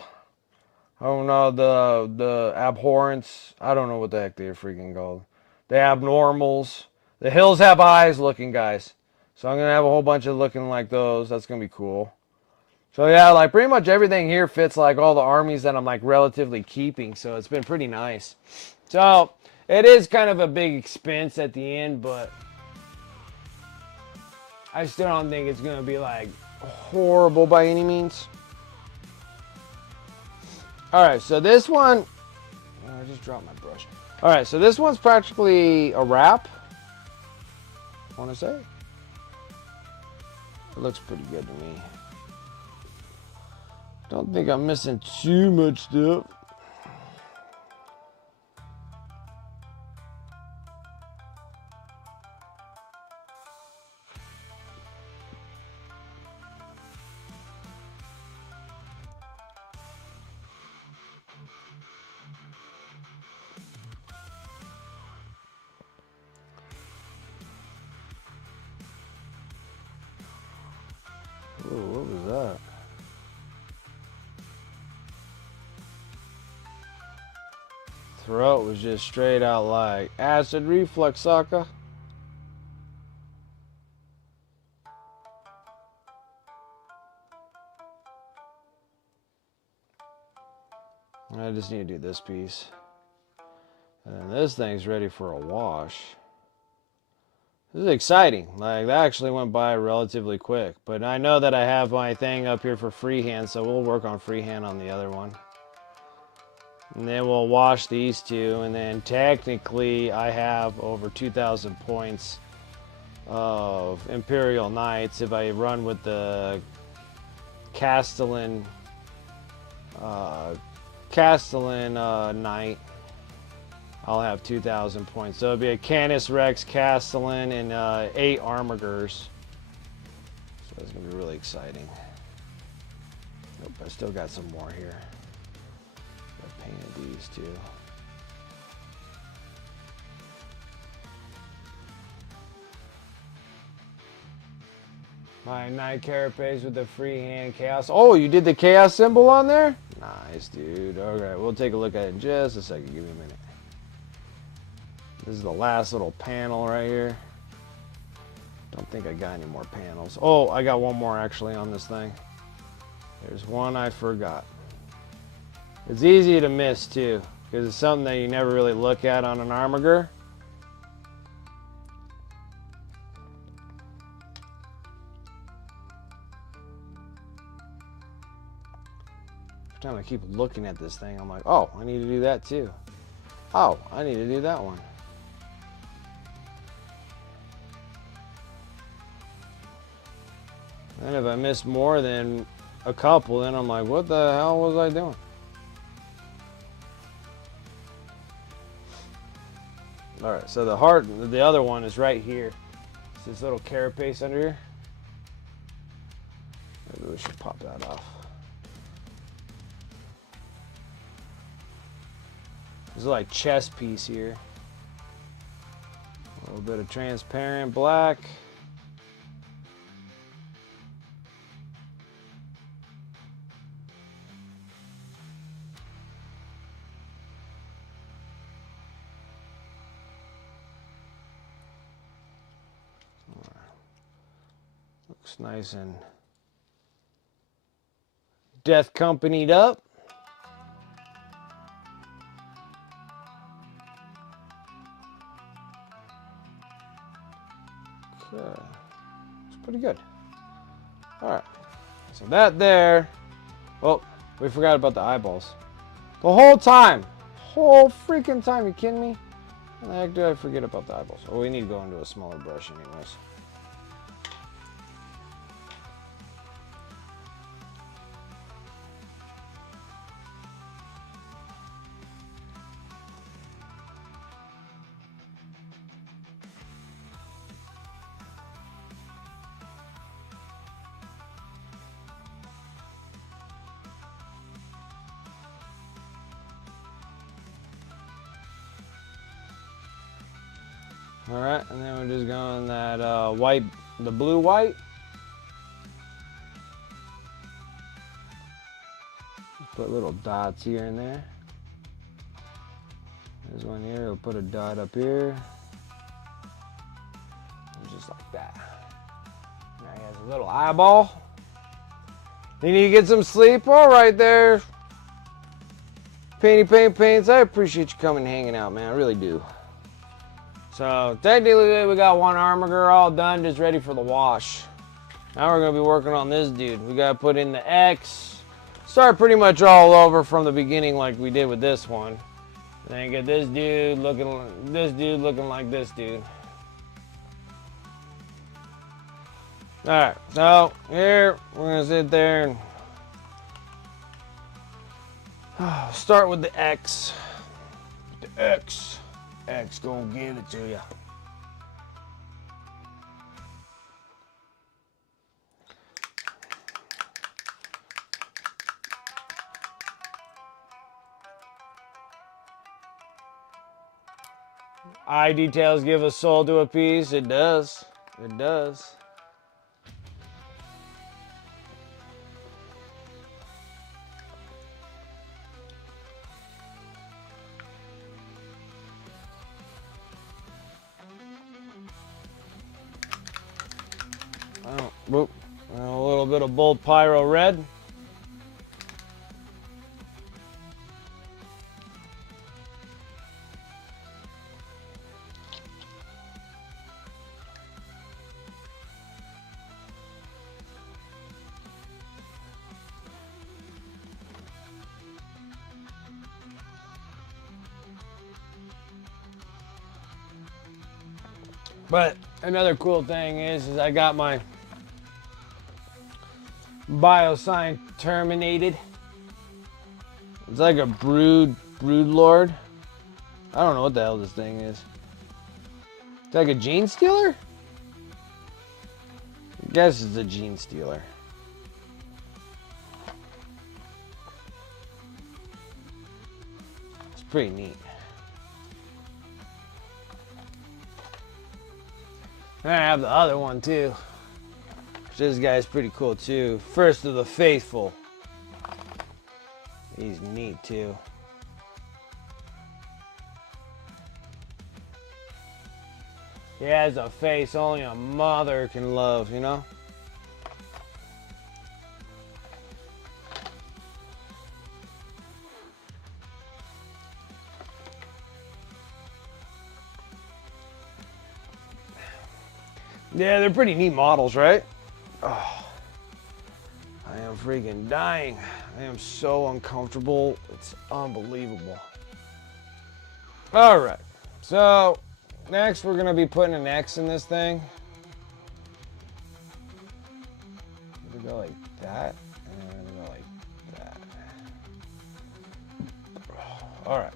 I don't know, the Abhorrents. I don't know what the heck they're freaking called. The Abnormals. The Hills Have Eyes looking guys. So I'm going to have a whole bunch of looking like those. That's going to be cool. So yeah, like pretty much everything here fits like all the armies that I'm like relatively keeping. So it's been pretty nice. So it is kind of a big expense at the end, but I still don't think it's going to be like horrible by any means. Alright, so this one, I just dropped my brush. Alright, so this one's practically a wrap, I want to say. It looks pretty good to me. Don't think I'm missing too much stuff. Ooh, what was that? Throat was just straight out like acid reflux, sucker. I just need to do this piece. And this thing's ready for a wash. This is exciting. Like, that actually went by relatively quick. But I know that I have my thing up here for freehand, so we'll work on freehand on the other one. And then we'll wash these two, and then technically I have over 2,000 points of Imperial Knights if I run with the Castellan Knight. I'll have 2,000 points. So it'll be a Canis Rex Castellan and 8 Armigers. So it's gonna be really exciting. Nope, I still got some more here. I painted these too. My Knight Carapace with the freehand chaos. Oh, you did the chaos symbol on there? Nice, dude. Alright, we'll take a look at it in just a second. Give me a minute. This is the last little panel right here. Don't think I got any more panels. Oh, I got one more actually on this thing. There's one I forgot. It's easy to miss too, because it's something that you never really look at on an Armiger. Every time I keep looking at this thing, I'm like, oh, I need to do that too. Oh, I need to do that one. And if I miss more than a couple, then I'm like, what the hell was I doing? Alright, so the other one is right here. It's this little carapace under here. Maybe we should pop that off. There's a like chest piece here. A little bit of transparent black. Looks nice and death companied up. Okay. It's pretty good. Alright. So that there. Oh, we forgot about the eyeballs. The whole time. Whole freaking time. You kidding me? How the heck did I forget about the eyeballs? Oh, we need to go into a smaller brush anyways. All right, and then we're just going that white, the blue white. Put little dots here and there. There's one here, we'll put a dot up here. And just like that. Now he has a little eyeball. You need to get some sleep? All right there. Paints, I appreciate you coming and hanging out, man. I really do. So, technically, we got one armor all done, just ready for the wash. Now we're going to be working on this dude. We got to put in the X. Start pretty much all over from the beginning like we did with this one. And then get this dude looking like this dude. Alright, so here we're going to sit there and start with the X. The X. X gonna give it to you. Eye details give a soul to a piece. It does. It does. Oh, whoop. A little bit of bold pyro red. But another cool thing is I got my biosign terminated. It's like a brood lord. I don't know what the hell this thing is. It's like a gene stealer? I guess it's a gene stealer. It's pretty neat. And I have the other one too. This guy's pretty cool too. First of the Faithful. He's neat too. He has a face only a mother can love, you know? Yeah, they're pretty neat models, right? Oh, I am freaking dying. I am so uncomfortable. It's unbelievable. All right, so next we're gonna be putting an X in this thing. We go like that, and then we go like that. All right.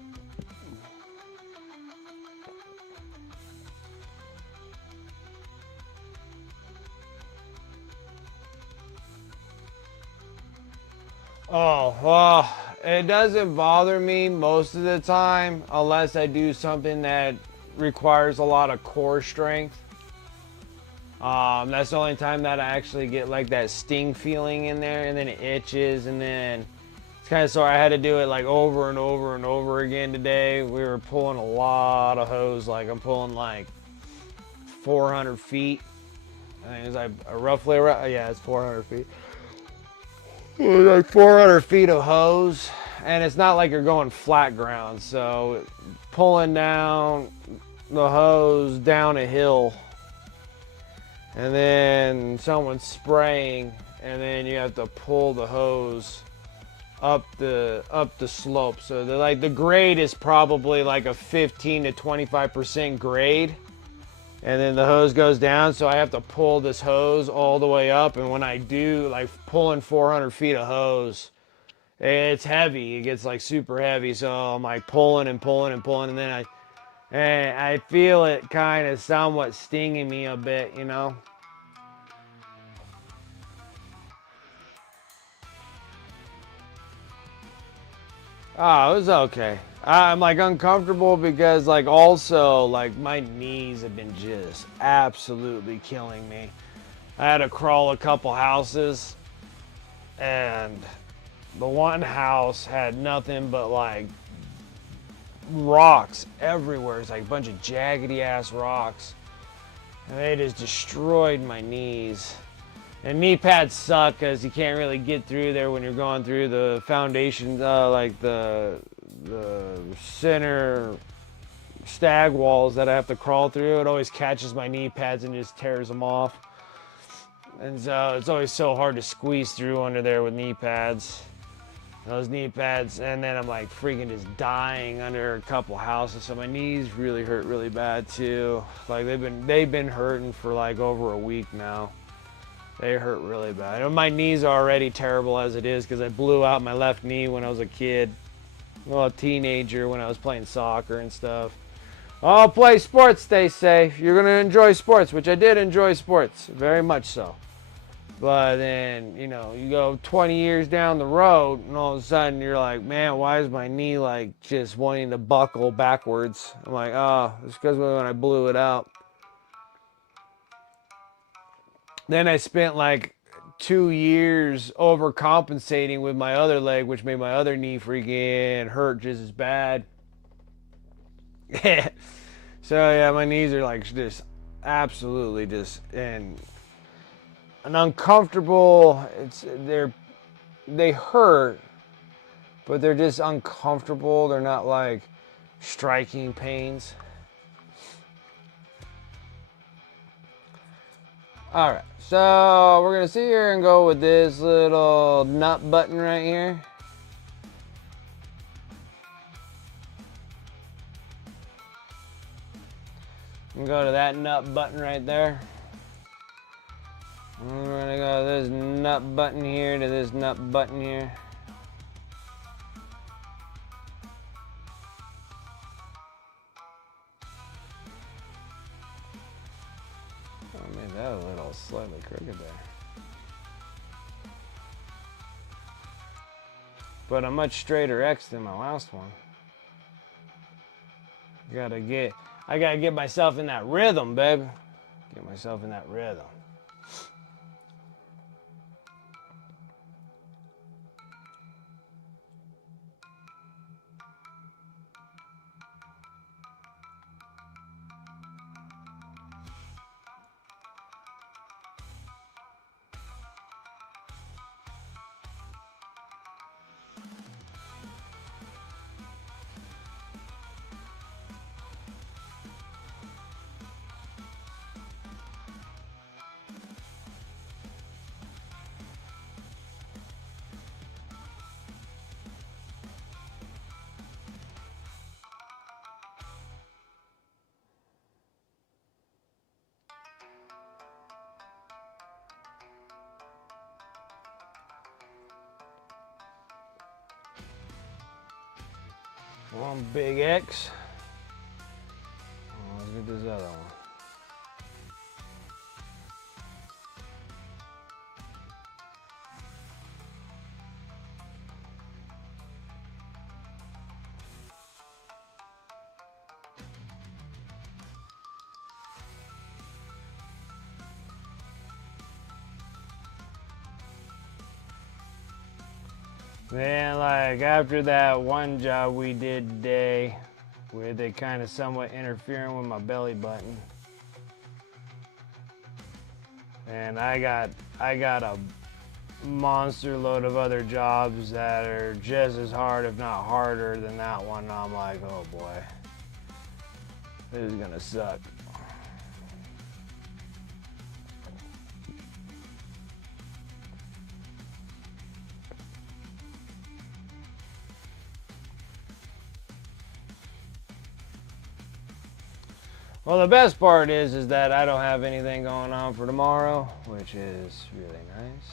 Oh, well, it doesn't bother me most of the time unless I do something that requires a lot of core strength. That's the only time that I actually get like that sting feeling in there, and then it itches, and then it's kind of sore. I had to do it like over and over and over again today. We were pulling a lot of hose. Like I'm pulling like 400 feet. I think it's like roughly around, yeah, it's 400 feet. Like 400 feet of hose, and it's not like you're going flat ground, so pulling down the hose down a hill, and then someone's spraying, and then you have to pull the hose up the slope. So the grade is probably like a 15 to 25% grade. And then the hose goes down, so I have to pull this hose all the way up. And when I do, like pulling 400 feet of hose, it's heavy. It gets like super heavy. So I'm like pulling and pulling and pulling, and then I feel it kind of somewhat stinging me a bit, you know. Oh, it was okay. I'm like uncomfortable because like also like my knees have been just absolutely killing me. I had to crawl a couple houses, and the one house had nothing but like rocks everywhere. It's like a bunch of jaggedy ass rocks, and they just destroyed my knees. And knee pads suck because you can't really get through there when you're going through the foundation, like the center stag walls that I have to crawl through. It always catches my knee pads and just tears them off. And so it's always so hard to squeeze through under there with knee pads. Those knee pads, and then I'm like freaking just dying under a couple houses. So my knees really hurt really bad too. Like they've been hurting for like over a week now. They hurt really bad. My knees are already terrible as it is because I blew out my left knee when I was a kid. Well, a teenager when I was playing soccer and stuff. Oh, play sports, they say. You're going to enjoy sports, which I did enjoy sports, very much so. But then, you know, you go 20 years down the road and all of a sudden you're like, man, why is my knee like just wanting to buckle backwards? I'm like, oh, it's because when I blew it out. Then I spent like 2 years overcompensating with my other leg, which made my other knee freaking hurt just as bad. So yeah, my knees are like just absolutely just and an uncomfortable. They hurt, but they're just uncomfortable. They're not like striking pains. All right, so we're gonna sit here and go with this little nut button right here. And go to that nut button right there. And we're gonna go this nut button here to this nut button here. Oh, made that a little slightly crooked there. But a much straighter X than my last one. I gotta get myself in that rhythm, baby. Get myself in that rhythm. One big X. Oh, let's get this other one. Then, like, after that one job we did today, with it kind of somewhat interfering with my belly button, and I got a monster load of other jobs that are just as hard, if not harder, than that one. I'm like, oh boy, this is gonna suck. Well, the best part is that I don't have anything going on for tomorrow, which is really nice.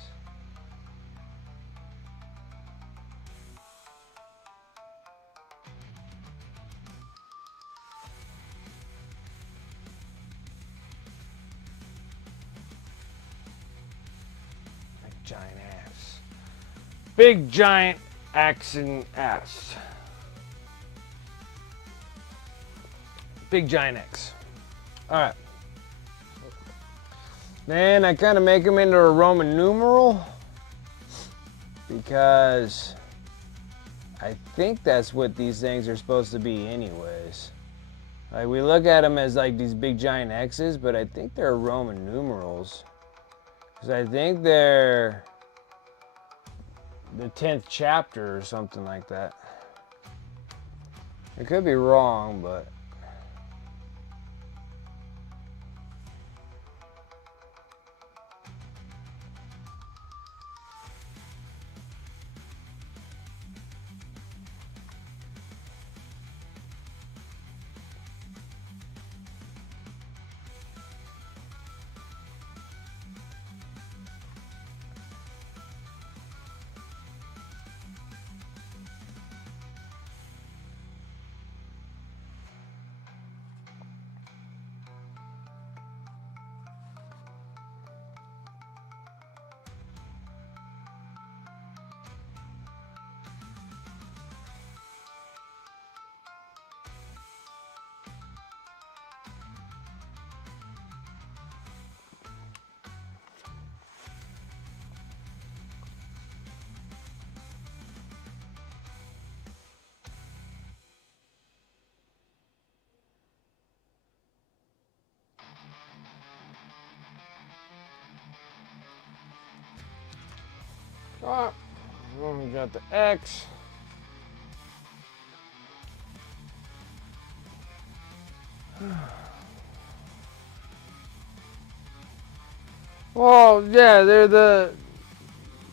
Big giant ass. Big giant axe and ass. Big giant X. All right. Then I kind of make them into a Roman numeral because I think that's what these things are supposed to be anyways. Like we look at them as like these big giant X's, but I think they're Roman numerals. Because I think they're the 10th chapter or something like that. I could be wrong, but... Alright, we got the X. Well, yeah, they're the...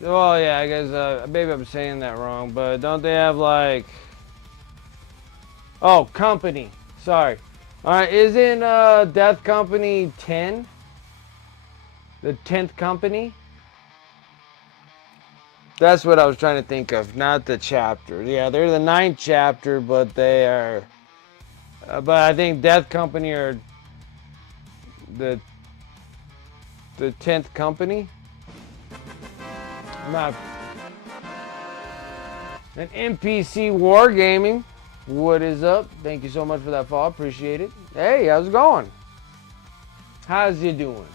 Well, yeah, I guess, maybe I'm saying that wrong, but don't they have, like... Oh, company. Sorry. Alright, isn't, Death Company 10? The 10th company? That's what I was trying to think of, not the chapter. Yeah, they're the 9th chapter, but they are... but I think Death Company are the 10th company. I'm not... An NPC Wargaming. What is up? Thank you so much for that follow. Appreciate it. Hey, how's it going? How's you doing?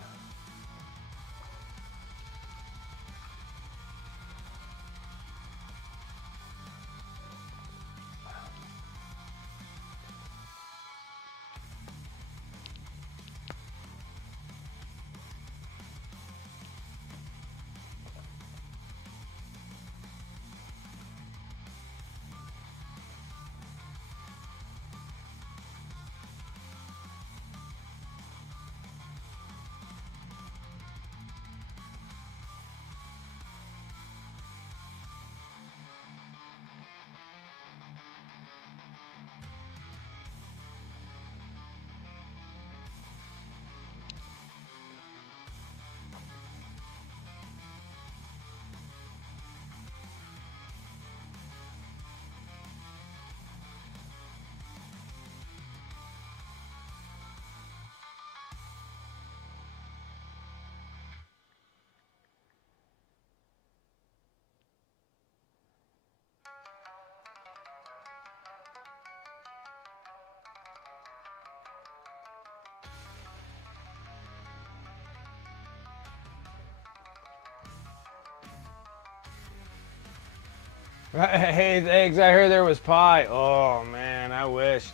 Hey, eggs, I heard there was pie. Oh, man, I wish.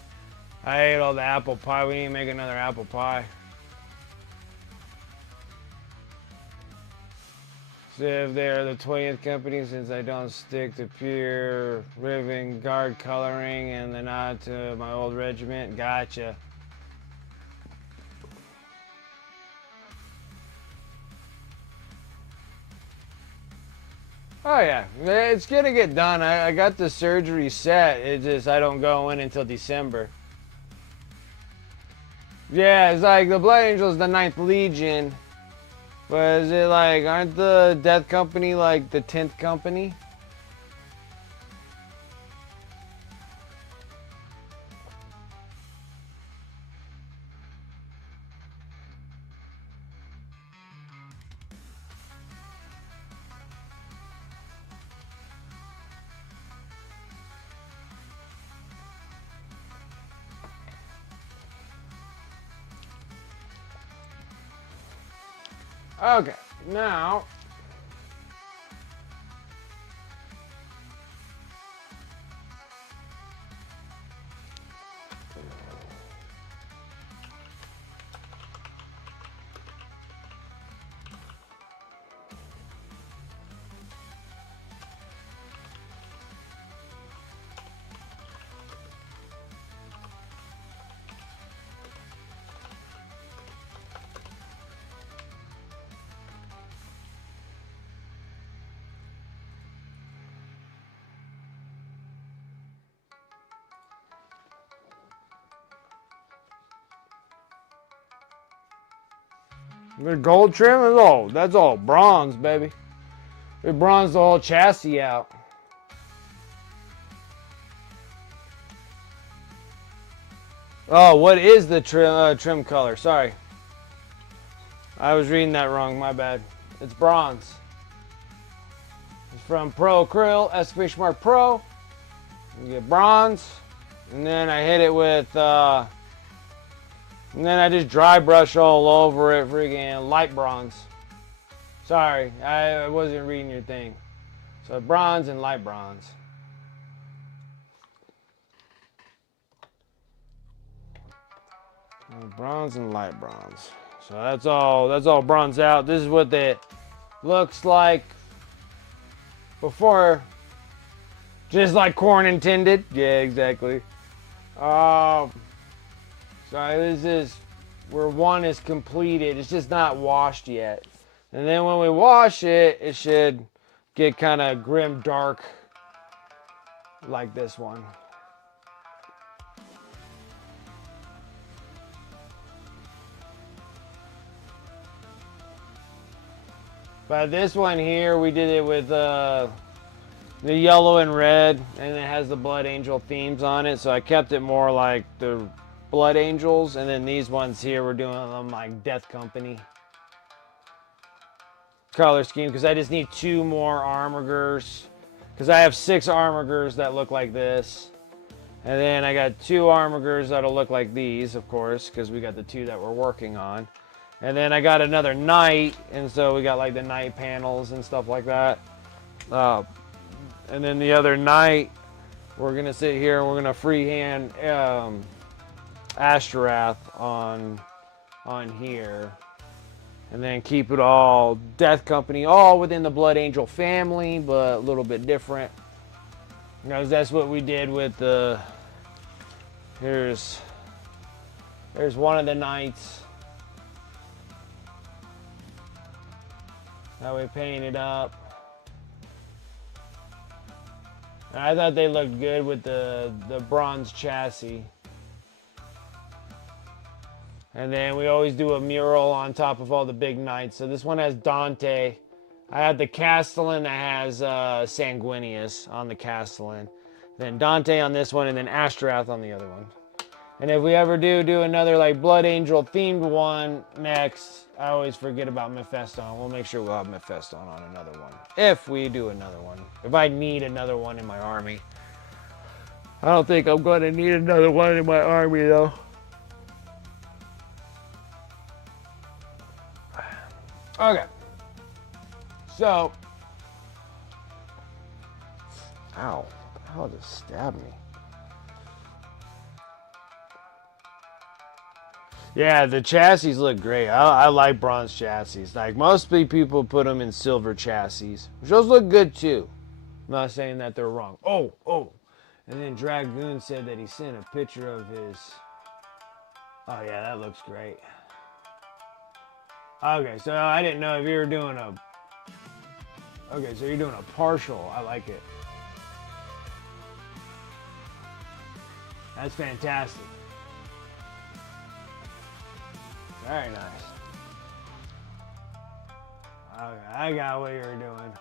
I ate all the apple pie. We need to make another apple pie. So if they're the 20th company, since I don't stick to pure ribbon guard coloring and the nod to my old regiment, gotcha. Oh yeah, it's gonna get done. I got the surgery set. It's just I don't go in until December. Yeah, it's like the Blood Angels, the 9th Legion. But is it like, aren't the Death Company like the 10th company? Okay, now. The gold trim is all, that's all bronze, baby. We bronzed the whole chassis out. Oh, what is the trim color? Sorry. I was reading that wrong, my bad. It's bronze. It's from Pro Acryl, Excavation Mark Pro. You get bronze. And then I hit it with, and then I just dry brush all over it, freaking light bronze. Sorry, I wasn't reading your thing. So bronze and light bronze. Bronze and light bronze. So that's all bronze out. This is what it looks like before. Just like corn intended. Yeah, exactly. So this is where one is completed. It's just not washed yet. And then when we wash it, it should get kind of grim dark like this one. But this one here, we did it with the yellow and red, and it has the Blood Angel themes on it. So I kept it more like the Blood Angels, and then these ones here, we're doing them like Death Company color scheme, because I just need 2 more armigers, because I have 6 armigers that look like this, and then I got 2 armigers that'll look like these, of course, because we got the 2 that we're working on. And then I got another knight, and so we got like the knight panels and stuff like that. And then the other knight, we're gonna sit here and we're gonna freehand Ashtaroth on here, and then keep it all Death Company, all within the Blood Angel family, but a little bit different. Because that's what we did with the. Here's one of the knights that we painted up. And I thought they looked good with the bronze chassis. And then we always do a mural on top of all the big knights. So this one has Dante. I had the Castellan that has Sanguinius on the Castellan. Then Dante on this one, and then Ashtaroth on the other one. And if we ever do another like Blood Angel themed one next, I always forget about Mephiston. We'll make sure we'll have Mephiston on another one. If we do another one. If I need another one in my army. I don't think I'm going to need another one in my army though. Okay. So. Ow. The hell just stabbed me? Yeah, the chassis look great. I like bronze chassis. Like most people put them in silver chassis, which those look good too. I'm not saying that they're wrong. Oh. And then Dragoon said that he sent a picture of his. Oh yeah, that looks great. Okay, so I didn't know if you were doing a. Okay, so you're doing a partial. I like it. That's fantastic. Very nice. Okay, I got what you were doing.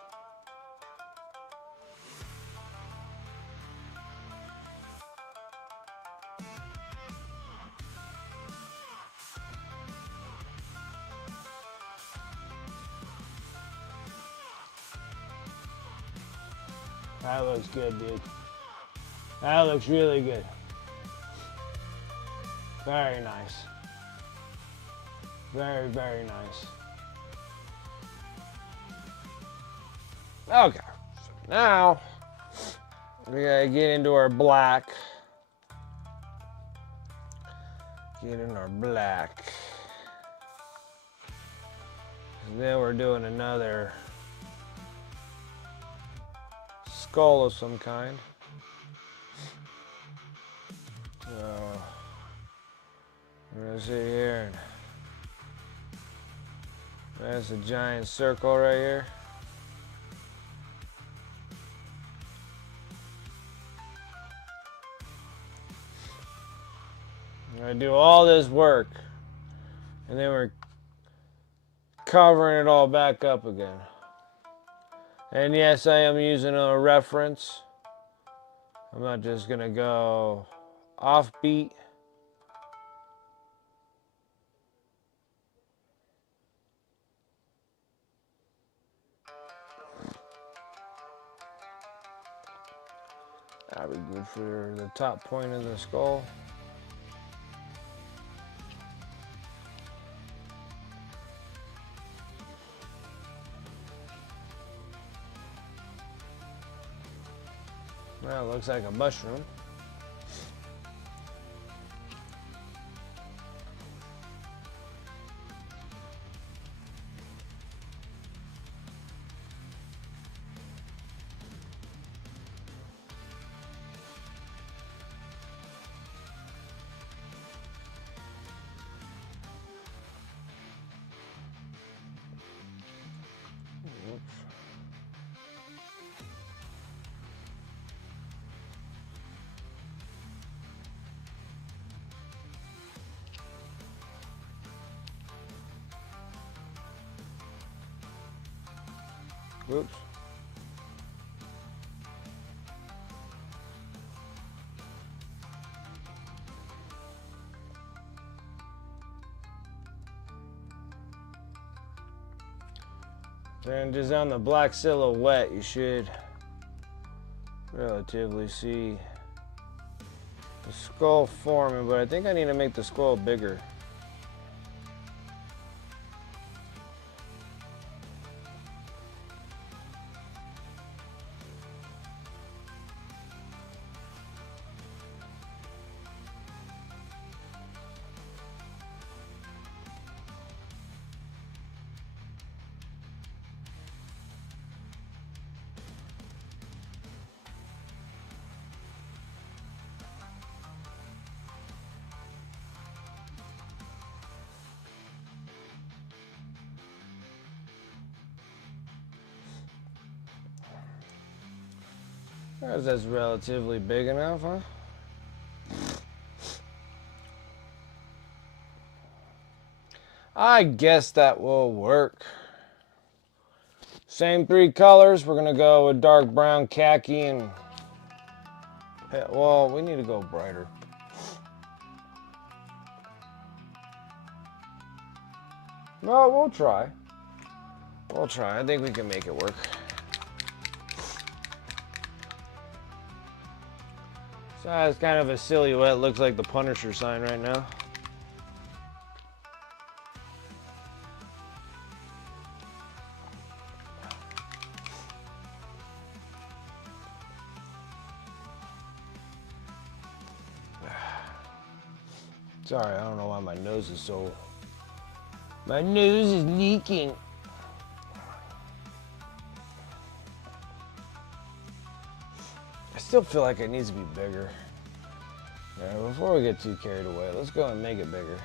That looks good, dude. That looks really good. Very nice. Very, very nice. Okay. So now we gotta get into our black. Get in our black. And then we're doing another skull of some kind. So we're gonna sit here and that's a giant circle right here. I'm gonna do all this work and then we're covering it all back up again. And yes, I am using a reference. I'm not just gonna go offbeat. That'd be good for the top point of the skull. Well, it looks like a mushroom. Whoops. And just on the black silhouette, you should relatively see the skull forming, but I think I need to make the skull bigger. That's relatively big enough, huh? I guess that will work. Same three colors. We're gonna go with dark brown, khaki, and well, we need to go brighter. No, we'll try. We'll try. I think we can make it work. So it's kind of a silhouette. Looks like the Punisher sign right now. Sorry, I don't know why my nose is so... My nose is leaking. I still feel like it needs to be bigger. Alright, before we get too carried away, let's go and make it bigger.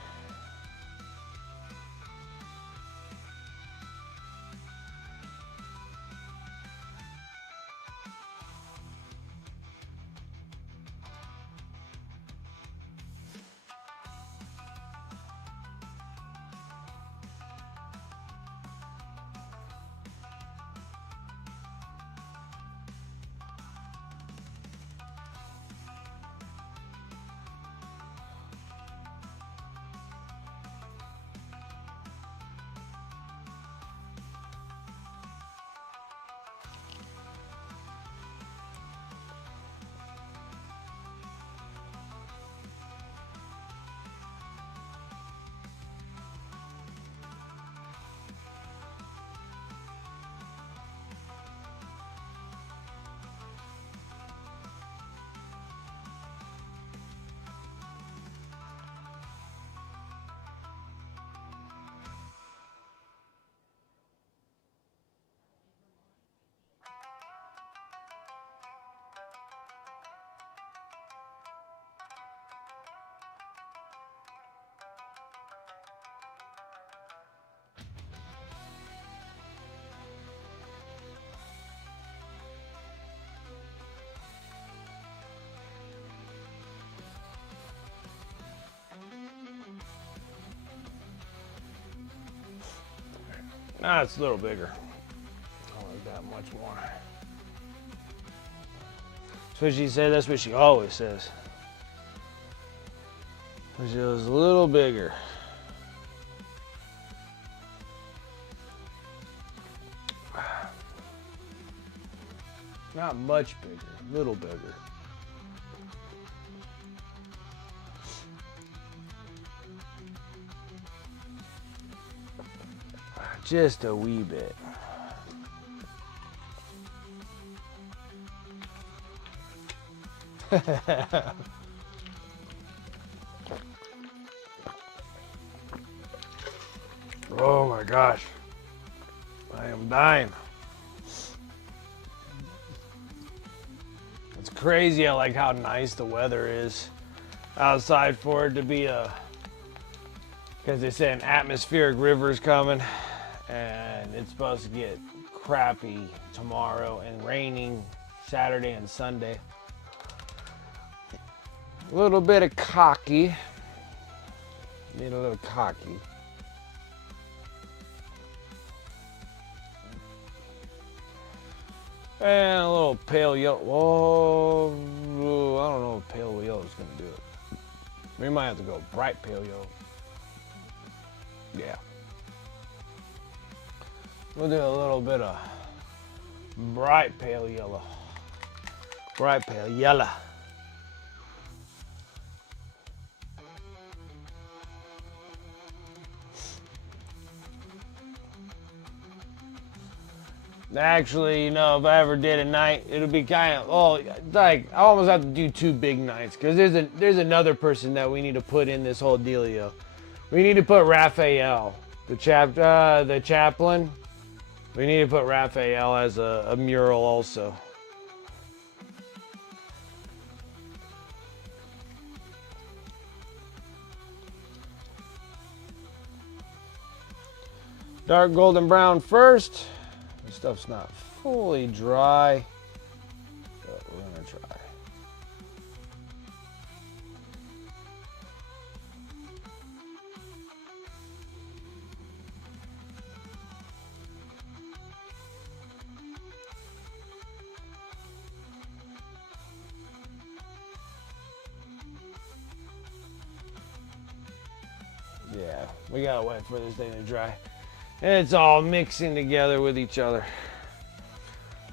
Ah, it's a little bigger. I like that much more. That's what she said. That's what she always says. She was a little bigger. Not much bigger, a little bigger. Just a wee bit. Oh my gosh. I am dying. It's crazy. I like how nice the weather is outside for it to be because they say an atmospheric river is coming and it's supposed to get crappy tomorrow and raining Saturday and Sunday. A little bit of cocky. Need a little cocky. And a little pale yellow. Whoa, I don't know if pale yellow is going to do it. We might have to go bright pale yellow. Yeah. We'll do a little bit of bright pale yellow. Bright pale yellow. Actually, you know, if I ever did a night, it'll be kind of, like, I almost have to do 2 big nights, because there's another person that we need to put in this whole dealio. We need to put Raphael, the chaplain. We need to put Raphael as a mural also. Dark golden brown first. This stuff's not fully dry, but we're gonna try. Yeah, we gotta wait for this thing to dry. And it's all mixing together with each other.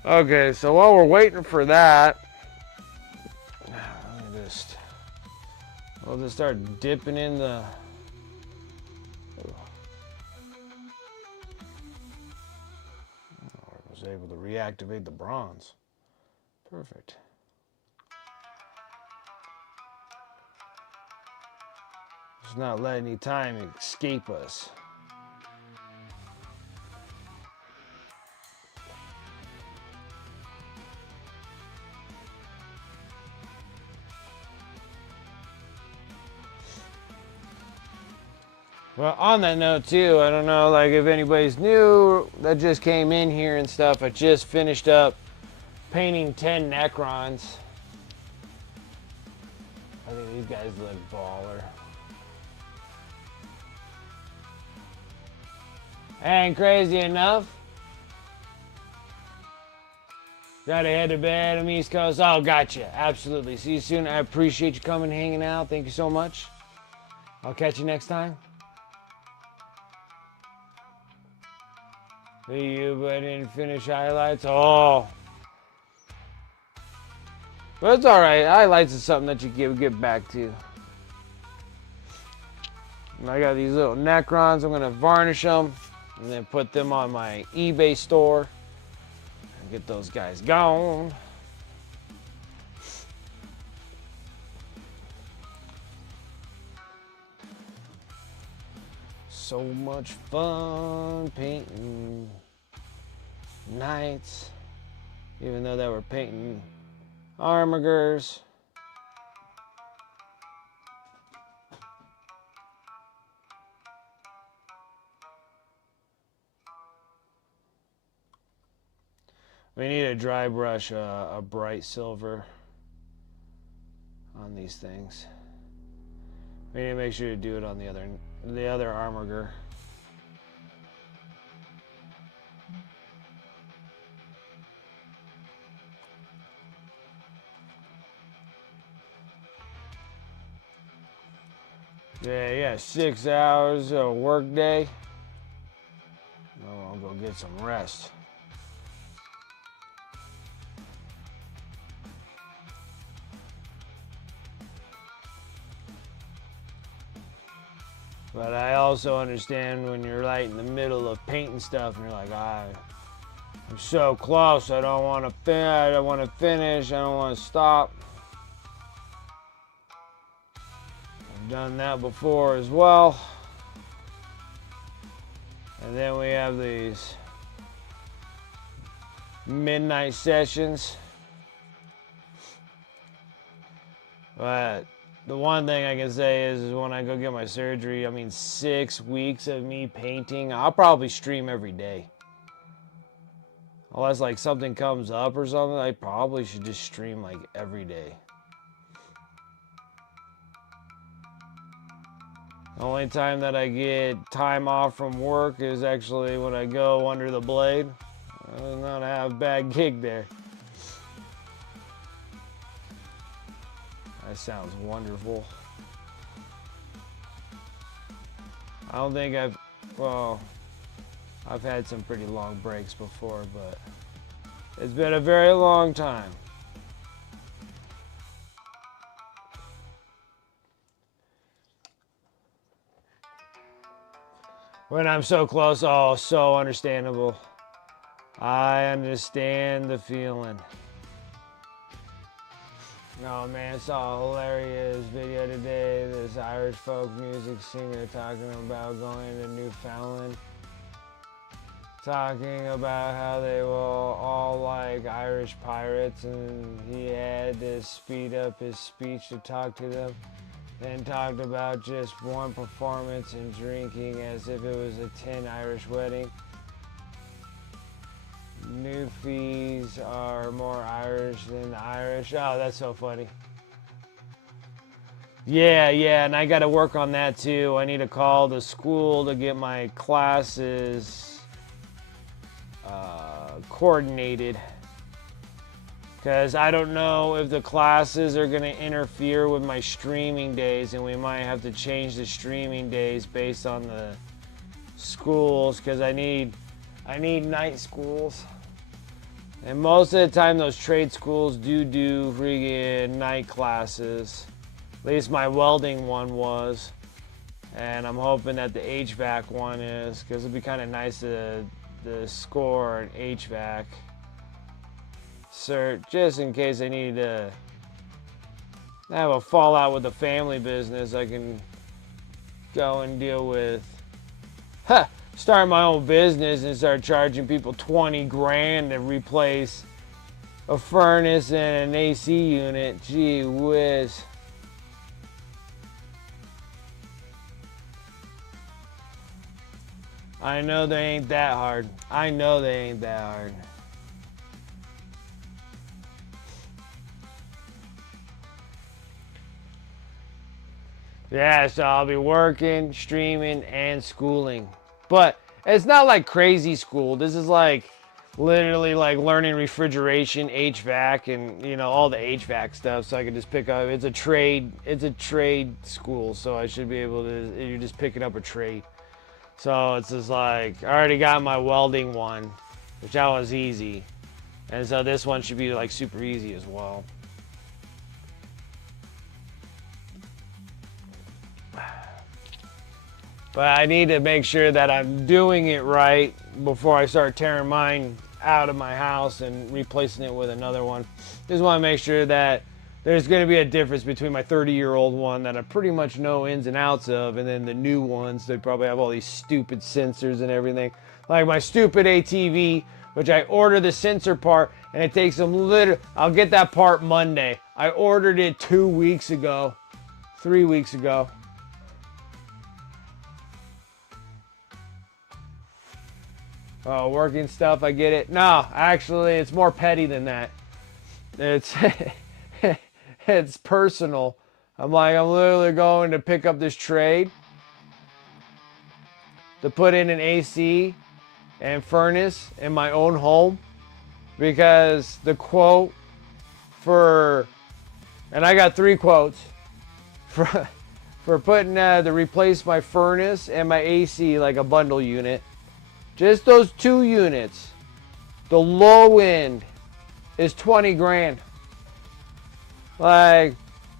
Okay, so while we're waiting for that, we'll just start dipping in the. I was able to reactivate the bronze. Perfect. Just not letting any time escape us. Well, on that note too, I don't know, like if anybody's new that just came in here and stuff. I just finished up painting 10 Necrons. I think these guys look baller. And crazy enough, gotta head to bed. I'm East Coast. Oh, gotcha. Absolutely. See you soon. I appreciate you coming and hanging out. Thank you so much. I'll catch you next time. See you, but I didn't finish highlights. Oh. But it's alright. Highlights is something that you get back to. And I got these little Necrons. I'm going to varnish them and then put them on my eBay store and get those guys gone. So much fun painting knights, even though they were painting armigers. We need a dry brush, a bright silver on these things. We need to make sure to do it on the other armiger. Yeah, 6 hours of work day. Oh, I'll go get some rest. But I also understand when you're right in the middle of painting stuff and you're like, I'm so close. I don't want to I don't want to finish. I don't want to stop. I've done that before as well. And then we have these midnight sessions. But the one thing I can say is when I go get my surgery, 6 weeks of me painting, I'll probably stream every day. Unless like something comes up or something, I probably should just stream like every day. The only time that I get time off from work is actually when I go under the blade. I do not have a bad gig there. That sounds wonderful. I don't think I've had some pretty long breaks before, but it's been a very long time. When I'm so close, oh, so understandable. I understand the feeling. Oh man, I saw a hilarious video today. This Irish folk music singer talking about going to Newfoundland. Talking about how they were all like Irish pirates, and he had to speed up his speech to talk to them. Then talked about just one performance and drinking as if it was a 10 Irish wedding. Newfies are more Irish than the Irish. Oh, that's so funny. Yeah, and I got to work on that too. I need to call the school to get my classes coordinated. Because I don't know if the classes are going to interfere with my streaming days, and we might have to change the streaming days based on the schools, because I need night schools. And most of the time those trade schools do friggin' night classes. At least my welding one was. And I'm hoping that the HVAC one is, because it'd be kind of nice to score an HVAC cert, just in case I need to have a fallout with the family business. I can go and deal with start my own business and start charging people 20 grand to replace a furnace and an AC unit. Gee whiz. I know they ain't that hard. I know they ain't that hard. Yeah, so I'll be working, streaming, and schooling. But it's not like crazy school. This is like literally like learning refrigeration, HVAC, and all the HVAC stuff. So I can just pick up. It's a trade school, so I should be able to. You're just picking up a trade. So it's just like I already got my welding one, which that was easy, and so this one should be like super easy as well. But I need to make sure that I'm doing it right before I start tearing mine out of my house and replacing it with another one. Just want to make sure that there's going to be a difference between my 30-year-old one that I pretty much know ins and outs of, and then the new ones that probably have all these stupid sensors and everything. Like my stupid ATV, which I order the sensor part, and it takes them I'll get that part Monday. I ordered it 2 weeks ago, 3 weeks ago. Oh, working stuff, I get it. No, actually, it's more petty than that. It's it's personal. I'm literally going to pick up this trade to put in an AC and furnace in my own home, because the quote for, and I got 3 quotes for for putting to replace my furnace and my AC, like a bundle unit. Just those 2 units. The low end is 20 grand. Like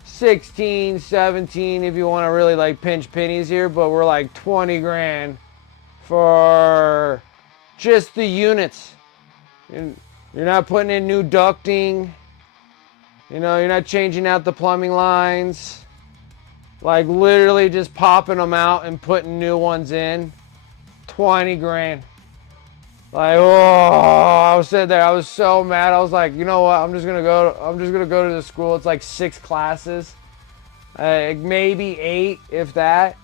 16, 17 if you want to really like pinch pennies here, but we're like 20 grand for just the units. You're not putting in new ducting. You know, you're not changing out the plumbing lines. Like literally just popping them out and putting new ones in. 20 grand. Like, oh, I was sitting there. I was so mad. I was like, you know what? I'm just gonna go to the school. It's like 6 classes, maybe 8 if that.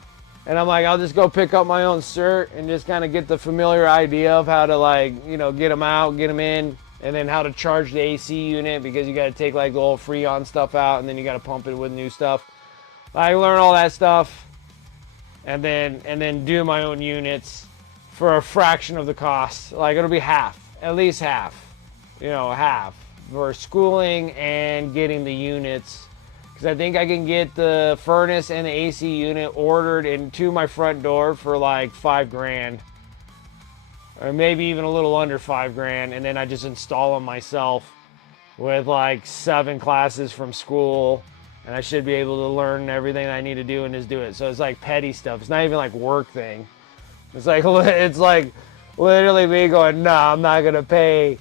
And I'm like, I'll just go pick up my own cert and just kind of get the familiar idea of how to, like, you know, get them out, get them in, and then how to charge the AC unit, because you got to take like the old Freon stuff out and then you got to pump it with new stuff. I learn all that stuff, and then do my own units for a fraction of the cost. Like, it'll be half, at least half, you know, half for schooling and getting the units. Because I think I can get the furnace and the AC unit ordered into my front door for like 5 grand. Or maybe even a little under 5 grand. And then I just install them myself with like 7 classes from school. And I should be able to learn everything I need to do and just do it. So it's like petty stuff. It's not even like work thing. It's like literally me going, no, I'm not going to pay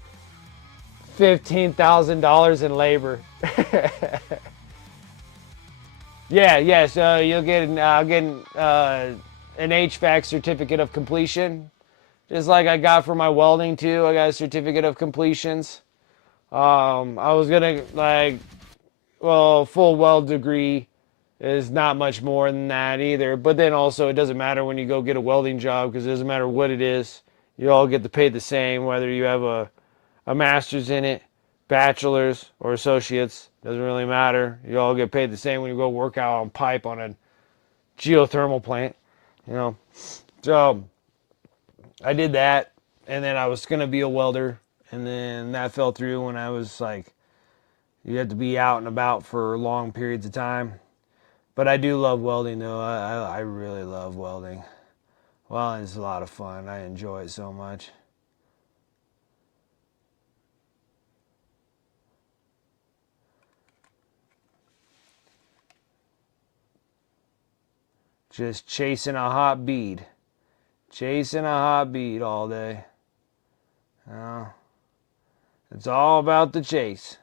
$15,000 in labor. Yeah, so you'll get an HVAC certificate of completion. Just like I got for my welding too. I got a certificate of completions. I was gonna full weld degree is not much more than that either. But then also it doesn't matter when you go get a welding job, because it doesn't matter what it is. You all get paid the same, whether you have a master's in it, bachelor's, or associates. Doesn't really matter. You all get paid the same when you go work out on pipe on a geothermal plant, you know. So I did that, and then I was gonna be a welder, and then that fell through when I was like, you have to be out and about for long periods of time. But I do love welding though. I really love welding. Well, it's a lot of fun. I enjoy it so much. Just chasing a hot bead. Chasing a hot bead all day. It's all about the chase.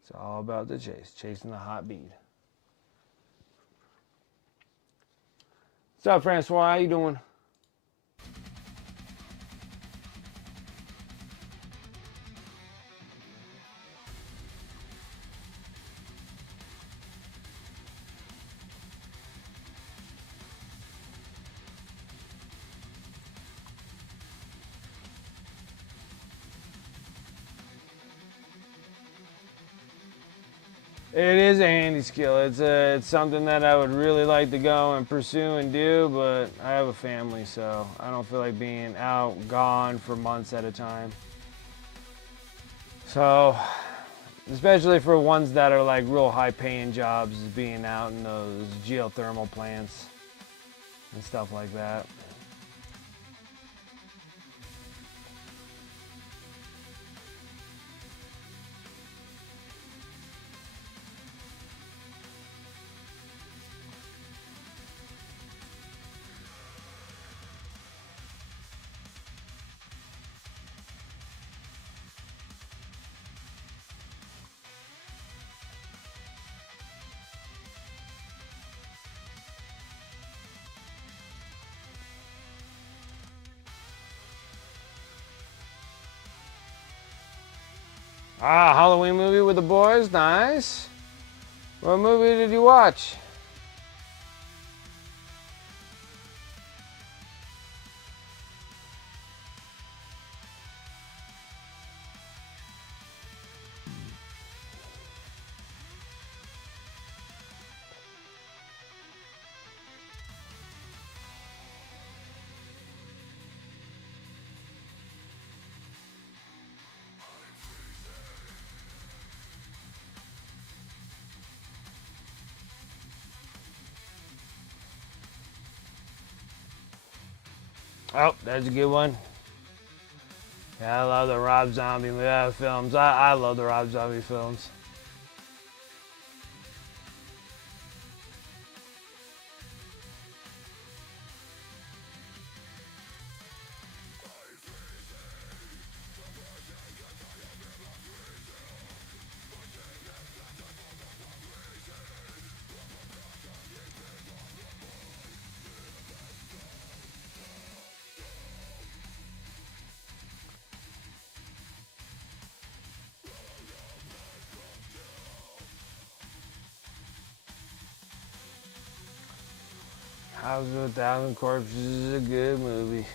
It's all about the chase. Chasing the hot bead. What's up, Francois? How you doing? It is a handy skill. It's something that I would really like to go and pursue and do, but I have a family, so I don't feel like being out, gone for months at a time. So, especially for ones that are like real high-paying jobs, is being out in those geothermal plants and stuff like that. Ah, Halloween movie with the boys, nice. What movie did you watch? Oh, that's a good one. Yeah, I love the Rob Zombie films. I love the Rob Zombie films. House of a Thousand Corpses is a good movie.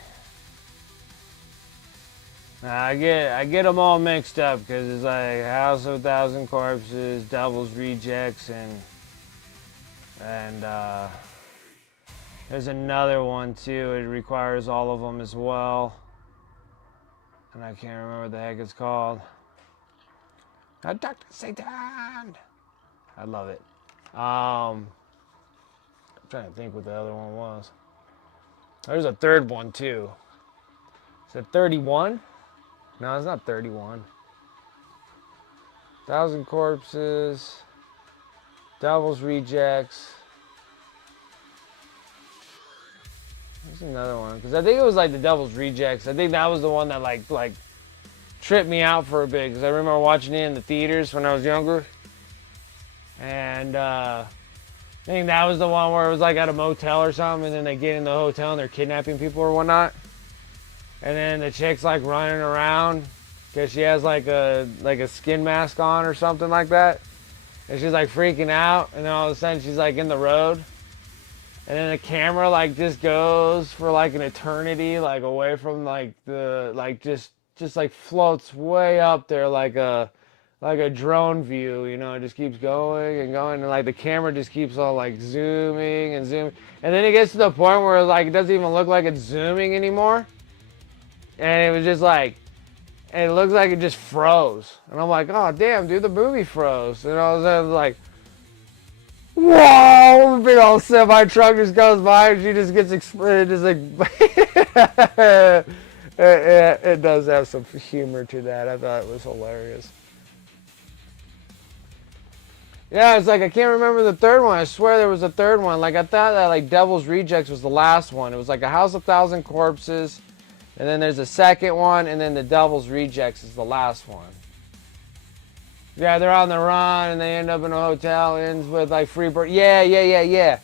I get them all mixed up because it's like House of a Thousand Corpses, Devil's Rejects, and there's another one too. It requires all of them as well, and I can't remember what the heck it's called. Dr. Satan. I love it. I'm trying to think what the other one was. There's a third one too. Is it 31? No, it's not 31. Thousand Corpses, Devil's Rejects. There's another one because I think it was like the Devil's Rejects. I think that was the one that like tripped me out for a bit because I remember watching it in the theaters when I was younger, and I think that was the one where it was like at a motel or something, and then they get in the hotel and they're kidnapping people or whatnot, and then the chick's like running around because she has like a skin mask on or something like that, and she's like freaking out, and then all of a sudden she's like in the road. And then the camera like just goes for like an eternity, like away from like the like just like floats way up there like a drone view, you know. It just keeps going and going, and like the camera just keeps on like zooming and zooming, and then it gets to the point where like it doesn't even look like it's zooming anymore, and it was just like, and it looks like it just froze, and I'm like, oh damn, dude, the movie froze, and all of a sudden like, whoa, big old semi truck just goes by and she just gets exploded. Just like it does have some humor to that. I thought it was hilarious. Yeah, it's like I can't remember the third one. I swear there was a third one. Like I thought that like Devil's Rejects was the last one. It was like a House of Thousand Corpses, and then there's a second one, and then the Devil's Rejects is the last one. Yeah, they're on the run and they end up in a hotel, ends with like free bird. Yeah.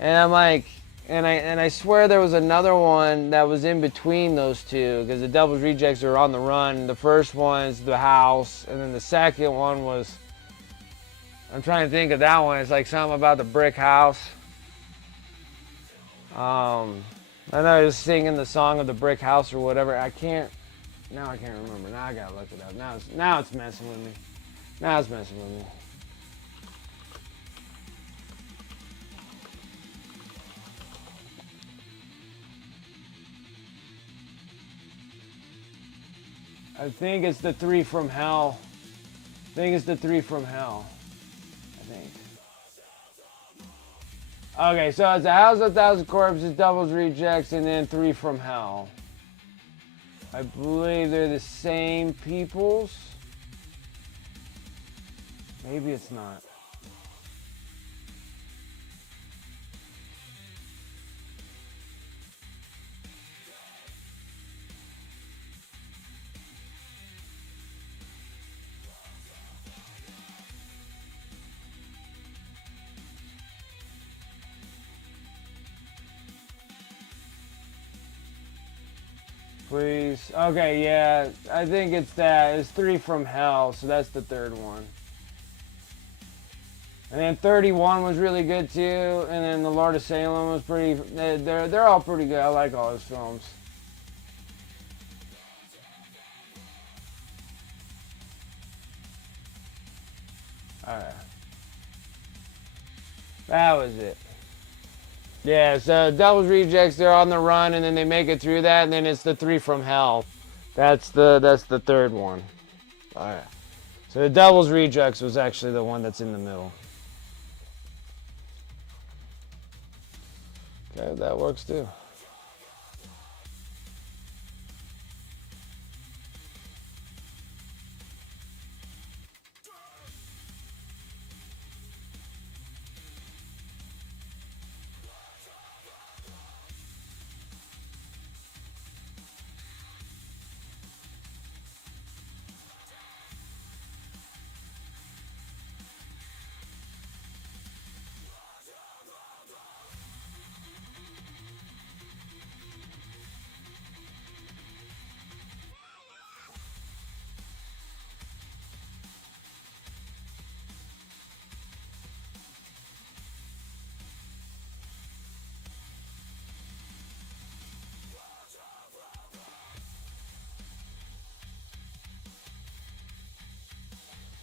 And I'm like, and I swear there was another one that was in between those two because the Devil's Rejects are on the run. The first one is the house, and then the second one was, I'm trying to think of that one. It's like something about the brick house. I know I was singing the song of the brick house or whatever. I can't remember. Now I gotta look it up. Now it's messing with me. Now it's messing with me. I think it's the Three from Hell. I think. Okay, so it's a House of Thousand Corpses, Devil's Rejects, and then Three from Hell. I believe they're the same peoples. Maybe it's not. Please. Okay, yeah. I think it's that. It's Three from Hell, so that's the third one. And then 31 was really good too. And then The Lord of Salem was pretty. They're all pretty good. I like all his films. Alright. That was it. Yeah, so Devil's Rejects, they're on the run and then they make it through that, and then it's the Three from Hell. That's the third one. Alright. So the Devil's Rejects was actually the one that's in the middle. Okay, that works too.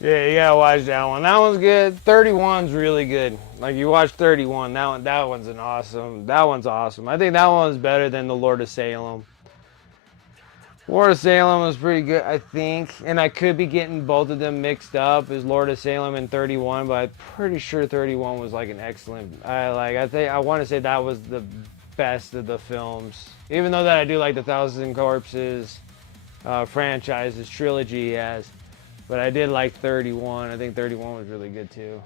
Yeah, you gotta watch that one. That one's good. 31's really good. Like you watch 31, that one's an awesome. That one's awesome. I think that one's better than the Lord of Salem. Lord of Salem was pretty good, I think, and I could be getting both of them mixed up as Lord of Salem and 31, but I'm pretty sure 31 was like an excellent. I think I want to say that was the best of the films, even though that I do like the Thousand Corpses franchises trilogy he has, but I did like 31. I think 31 was really good too.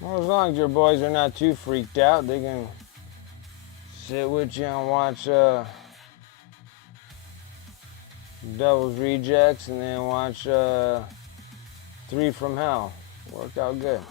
Well, as long as your boys are not too freaked out, they can sit with you and watch Devil's Rejects and then watch Three from Hell. Worked out good.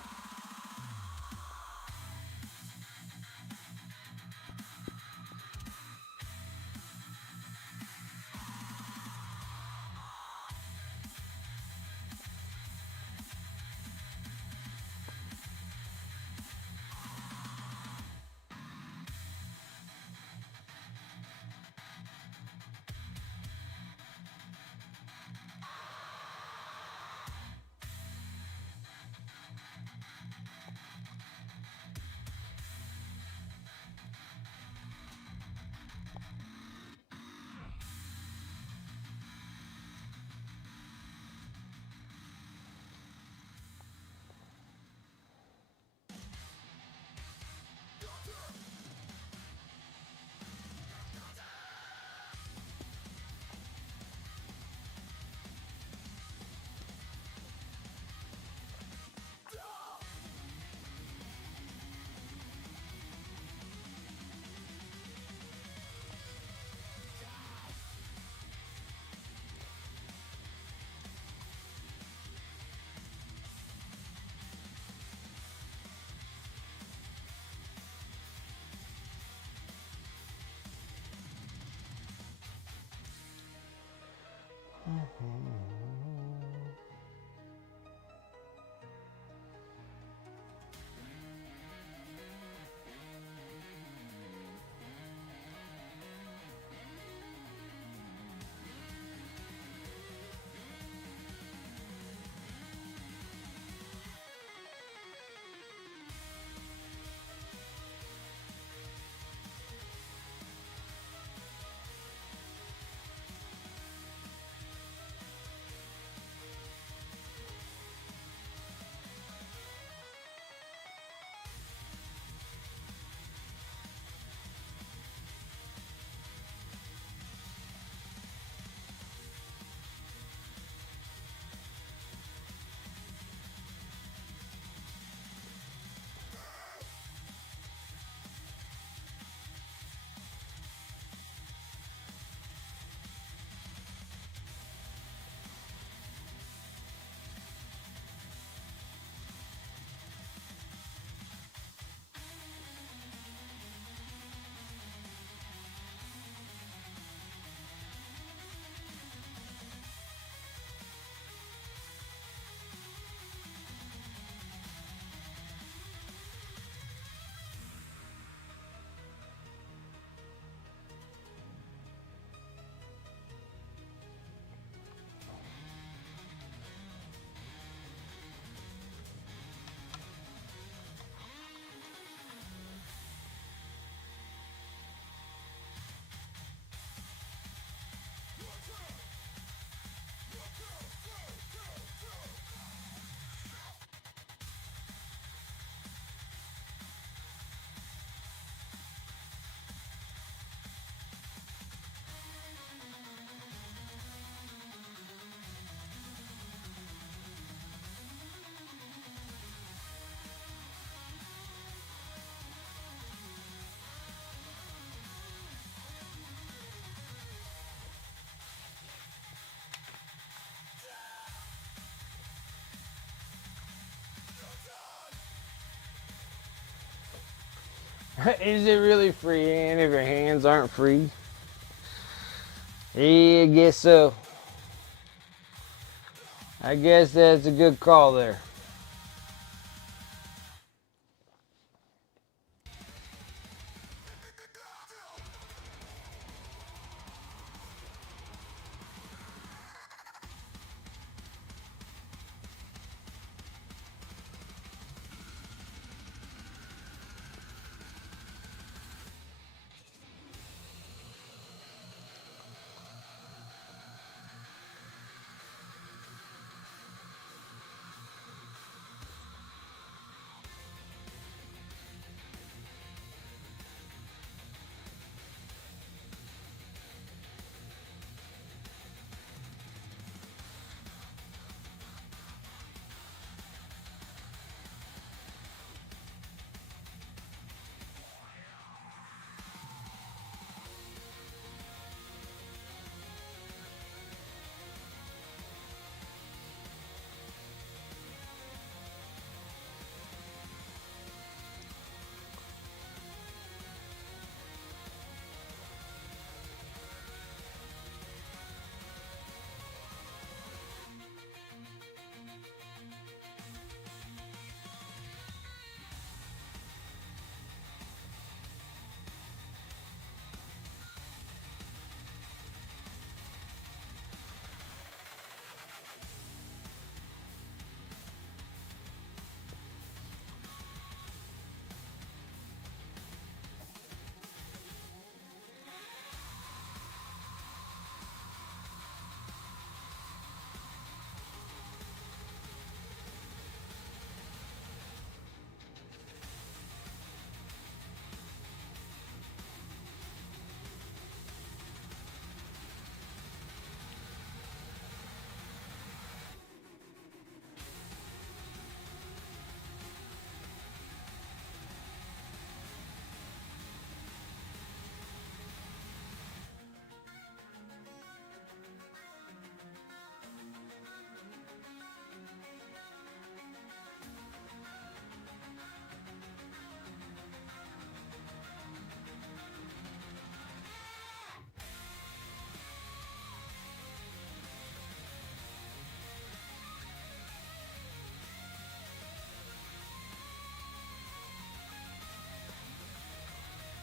Is it really free hand if your hands aren't free? Yeah, I guess so. I guess that's a good call there.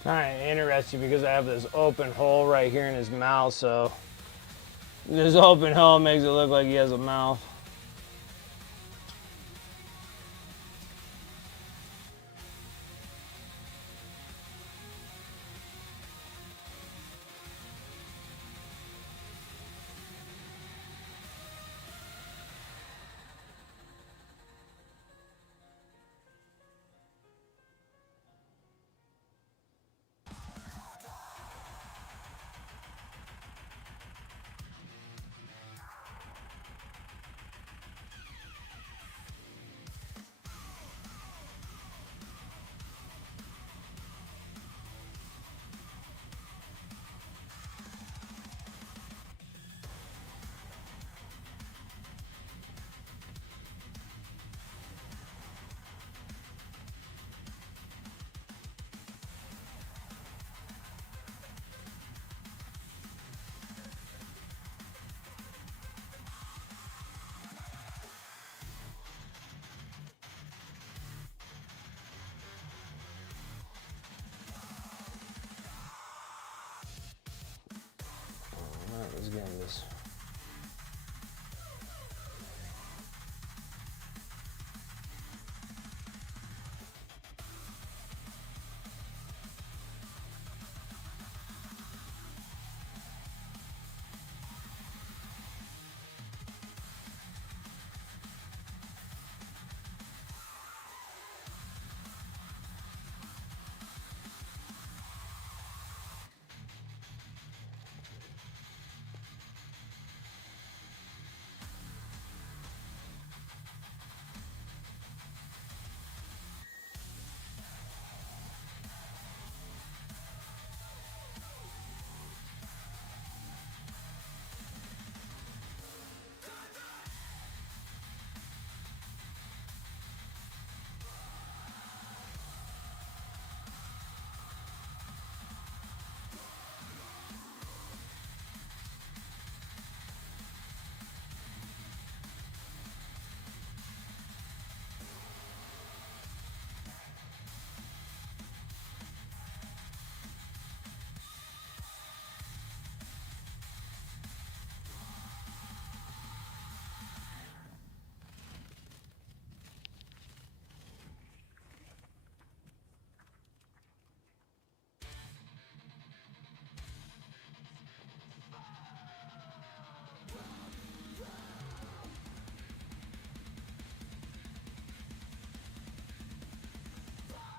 Kind of interesting because I have this open hole right here in his mouth, so this open hole makes it look like he has a mouth. Alright, let's get this.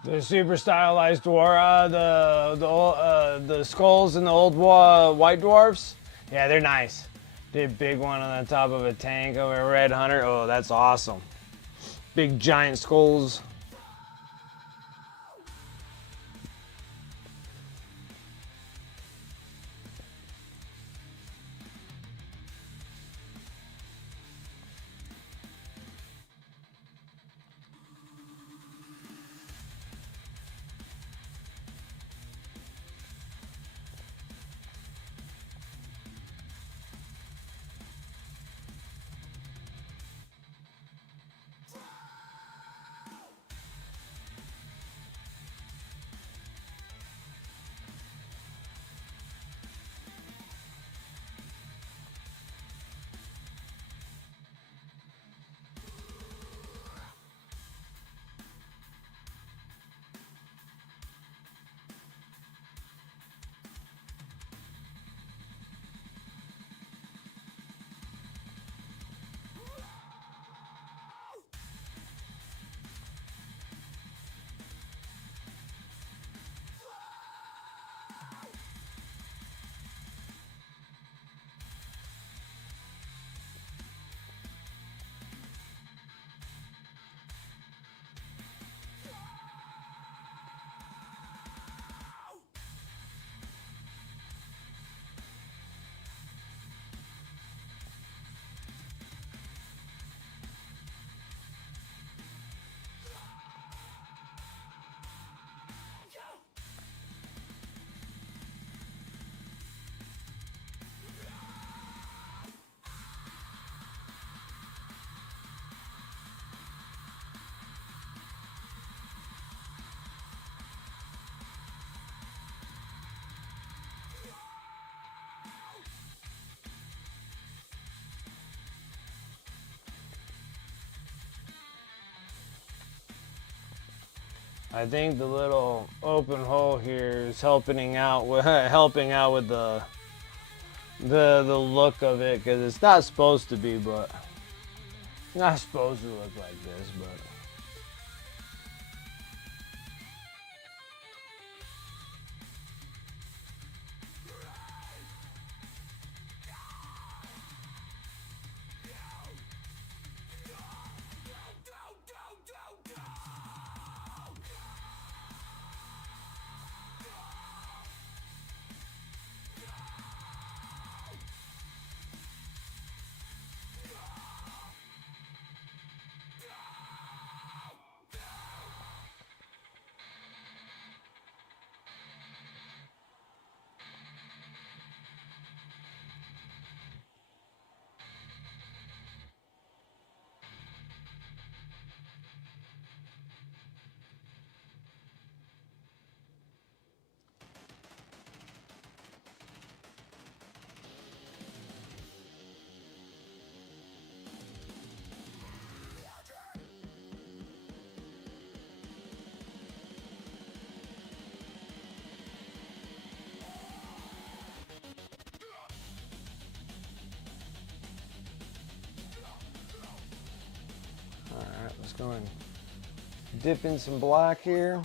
The super stylized dwarf, the skulls in the old white dwarfs. Yeah, they're nice. Did big one on the top of a tank of a red hunter. Oh, that's awesome. Big giant skulls. I think the little open hole here is helping out with the look of it, because it's not supposed to be, but it's not supposed to look like this, but. Alright, let's go and dip in some black here.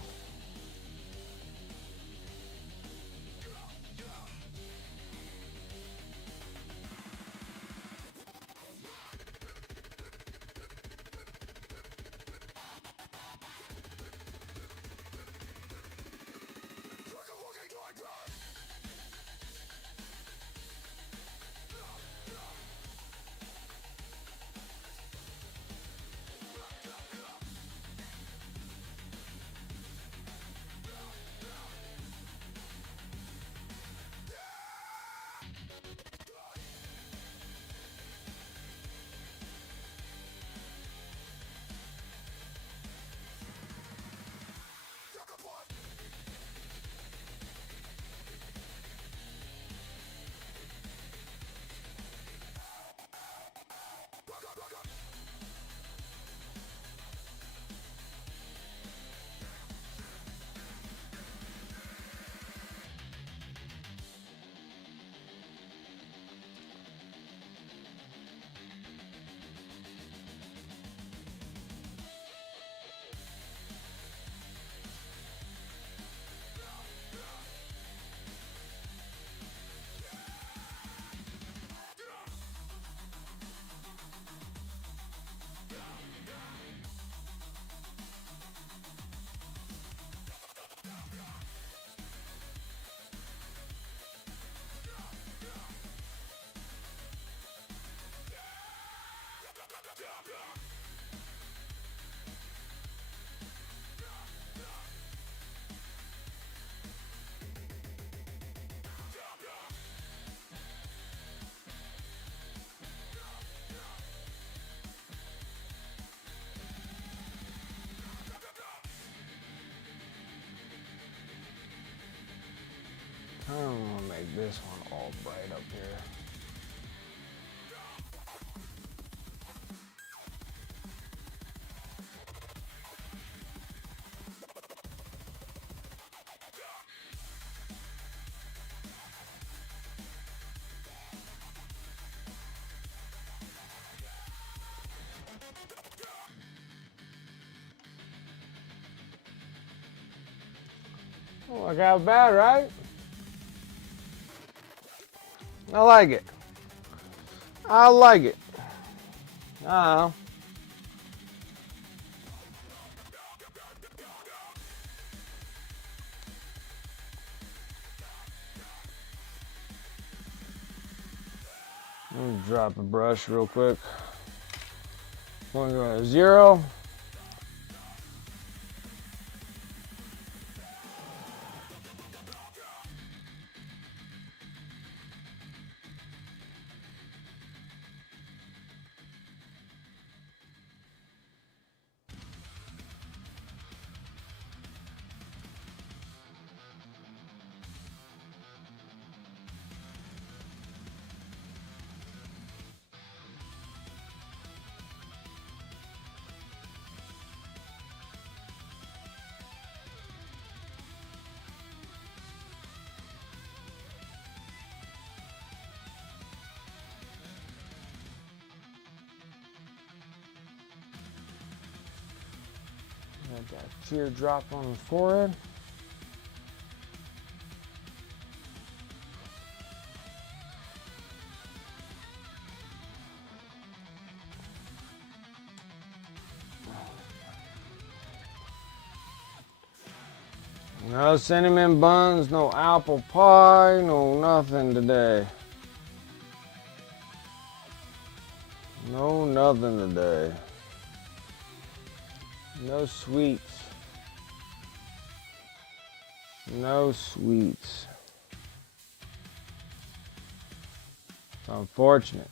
make this one all bright up here. Don't look out bad, right? I like it. I like it. I don't know. Let me drop a brush real quick. We're going to 0. Got that teardrop on the forehead. No cinnamon buns, no apple pie, no nothing today. No nothing today. No sweets. No sweets. It's unfortunate.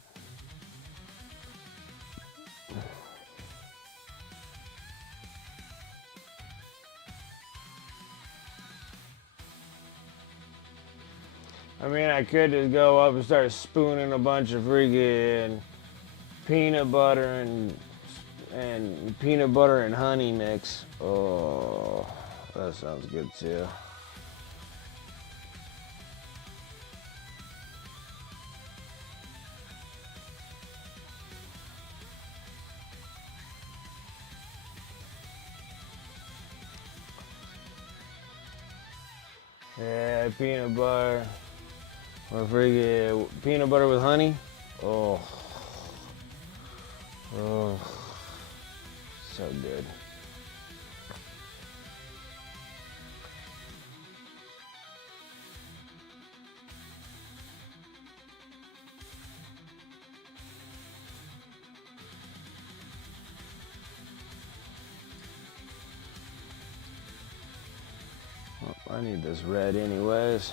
I mean, I could just go up and start spooning a bunch of freaking peanut butter and peanut butter and honey mix. Oh, that sounds good too. Yeah, peanut butter. Or freaking peanut butter with honey. Oh. Oh. So good. I need this red anyways.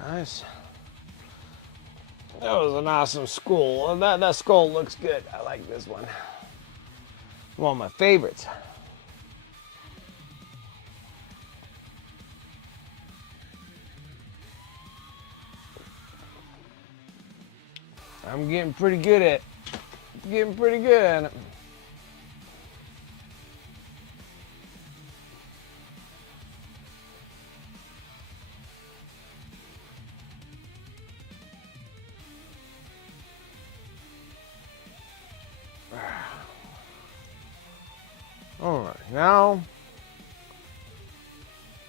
Nice. That was an awesome skull. That skull looks good. I like this one. One of my favorites. I'm getting pretty good at it. All right, now.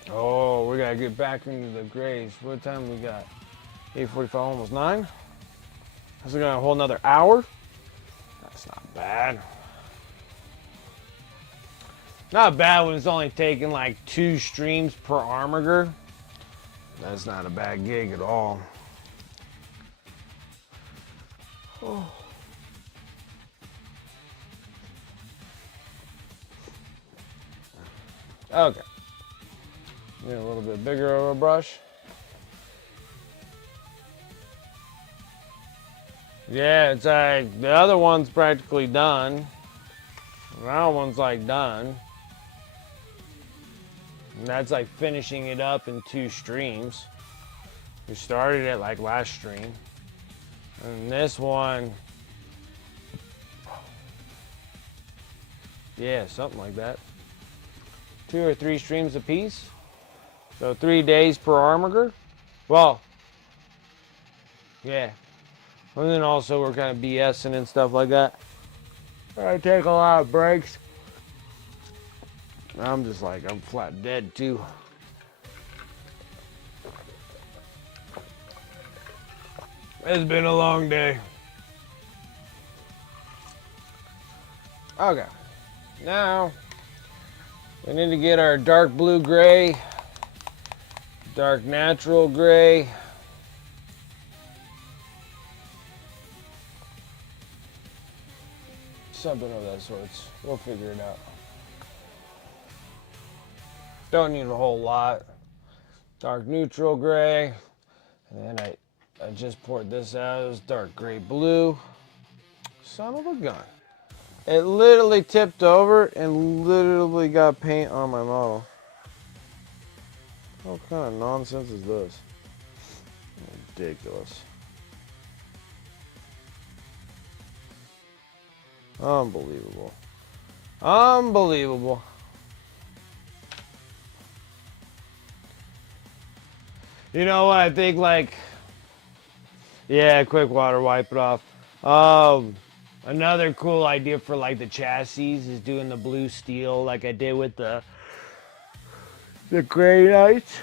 Oh, we gotta get back into the graves. What time we got? 8:45, almost 9. That's gonna a whole another hour. That's not bad. Not bad when it's only taking like 2 streams per armor. That's not a bad gig at all. Oh. Okay. Need a little bit bigger of a brush. Yeah, it's like the other one's practically done. That one's like done. And that's like finishing it up in 2 streams. We started it like last stream. And this one, yeah, something like that. 2 or 3 streams a piece. So 3 days per armor. Well, yeah. And then also we're kind of BSing and stuff like that. I take a lot of breaks. I'm just like, I'm flat dead too. It's been a long day. Okay. Now, we need to get our dark blue gray, dark natural gray. Something of that sorts. We'll figure it out. Don't need a whole lot. Dark neutral gray. And then I just poured this out. It was dark gray blue. Son of a gun. It literally tipped over and literally got paint on my model. What kind of nonsense is this? Ridiculous. Unbelievable. Unbelievable. You know what I think, like, yeah, quick water, wipe it off. Another cool idea for like the chassis is doing the blue steel like I did with the gray knights.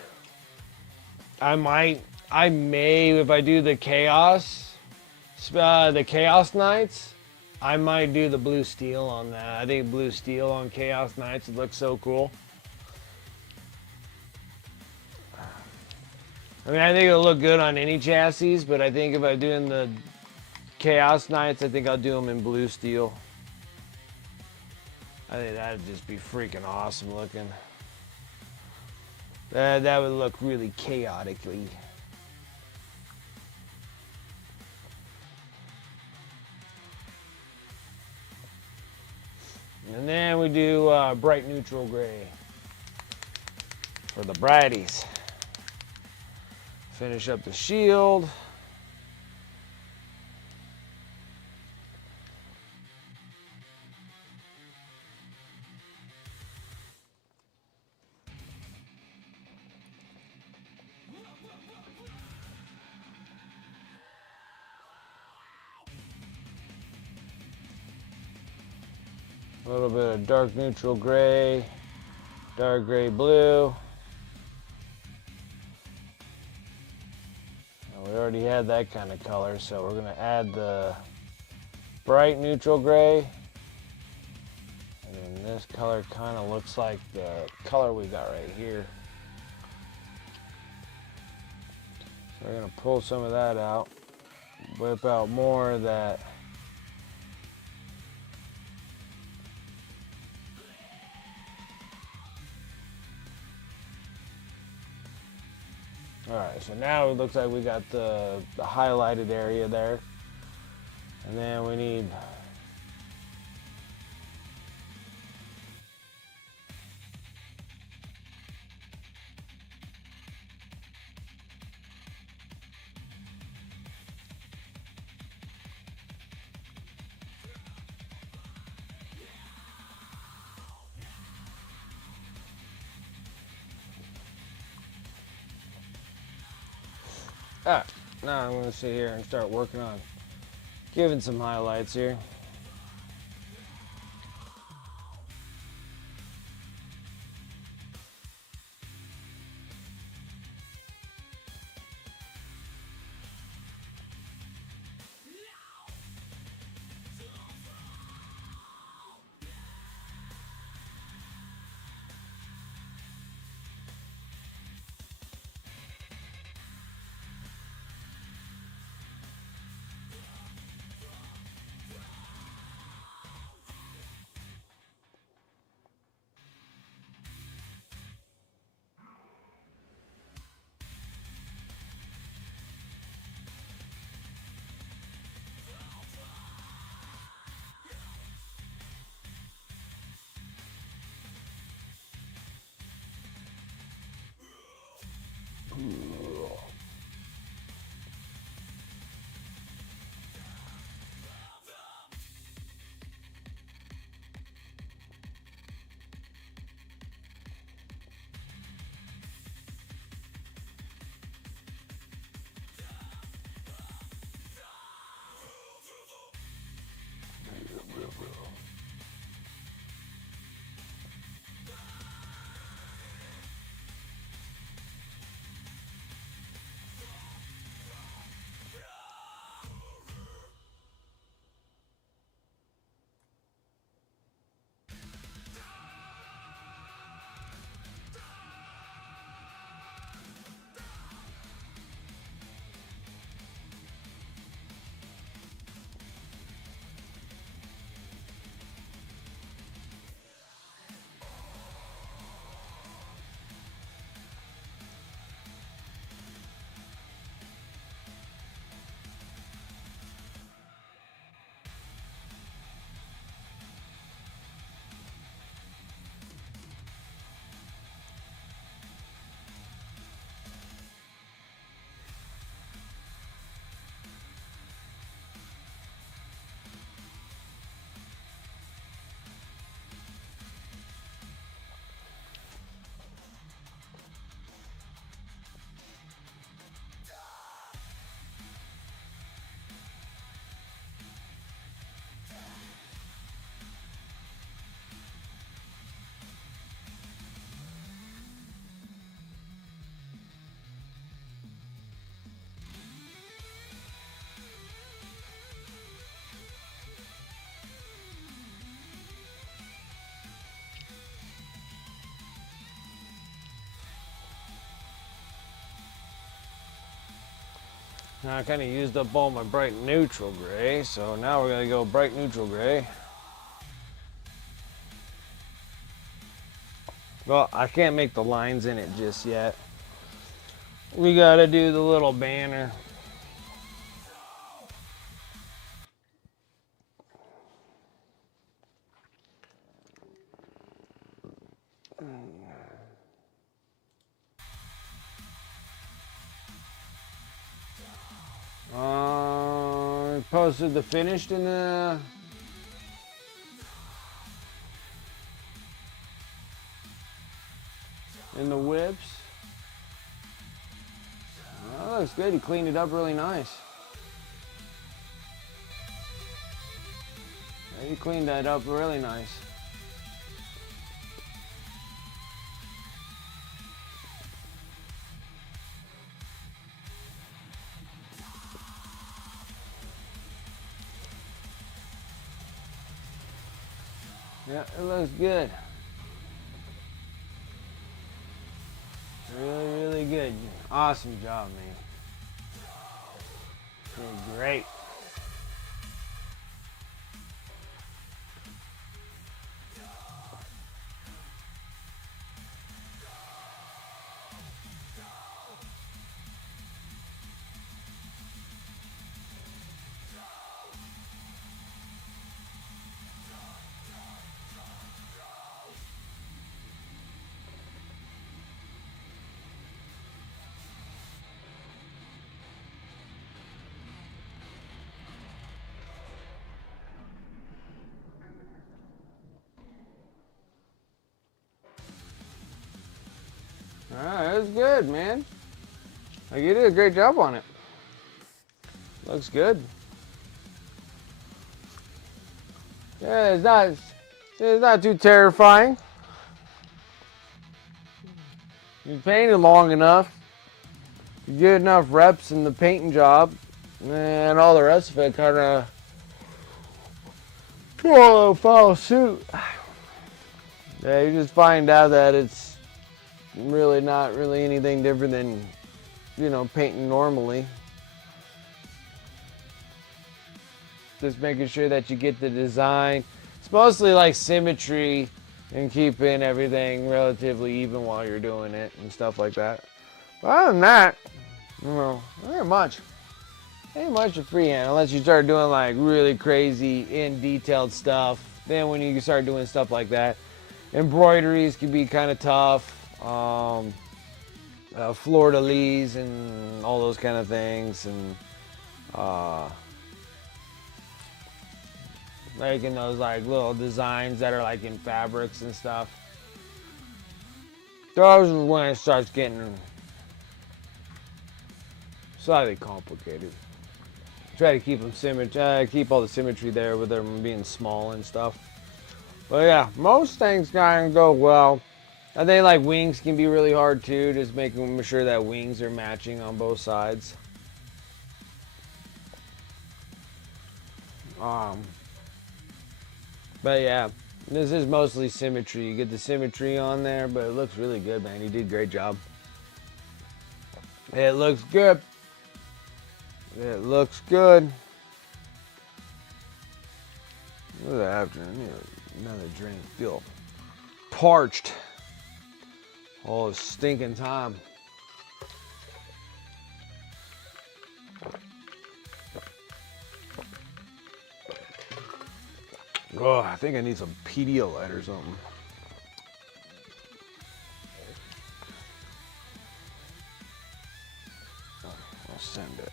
I may, if I do the chaos knights, I might do the blue steel on that. I think blue steel on chaos knights would look so cool. I mean, I think it'll look good on any chassis, but I think if I'm doing the Chaos Knights, I think I'll do them in blue steel. I think that'd just be freaking awesome looking. That would look really chaotically. And then we do bright neutral gray for the brighties. Finish up the shield. A little bit of dark neutral gray, dark gray blue. And we already had that kind of color, so we're gonna add the bright neutral gray. And then this color kind of looks like the color we got right here. So we're gonna pull some of that out, whip out more of that Alright, so now it looks like we got the highlighted area there. And then we need... Alright, now I'm going to sit here and start working on giving some highlights here. Now I kind of used up all my bright neutral gray, so now we're going to go bright neutral gray. Well, I can't make the lines in it just yet. We got to do the little banner. Posted the finished in the whips. Oh, that looks good. He cleaned it up really nice. Yeah, he cleaned that up really nice. Yeah, it looks good. Really, really good. Awesome job, man. Did great. good, man. Like, you did a great job on it. Looks good. Yeah, it's not too terrifying. You painted long enough. You get enough reps in the painting job, and all the rest of it kind of follow suit. Yeah, you just find out that it's really not really anything different than, you know, painting normally. Just making sure that you get the design. It's mostly like symmetry and keeping everything relatively even while you're doing it and stuff like that. But other than that, you know, not much. Ain't much of freehand unless you start doing like really crazy in detailed stuff. Then when you start doing stuff like that, embroideries can be kind of tough. Fleur-de-lis and all those kind of things, and making those like little designs that are like in fabrics and stuff. Those is when it starts getting slightly complicated. Try to keep them keep all the symmetry there with them being small and stuff. But yeah, most things kind of go well. I think like wings can be really hard too, just making sure that wings are matching on both sides. But yeah, this is mostly symmetry. You get the symmetry on there, but it looks really good, man. You did a great job. It looks good. It looks good. What is that after? I need another drink. Feel parched all this stinking time. Oh, I think I need some Pedialyte or something. I'll send it.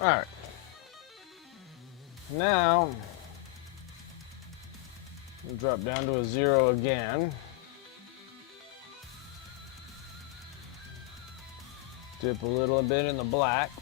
All right. Now, we'll drop down to a 0 again. Dip a little bit in the black.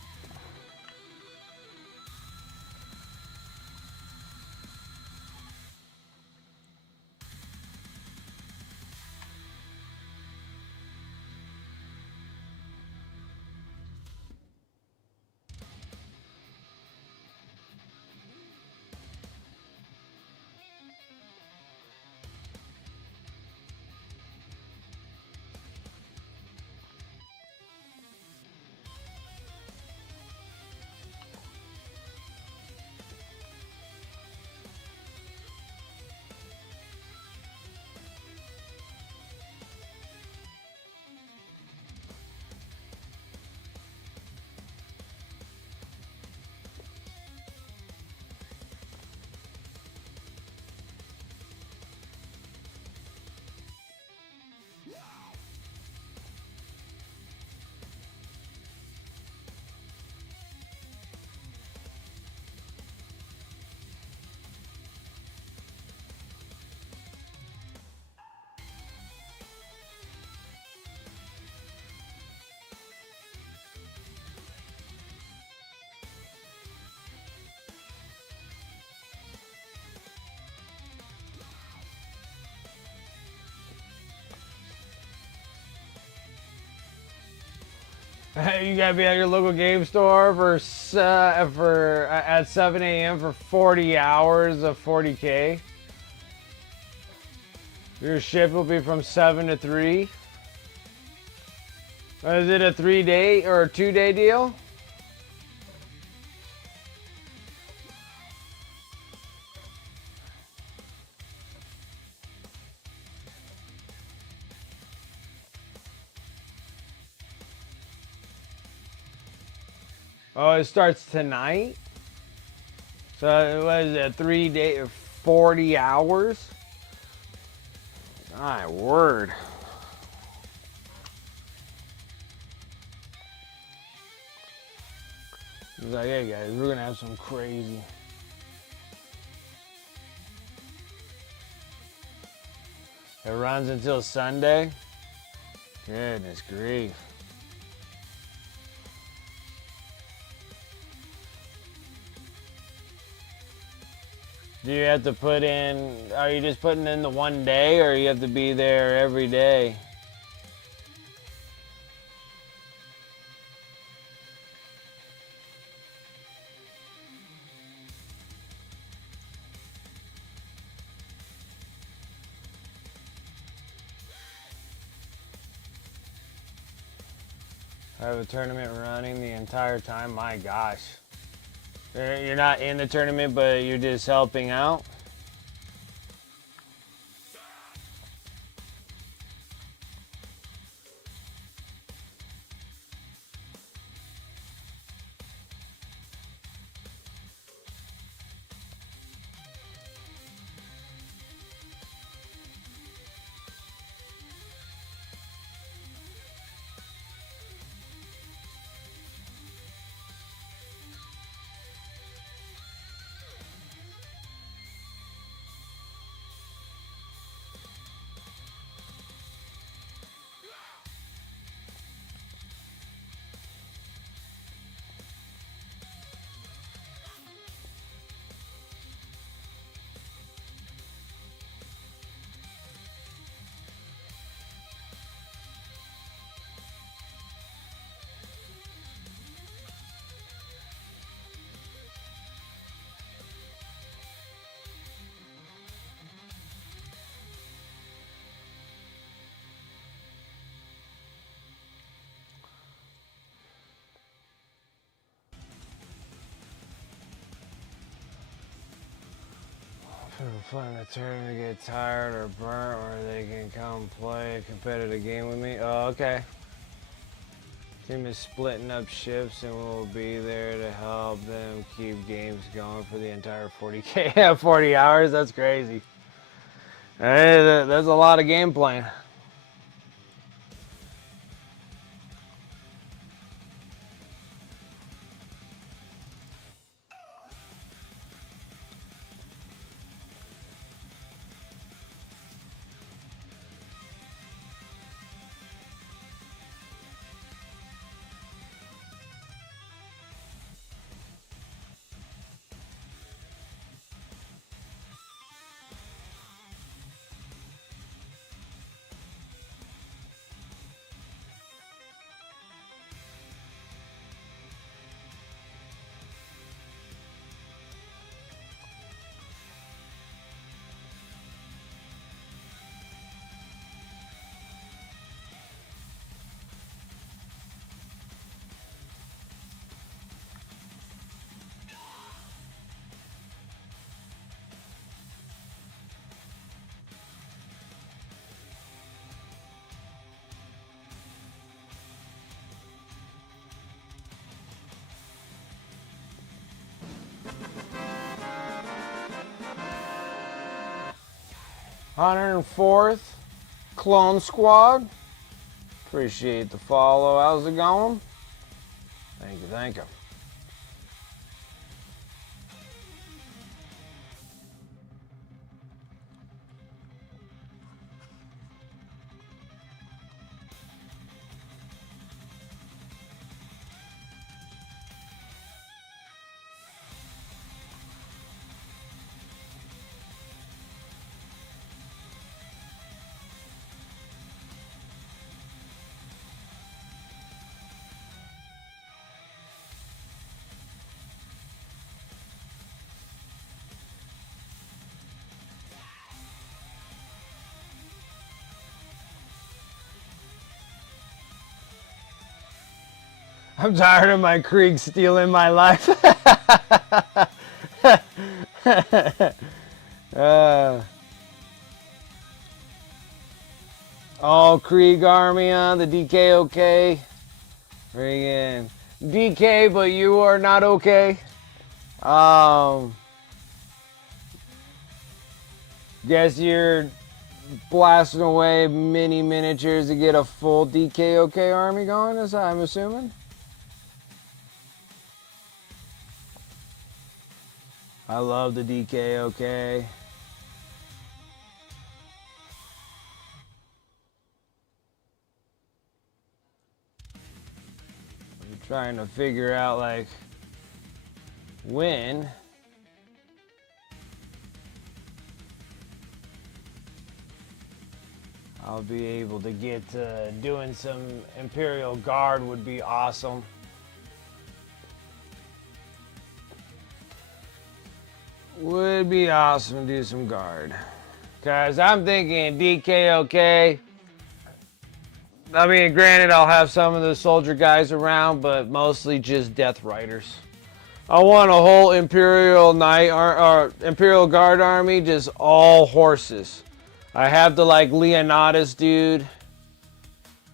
You gotta be at your local game store at 7 a.m. for 40 hours of 40K. Your shift will be from 7 to 3. Is it a 3-day or a 2-day deal? Oh, it starts tonight? So what is it, 3 day, 40 hours? My word. He's like, hey guys, we're gonna have some crazy. It runs until Sunday? Goodness grief. Do you have to put in, are you just putting in the one day or you have to be there every day? I have a tournament running the entire time? My gosh. You're not in the tournament, but you're just helping out? People playing the tournament get tired or burnt, or they can come play a competitive game with me. Oh, okay. Team is splitting up shifts and we'll be there to help them keep games going for the entire 40K. Yeah, 40 hours? That's crazy. Hey, that's a lot of game playing. #104th Clone Squad. Appreciate the follow. How's it going? Thank you, thank you. I'm tired of my Krieg stealing my life. All Krieg army on the DKOK. Friggin'. DK, but you are not okay. Guess you're blasting away mini miniatures to get a full DKOK army going, as I'm assuming. I love the DKOK. I'm trying to figure out like when I'll be able to get to doing some Imperial Guard would be awesome. Would be awesome to do some Guard. Because I'm thinking DKOK. I mean, granted, I'll have some of the soldier guys around, but mostly just Death Riders. I want a whole Imperial Imperial Guard army, just all horses. I have the like Leonidas dude,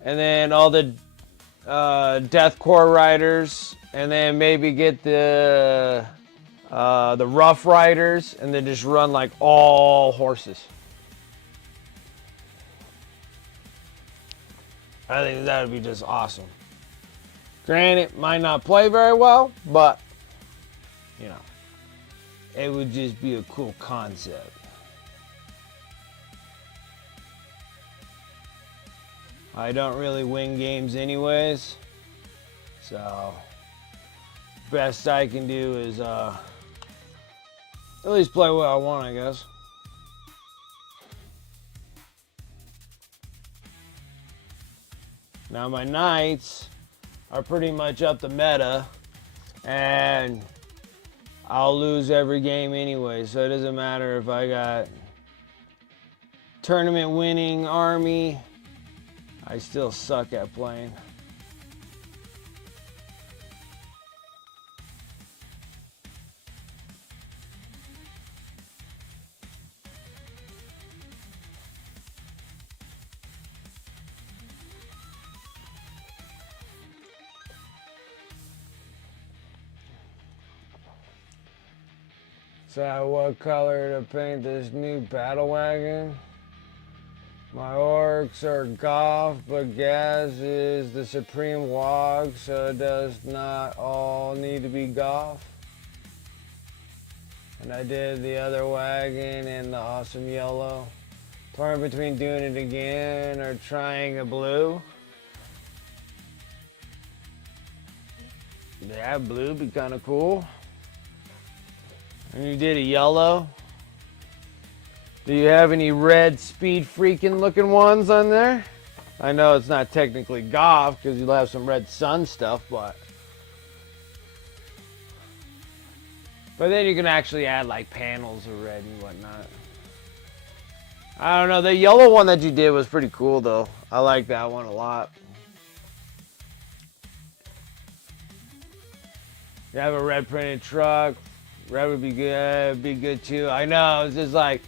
and then all the Death Corps riders, and then maybe get the Rough Riders, and then just run like all horses. I think that would be just awesome. Granted, might not play very well, but you know, it would just be a cool concept. I don't really win games anyways, so best I can do is at least play what I want, I guess. Now my knights are pretty much up the meta, and I'll lose every game anyway, so it doesn't matter if I got tournament winning army, I still suck at playing. So what color to paint this new battle wagon? My orcs are Goth, but Gaz is the supreme wog, so it does not all need to be Goth. And I did the other wagon in the awesome yellow. Torn between doing it again or trying a blue. Yeah, blue would be kind of cool. And you did a yellow. Do you have any red speed freaking looking ones on there? I know it's not technically Goth because you'll have some red sun stuff, but then you can actually add like panels of red and whatnot. I don't know, the yellow one that you did was pretty cool though. I like that one a lot. You have a red printed truck. Red would be good. Be good too. I know. It's just like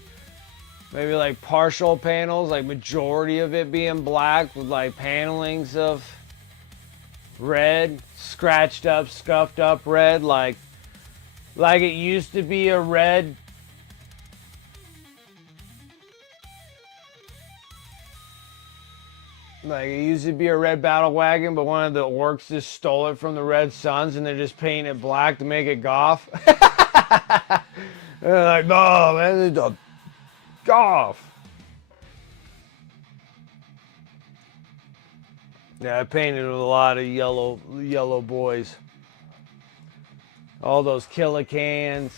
maybe like partial panels, like majority of it being black with like panelings of red, scratched up, scuffed up red, like it used to be a red. Like it used to be a red battle wagon, but one of the orcs just stole it from the Red Suns and they're just painting it black to make it Goth. They're like, no, man, it's a Goth. Yeah, I painted with a lot of yellow boys. All those Killicans.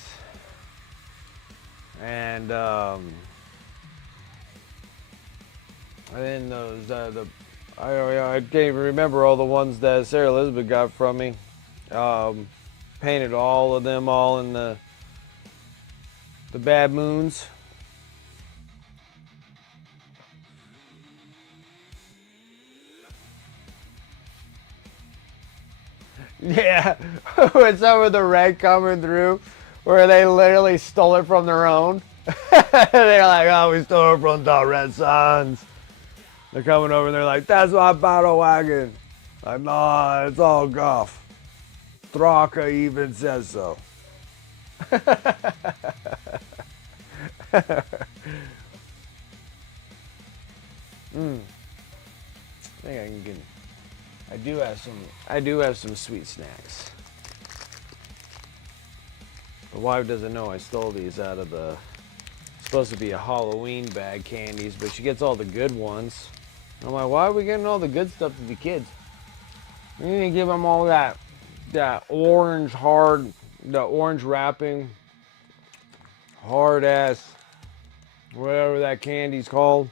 And then those I can't even remember all the ones that Sarah Elizabeth got from me. Painted all of them all in the Bad Moons. Yeah, with some of the red coming through, where they literally stole it from their own. They're like, oh, we stole it from the Red Suns. They're coming over and they're like, that's my battle wagon. Like, no, it's all Goth. Straka even says so. I think I can get. I do have some sweet snacks. My wife doesn't know I stole these out of the. Supposed to be a Halloween bag candies, but she gets all the good ones. I'm like, why are we getting all the good stuff to the kids? We need to give them all that orange hard, the orange wrapping, hard ass, whatever that candy's called.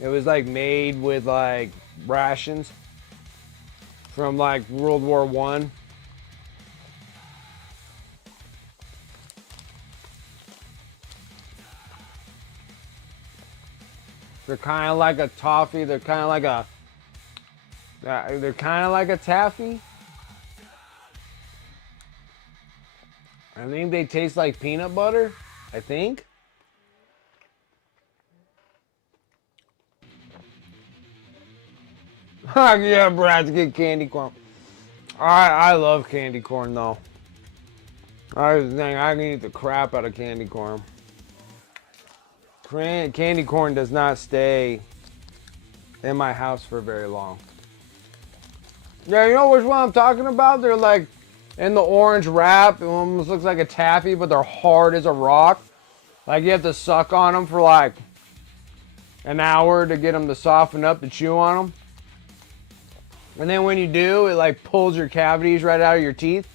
It was like made with like rations from like World War One. They're kind of like a toffee. They're kind of like a. They're kind of like a taffy. I think they taste like peanut butter. I think. Yeah, Brad's get candy corn. I love candy corn though. I think I can eat the crap out of candy corn. Candy corn does not stay in my house for very long. Yeah, you know which one I'm talking about? They're like in the orange wrap. It almost looks like a taffy, but they're hard as a rock. Like you have to suck on them for like an hour to get them to soften up to chew on them. And then when you do, it like pulls your cavities right out of your teeth.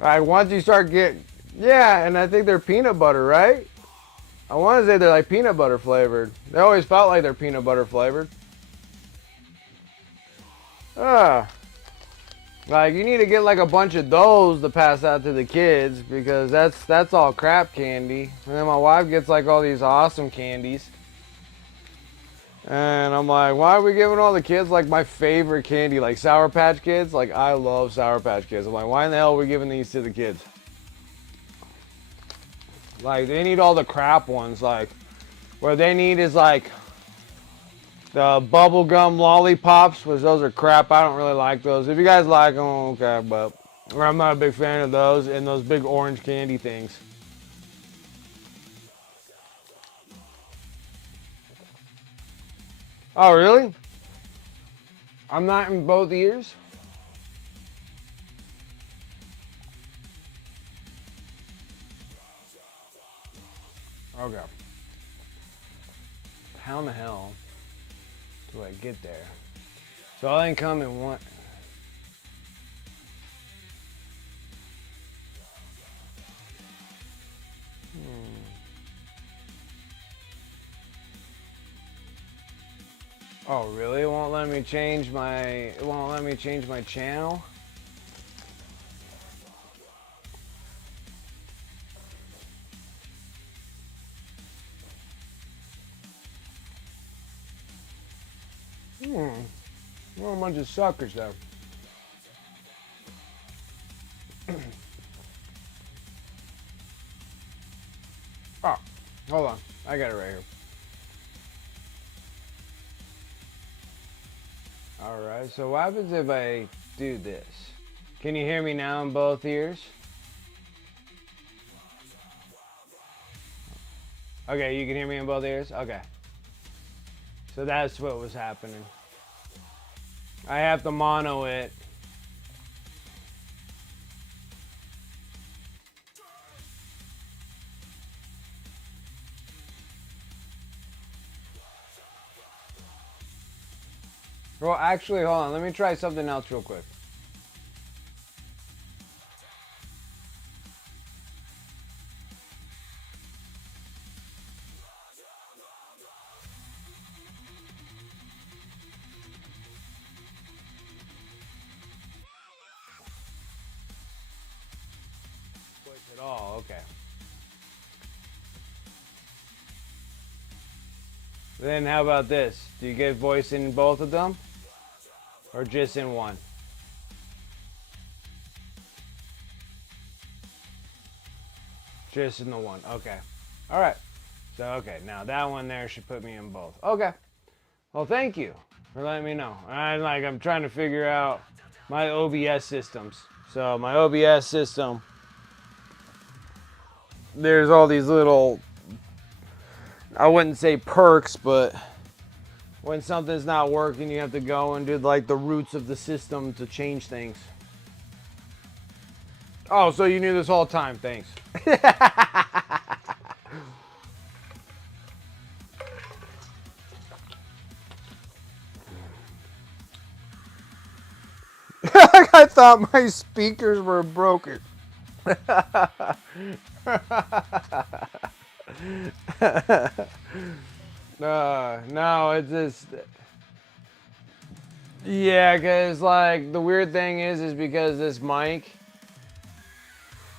Like once you start getting, yeah, and I think they're peanut butter, right? I want to say they're like peanut butter flavored. They always felt like they're peanut butter flavored. Like you need to get like a bunch of those to pass out to the kids because that's all crap candy. And then my wife gets like all these awesome candies. And I'm like, why are we giving all the kids like my favorite candy, like Sour Patch Kids? Like I love Sour Patch Kids. I'm like, why in the hell are we giving these to the kids? Like they need all the crap ones. Like what they need is like the bubblegum lollipops, which those are crap. I don't really like those. If you guys like them, okay, but I'm not a big fan of those and those big orange candy things. Oh, really? I'm not in both ears? Okay. How in the hell do I get there? So I can come in one. Oh, really? It won't let me change my. It won't let me change my channel. What a bunch of suckers though. Oh, hold on. I got it right here. Alright, so what happens if I do this? Can you hear me now in both ears? Okay, you can hear me in both ears? Okay. So that's what was happening. I have to mono it. Well, actually, hold on. Let me try something else real quick. Voice at all, okay. Then how about this? Do you get voice in both of them? Or just in one? Just in the one, okay. Alright. So, okay, now that one there should put me in both. Okay. Well, thank you for letting me know. I'm trying to figure out my OBS systems. So, my OBS system, there's all these little, I wouldn't say perks, but when something's not working, you have to go and do like the roots of the system to change things. Oh, so you knew this all the time. Thanks. I thought my speakers were broken. No, it's just. Yeah, because like the weird thing is because this mic,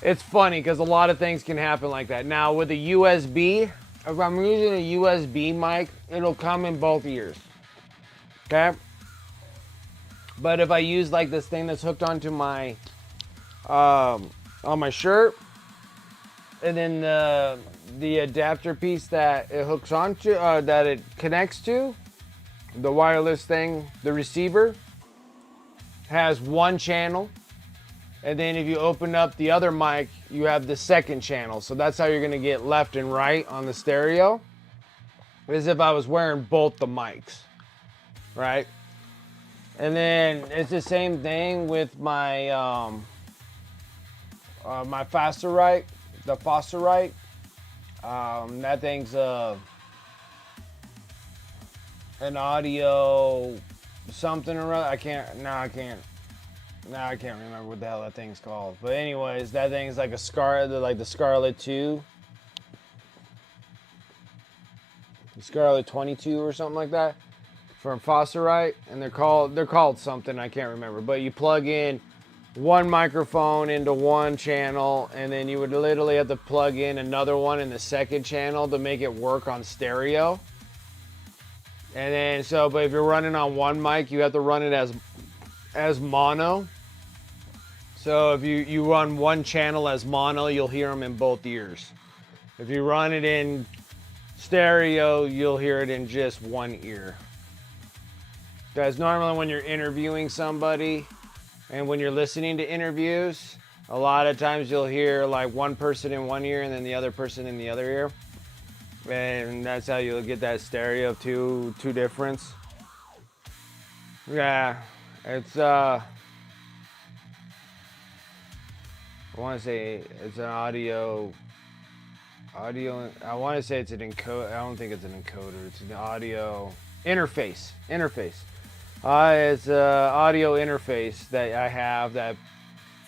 it's funny because a lot of things can happen like that. Now with a USB, if I'm using a USB mic, it'll come in both ears. Okay? But if I use like this thing that's hooked onto my on my shirt, and then the adapter piece that it hooks onto, that it connects to, the wireless thing, the receiver has one channel, and then if you open up the other mic, you have the second channel. So that's how you're gonna get left and right on the stereo, as if I was wearing both the mics, right? And then it's the same thing with my my Fosterite, the Fosterite. That thing's an audio something or other. I can't remember what the hell that thing's called. But anyways, that thing's like a like the Scarlett 2. The Scarlett 22 or something like that. From Fosterite, and they're called something I can't remember. But you plug in one microphone into one channel, and then you would literally have to plug in another one in the second channel to make it work on stereo. And then but if you're running on one mic, you have to run it as mono. So if you run one channel as mono, you'll hear them in both ears. If you run it in stereo, you'll hear it in just one ear. Guys, normally when you're interviewing somebody and when you're listening to interviews, a lot of times you'll hear like one person in one ear and then the other person in the other ear. And that's how you'll get that stereo of two difference. Yeah, it's I want to say it's an audio. I want to say it's an encoder. I don't think it's an encoder. It's an audio interface. It's an audio interface that I have that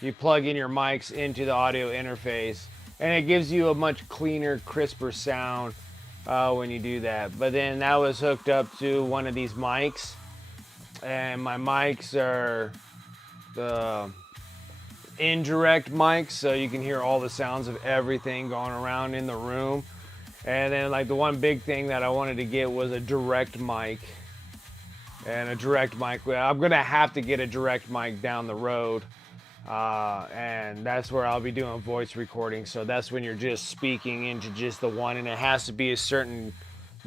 you plug in your mics into the audio interface, and it gives you a much cleaner, crisper sound when you do that. But then that was hooked up to one of these mics, and my mics are the indirect mics, so you can hear all the sounds of everything going around in the room. And then like the one big thing that I wanted to get was a direct mic. And a direct mic, I'm gonna have to get a direct mic down the road, and that's where I'll be doing voice recording. So that's when you're just speaking into just the one, and it has to be a certain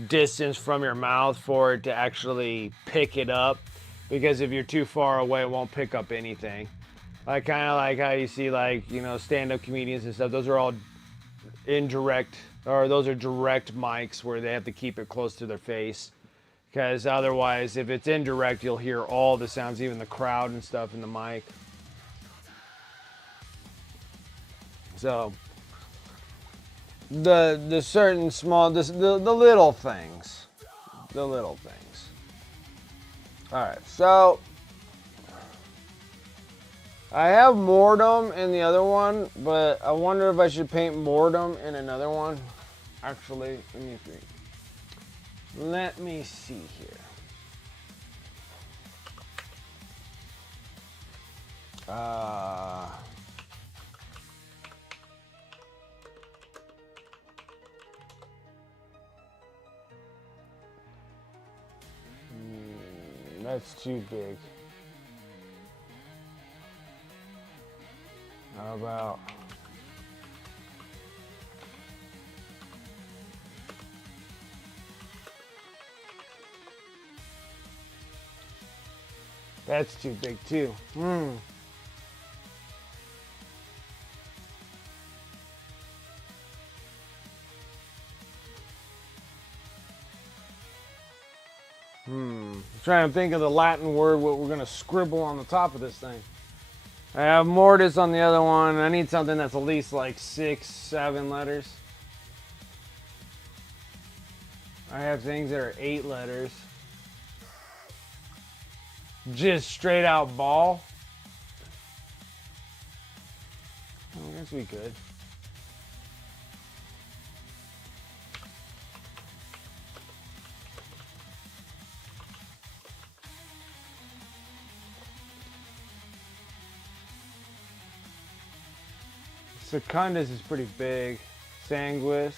distance from your mouth for it to actually pick it up, because if you're too far away, it won't pick up anything. Like kind of like how you see like, you know, stand-up comedians and stuff. Those are all indirect, or those are direct mics where they have to keep it close to their face. Because otherwise, if it's indirect, you'll hear all the sounds, even the crowd and stuff in the mic. So, the certain small, the little things. The little things. Alright, so, I have Mordom in the other one, but I wonder if I should paint Mordom in another one. Actually, let me see. Let me see here. That's too big. How about That's too big too. Hmm. I'm trying to think of the Latin word what we're gonna scribble on the top of this thing. I have mortis on the other one. I need something that's at least like 6, 7 letters. I have things that are 8 letters. Just straight out ball. I guess we could. Secundus is pretty big. Sanguis.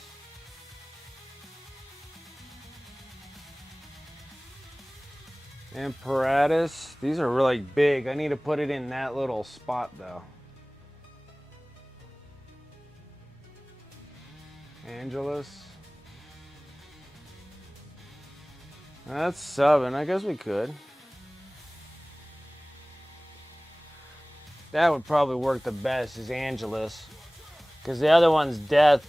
Imperatus. These are really big. I need to put it in that little spot though. Angelus. That's 7. I guess we could. That would probably work the best is Angelus. Because the other one's death.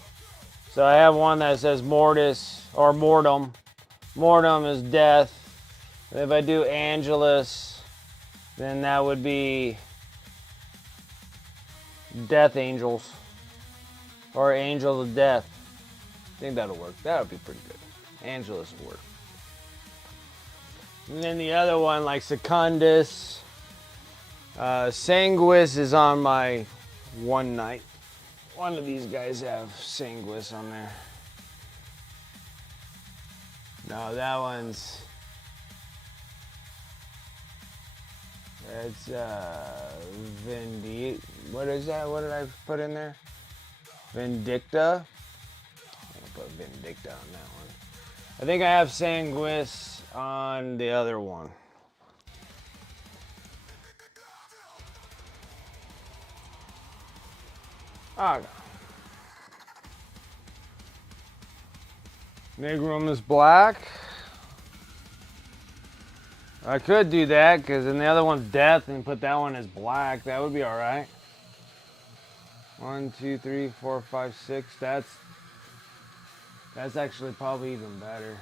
So I have one that says mortis or mortem. Mortem is death. If I do Angelus, then that would be death angels. Or angels of death. I think that'll work. That would be pretty good. Angelus will work. And then the other one, like Secundus. Sanguis is on my one night. One of these guys have Sanguis on there. No, that one's... It's what is that? What did I put in there? Vindicta. I'm gonna put Vindicta on that one. I think I have Sanguis on the other one. Ah. Negrum is black. I could do that because then the other one's death and put that one as black. That would be all right. 1, 2, 3, 4, 5, 6. That's actually probably even better.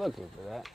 looking for that.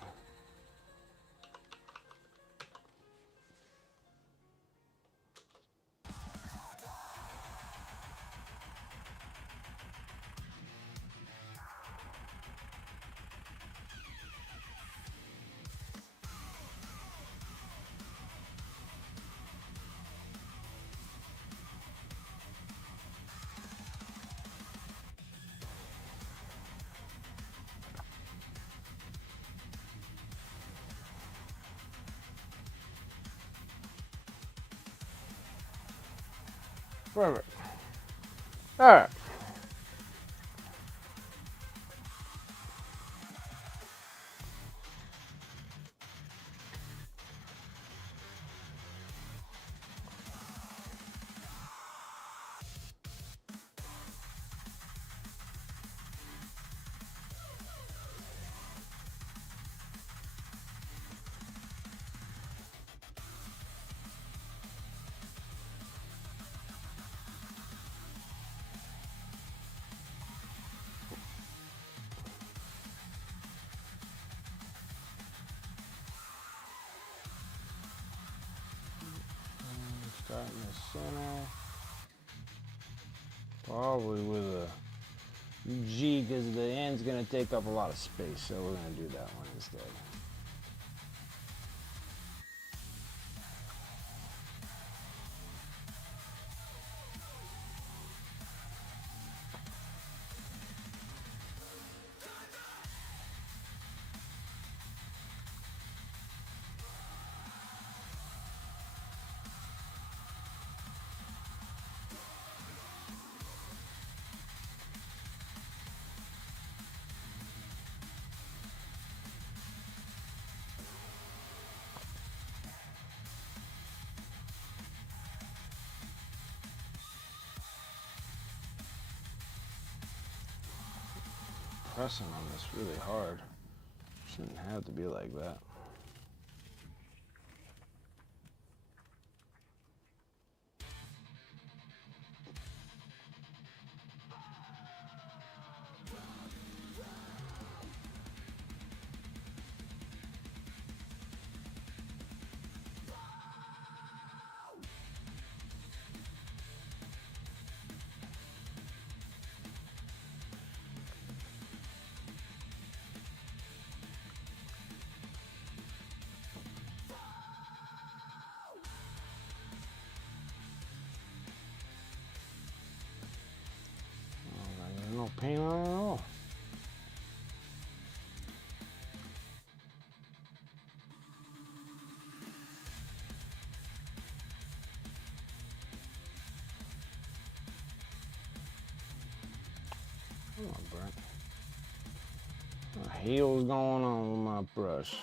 Perfect. All right. Start in the center. Probably with a G because the end's going to take up a lot of space, so we're going to do that one instead. Pressing on this really hard. Shouldn't have to be like that. No paint on it at all. Come on, Brent. What the hell's going on with my brush?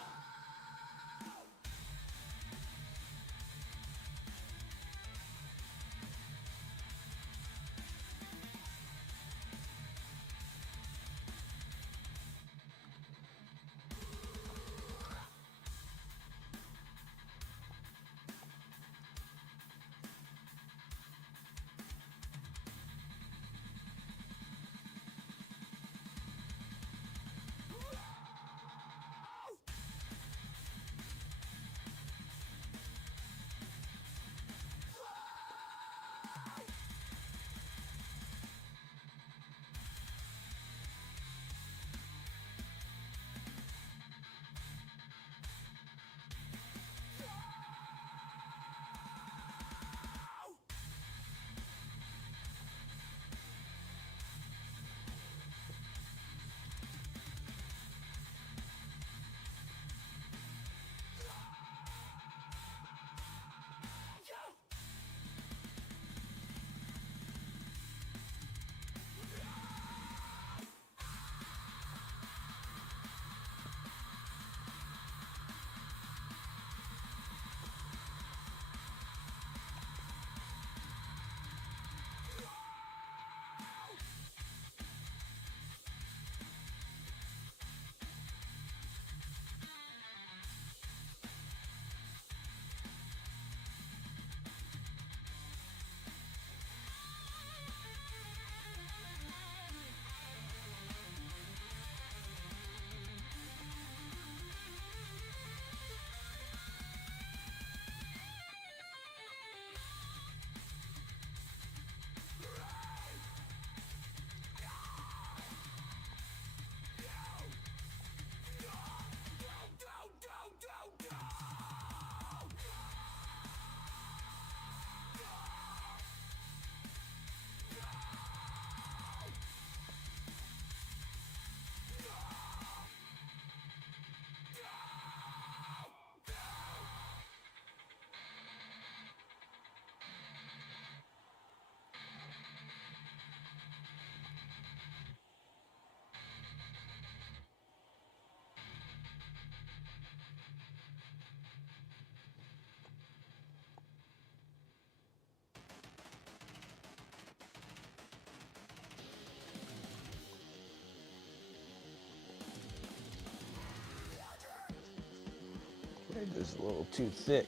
Made this a little too thick.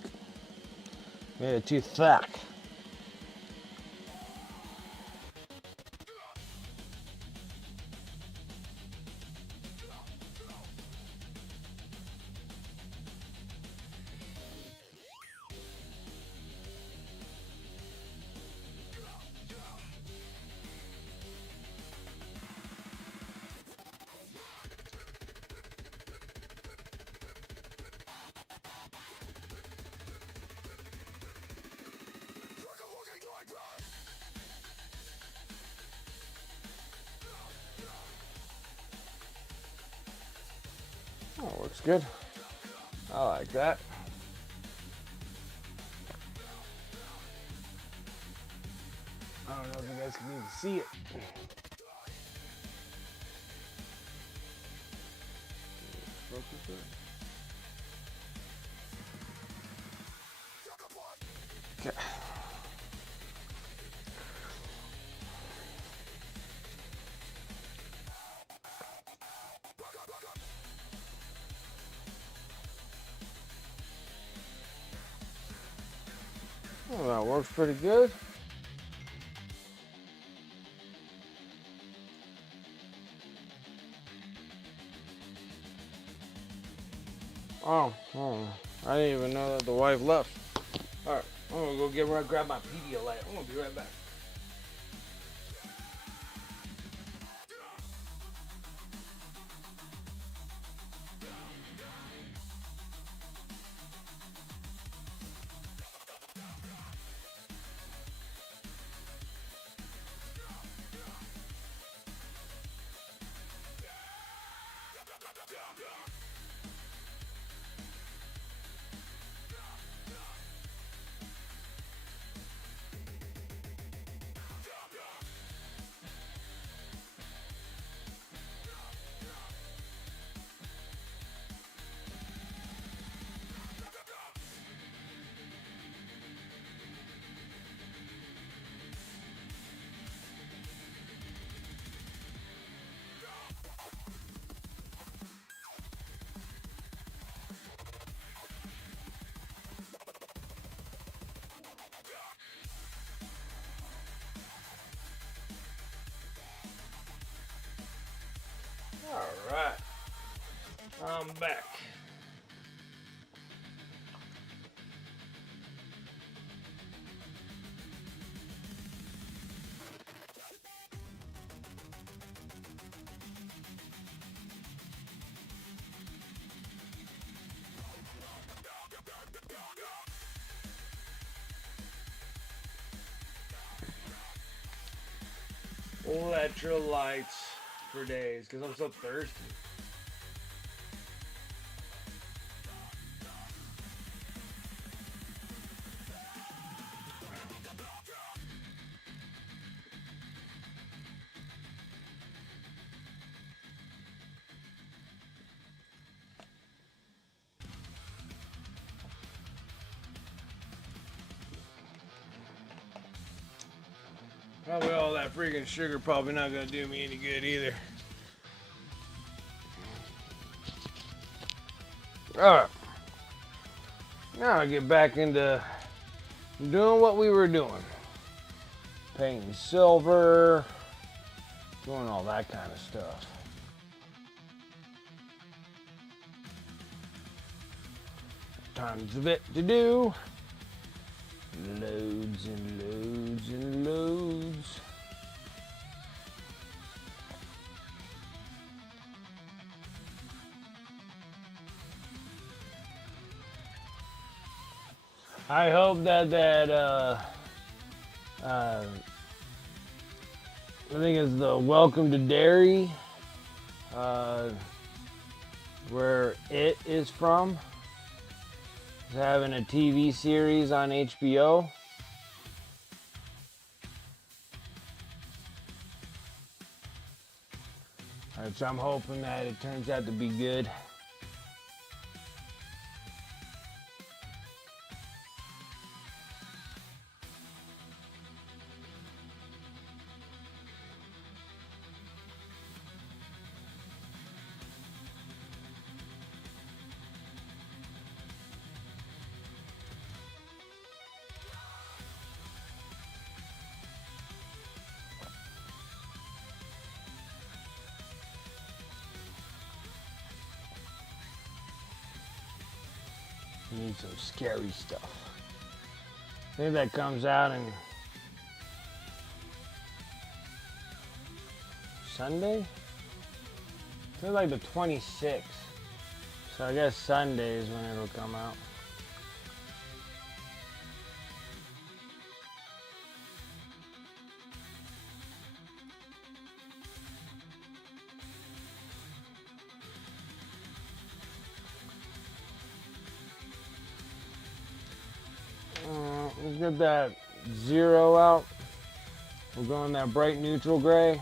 Made it too thick. Oh, looks good. I like that. I don't know if you guys can even see it. Focus it. Okay. Well, that works pretty good. Oh, I didn't even know that the wife left. All right, I'm gonna go grab my Pedialyte. I'm gonna be right back. All right, I'm back. Electrolytes for days because I'm so thirsty. Probably all that freaking sugar probably not gonna do me any good either. Alright. Now I get back into doing what we were doing. Painting silver, doing all that kind of stuff. Tons of it to do. Loads and loads and loads. I hope that I think it's the Welcome to Derry, where it is from. It's having a TV series on HBO. Which I'm hoping that it turns out to be good. Need some scary stuff. I think that comes out in Sunday? I think like the 26th. So I guess Sunday is when it'll come out. Let's get that 0 out. We're going that bright neutral gray.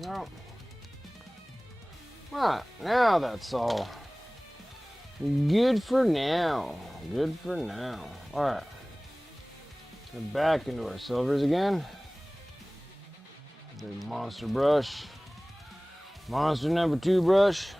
No. Alright, now that's all good for now. Good for now. Alright. Get back into our silvers again. Big monster brush. Monster number 2 brush.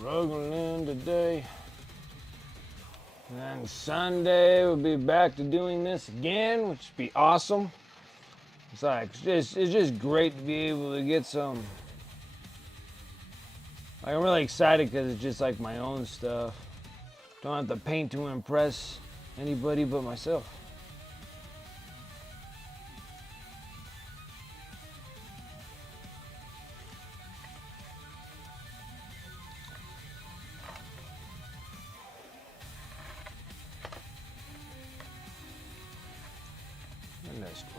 Struggling today. And then Sunday we'll be back to doing this again, which would be awesome. It's like it's just great to be able to get some. Like, I'm really excited because it's just like my own stuff. Don't have to paint to impress anybody but myself. And that's great.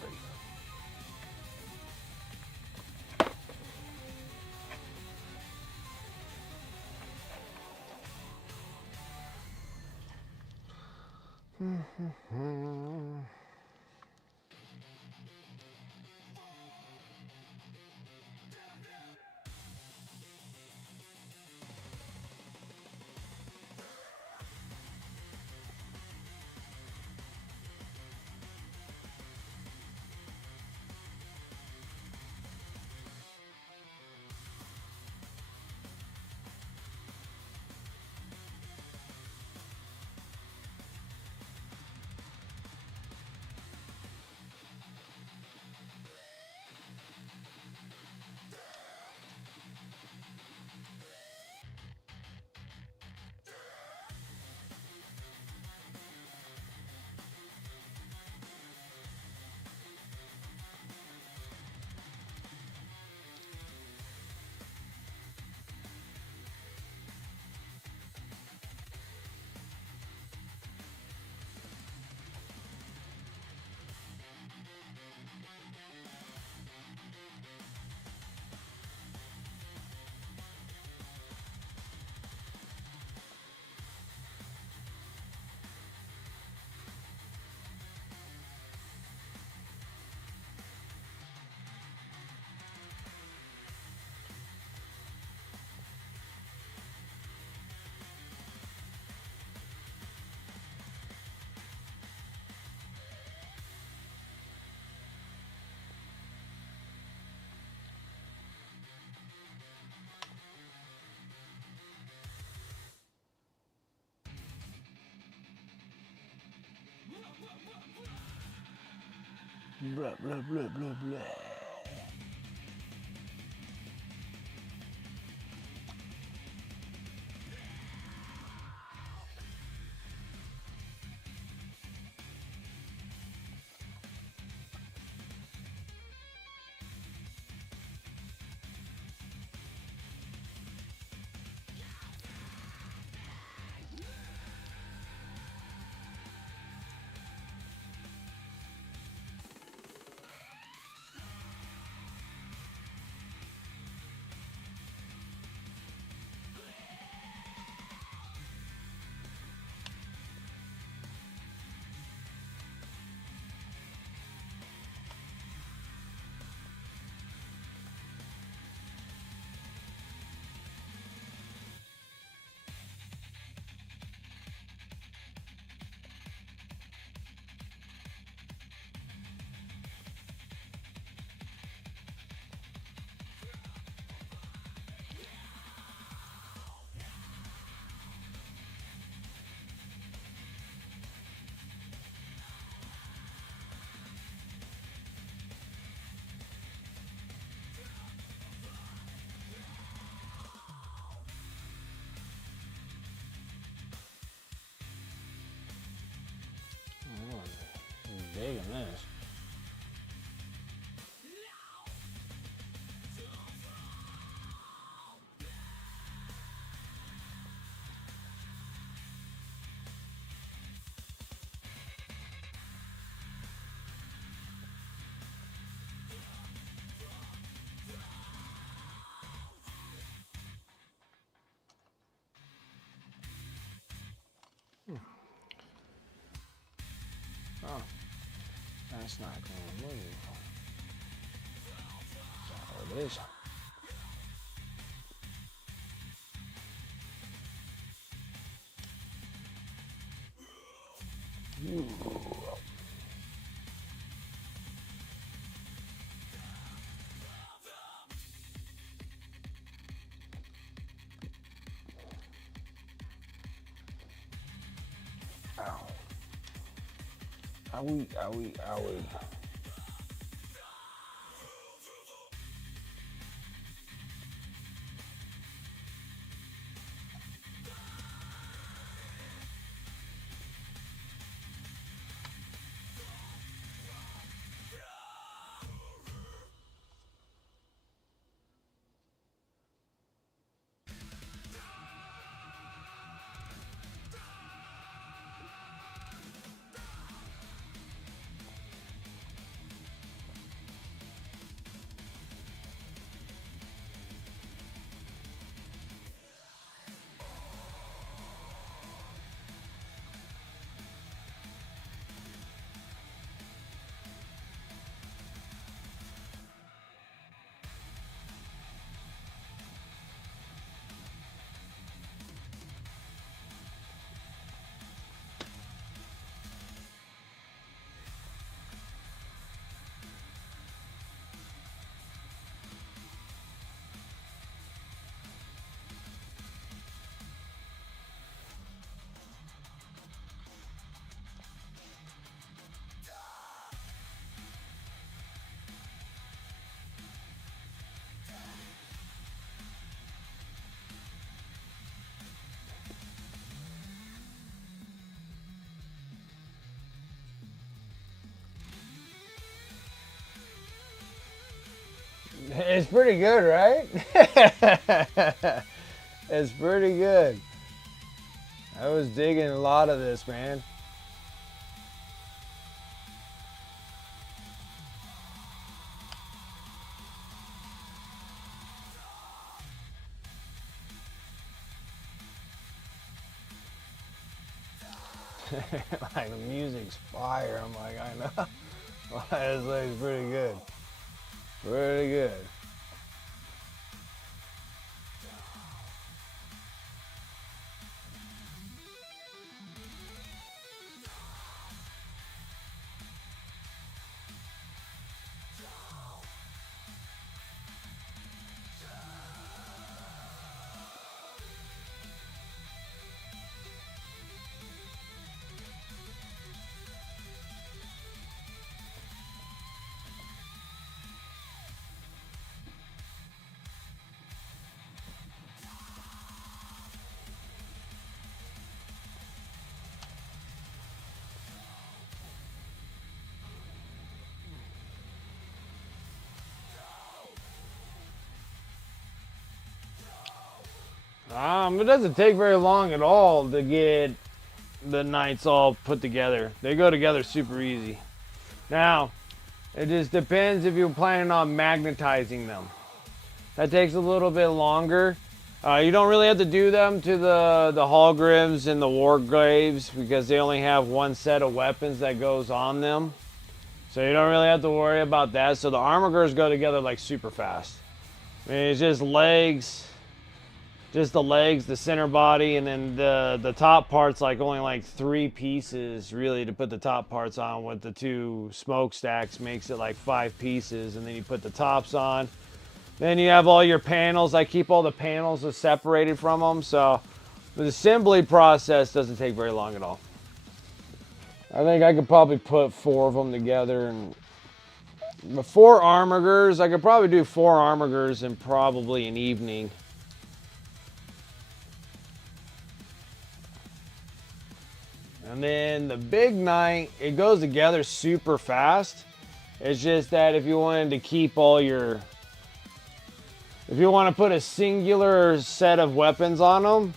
Blah, blah, blah, blah, blah. I'm digging this. Oh, that's not going to move. That's how it is. Ooh. Ow. Owie, owie, owie. It's pretty good, right? It's pretty good. I was digging a lot of this, man. Like the music's fire. I'm like, I know. It's like pretty good. Pretty good. It doesn't take very long at all to get the knights all put together. They go together super easy. Now, it just depends if you're planning on magnetizing them. That takes a little bit longer. You don't really have to do them to the Hallgrims and the Wargraves because they only have one set of weapons that goes on them. So you don't really have to worry about that. So the armorgers go together like super fast. I mean, it's just legs, just the legs, the center body, and then the top part's like only like 3 pieces really to put the top parts on. With the 2 smokestacks makes it like 5 pieces, and then you put the tops on. Then you have all your panels. I keep all the panels separated from them, so the assembly process doesn't take very long at all. I think I could probably put 4 of them together, and the 4 armorgers, I could probably do 4 armorgers in probably an evening. And then the big knight, it goes together super fast. It's just that if you wanted to keep all your, if you want to put a singular set of weapons on them,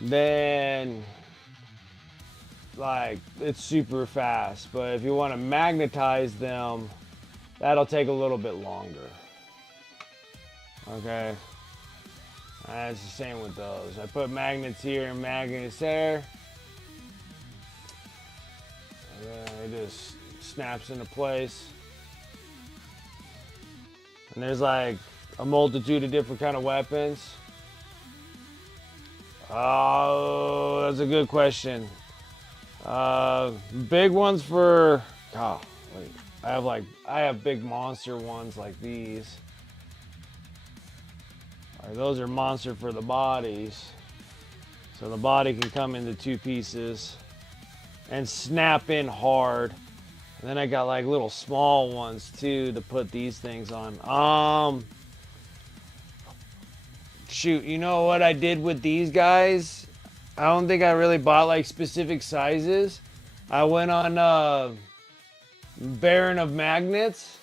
then like it's super fast. But if you want to magnetize them, that'll take a little bit longer. Okay. It's the same with those. I put magnets here and magnets there. And then it just snaps into place. And there's like a multitude of different kind of weapons. Oh, that's a good question. Big ones for, oh, wait. I have big monster ones like these. Those are monster for the bodies. So the body can come into 2 pieces and snap in hard. And then I got like little small ones too to put these things on. Shoot, you know what I did with these guys? I don't think I really bought like specific sizes. I went on Baron of Magnets,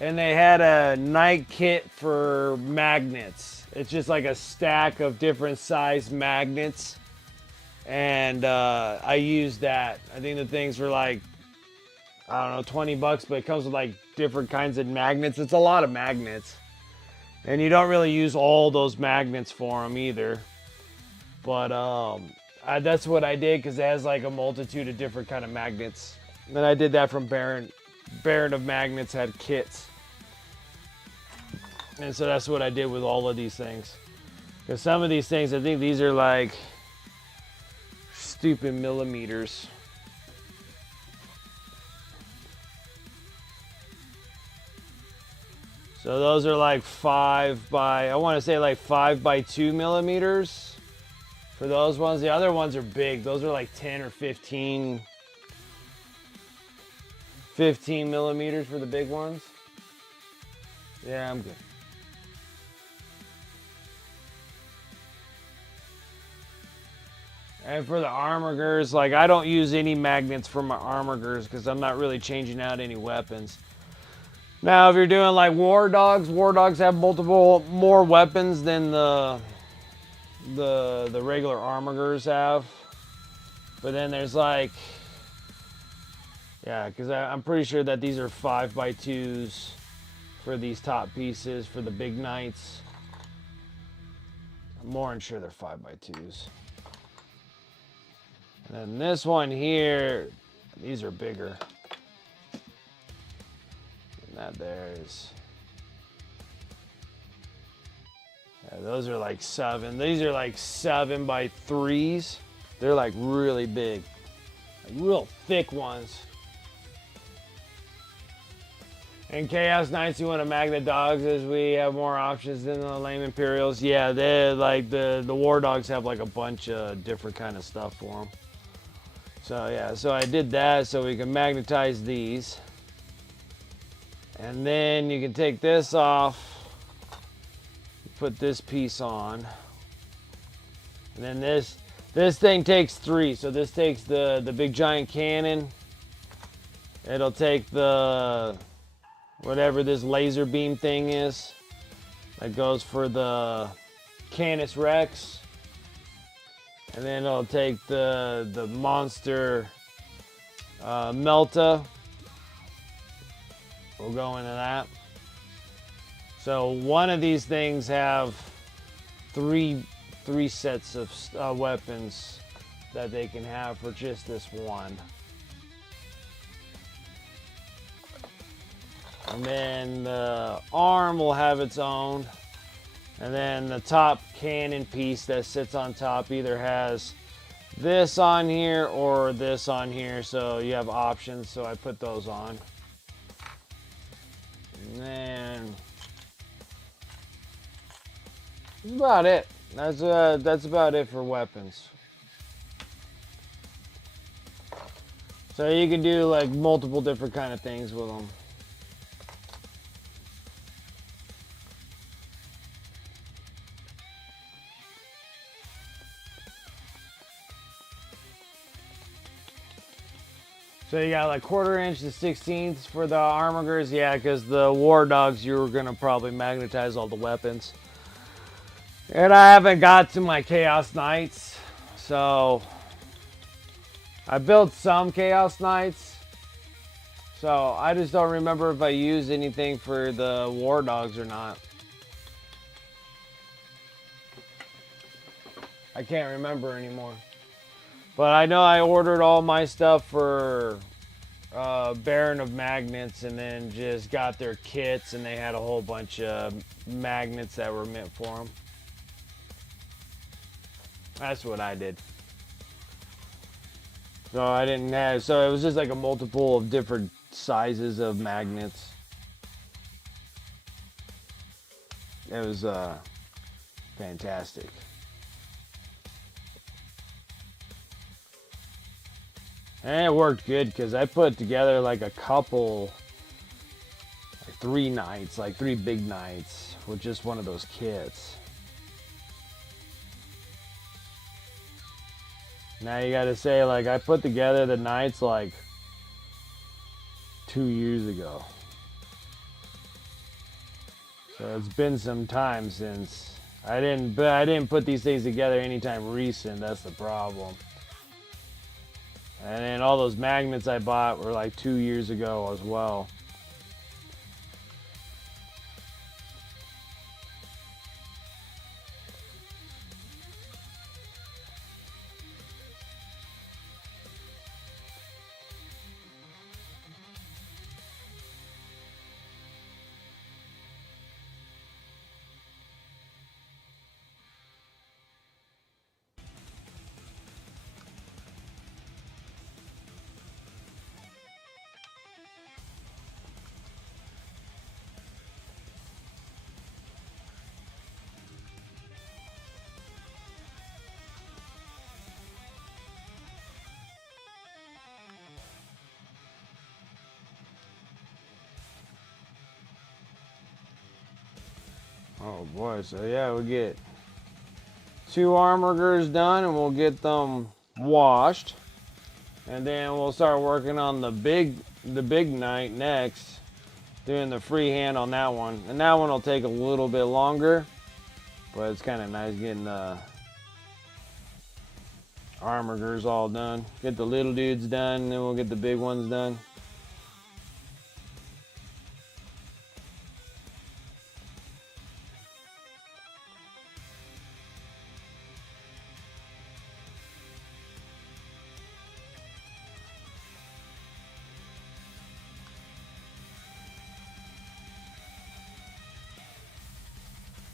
and they had a night kit for magnets. It's just like a stack of different size magnets, and I used that. I think the things were like, I don't know, 20 bucks, but it comes with like different kinds of magnets. It's a lot of magnets, and you don't really use all those magnets for them either. But that's what I did because it has like a multitude of different kind of magnets. And then I did that from Baron of Magnets had kits. And so that's what I did with all of these things. Because some of these things, I think these are like stupid millimeters. So those are like 5 by, I want to say like 5 by 2 millimeters. For those ones, the other ones are big. Those are like 10 or 15 millimeters for the big ones. Yeah, I'm good. And for the armorgers, like I don't use any magnets for my armorgers because I'm not really changing out any weapons. Now, if you're doing like war dogs have multiple more weapons than the regular armorgers have. But then there's like, yeah, because I'm pretty sure that these are 5 by 2s for these top pieces for the big knights. I'm more than sure they're 5 by 2s. And then this one here, these are bigger. And that there is. Yeah, those are like 7. These are like 7 by 3s. They're like really big. Like real thick ones. In Chaos Knights, you want to magnet dogs as we have more options than the lame Imperials. Yeah, they like the war dogs have like a bunch of different kind of stuff for them. So yeah, so I did that so we can magnetize these. And then you can take this off, put this piece on. And then this thing takes 3. So this takes the big giant cannon. It'll take the whatever this laser beam thing is that goes for the Canis Rex. And then it'll take the monster Melta. We'll go into that. So one of these things have three sets of weapons that they can have for just this one. And then the arm will have its own. And then the top cannon piece that sits on top either has this on here or this on here. So you have options. So I put those on. And then that's about it. That's about it for weapons. So you can do like multiple different kind of things with them. So you got like 1/4 inch to 1/16 for the armigers, yeah, because the war dogs you were gonna probably magnetize all the weapons. And I haven't got to my Chaos Knights, so I built some Chaos Knights. So I just don't remember if I used anything for the war dogs or not. I can't remember anymore. But I know I ordered all my stuff for Baron of Magnets and then just got their kits and they had a whole bunch of magnets that were meant for them. That's what I did. So I didn't have, so it was just like a multiple of different sizes of magnets. It was fantastic. And it worked good because I put together like a couple, like 3 knights, like 3 big knights with just one of those kits. Now you gotta say, like, I put together the knights like 2 years ago. So it's been some time since I didn't put these things together anytime recent. That's the problem. And then all those magnets I bought were like 2 years ago as well. Oh boy, so yeah, we'll get 2 armigers done and we'll get them washed. And then we'll start working on the big knight next, doing the freehand on that one. And that one will take a little bit longer, but it's kind of nice getting the armigers all done. Get the little dudes done, and then we'll get the big ones done.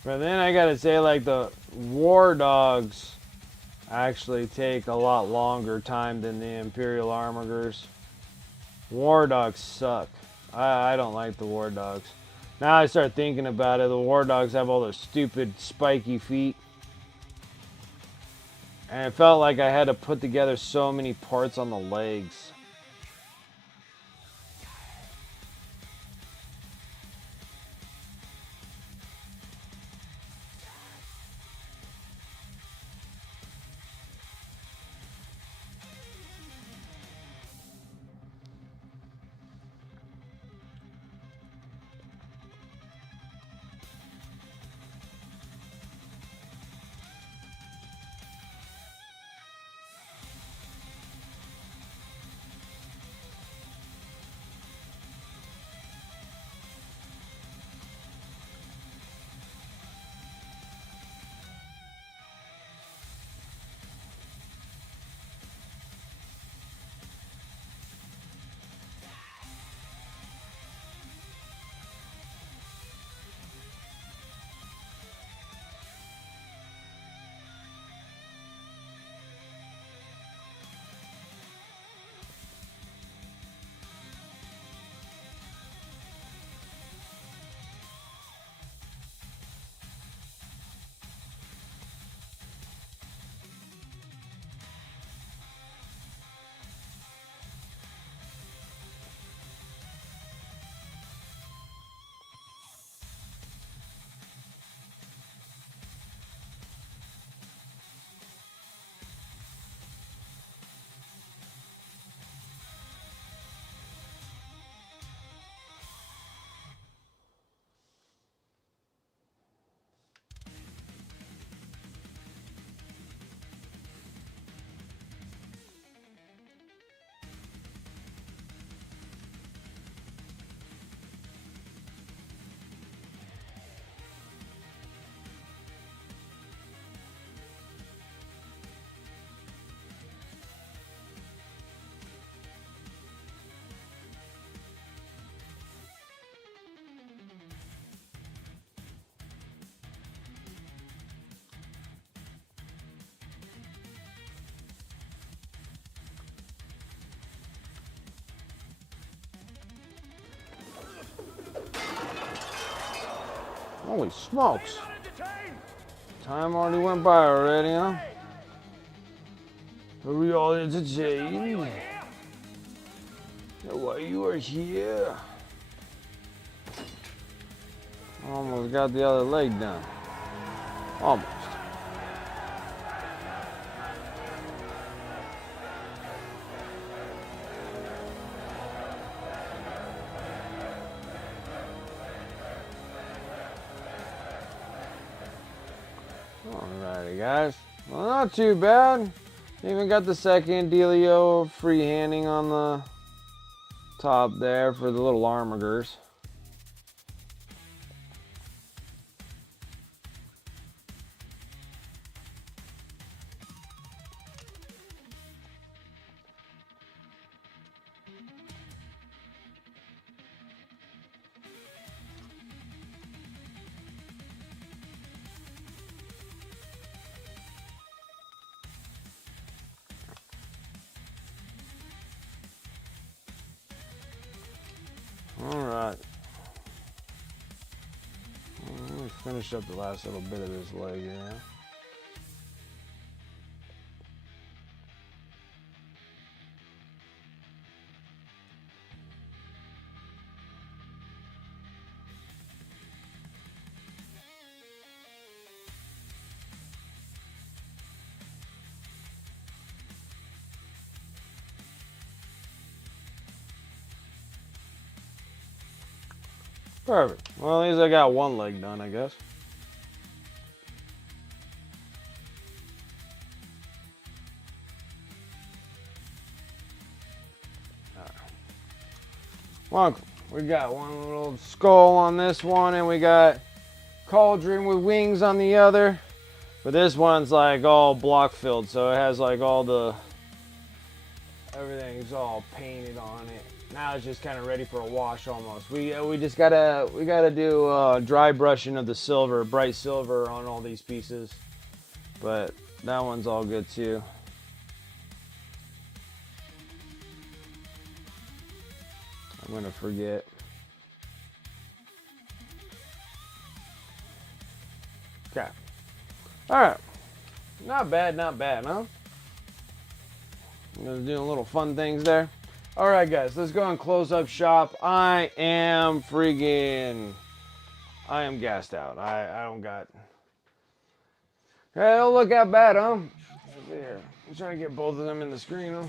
But then I gotta say, like, the war dogs actually take a lot longer time than the Imperial armigers. War dogs suck. I don't like the war dogs. Now I start thinking about it, the war dogs have all those stupid spiky feet. And it felt like I had to put together so many parts on the legs. Holy smokes. Time already went by already, huh? Are we all entertained? Why you are here? Almost got the other leg done. Almost. Alrighty, guys. Well, not too bad. Even got the second dealio of freehanding on the top there for the little armigers. Alright. Let me finish up the last little bit of this leg here. Perfect. Well, at least I got one leg done, I guess. Well, we got one little skull on this one, and we got cauldron with wings on the other. But this one's like all block filled, so it has like all the everything's all painted on it. Now it's just kind of ready for a wash almost. We just gotta do dry brushing of the silver, bright silver on all these pieces. But that one's all good too. I'm gonna forget. Okay. All right. Not bad, huh? I'm just doing little fun things there. All right, guys, let's go and close up shop. I am gassed out. I don't got. Hey, don't look that bad, huh? Here, I'm trying to get both of them in the screen, huh?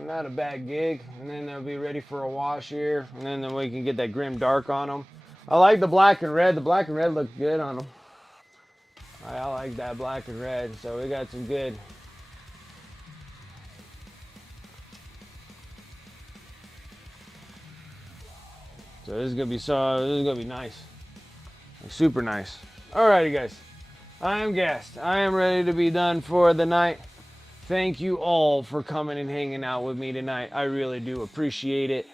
Not a bad gig, and then they'll be ready for a wash here, and then we can get that grim dark on them. I like the black and red. The black and red look good on them. I like that black and red, so we got some good. So this is gonna be nice, like super nice. Alrighty, guys, I am gassed. I am ready to be done for the night. Thank you all for coming and hanging out with me tonight. I really do appreciate it.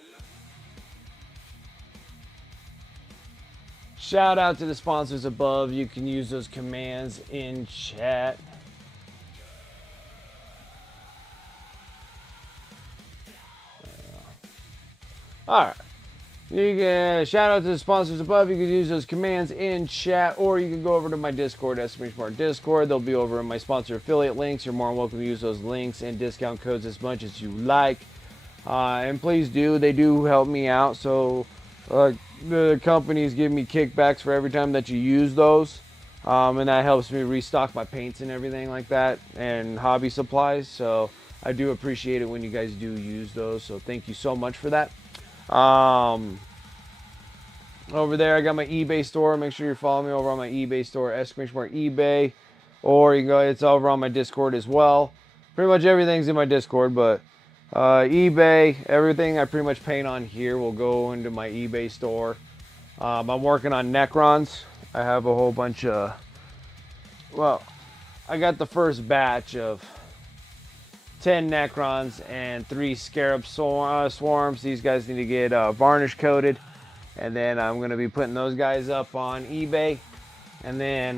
Shout out to the sponsors above. You can use those commands in chat. All right. You can shout out to the sponsors above. You can use those commands in chat, or you can go over to my Discord, @Smart Discord. They'll be over in my sponsor affiliate links. You're more than welcome to use those links and discount codes as much as you like. And please do. They do help me out. So the companies give me kickbacks for every time that you use those. And that helps me restock my paints and everything like that, and hobby supplies. So I do appreciate it when you guys do use those. So thank you so much for that. Over there I got my eBay store. Make sure you're following me over on my eBay store, @eBay, or you can go, it's over on my Discord as well. Pretty much everything's in my Discord, but eBay, everything I pretty much paint on here will go into my eBay store. I'm working on Necrons. I have a whole bunch of, well, I got the first batch of 10 Necrons and 3 Scarab Swarms. These guys need to get varnish coated. And then I'm going to be putting those guys up on eBay. And then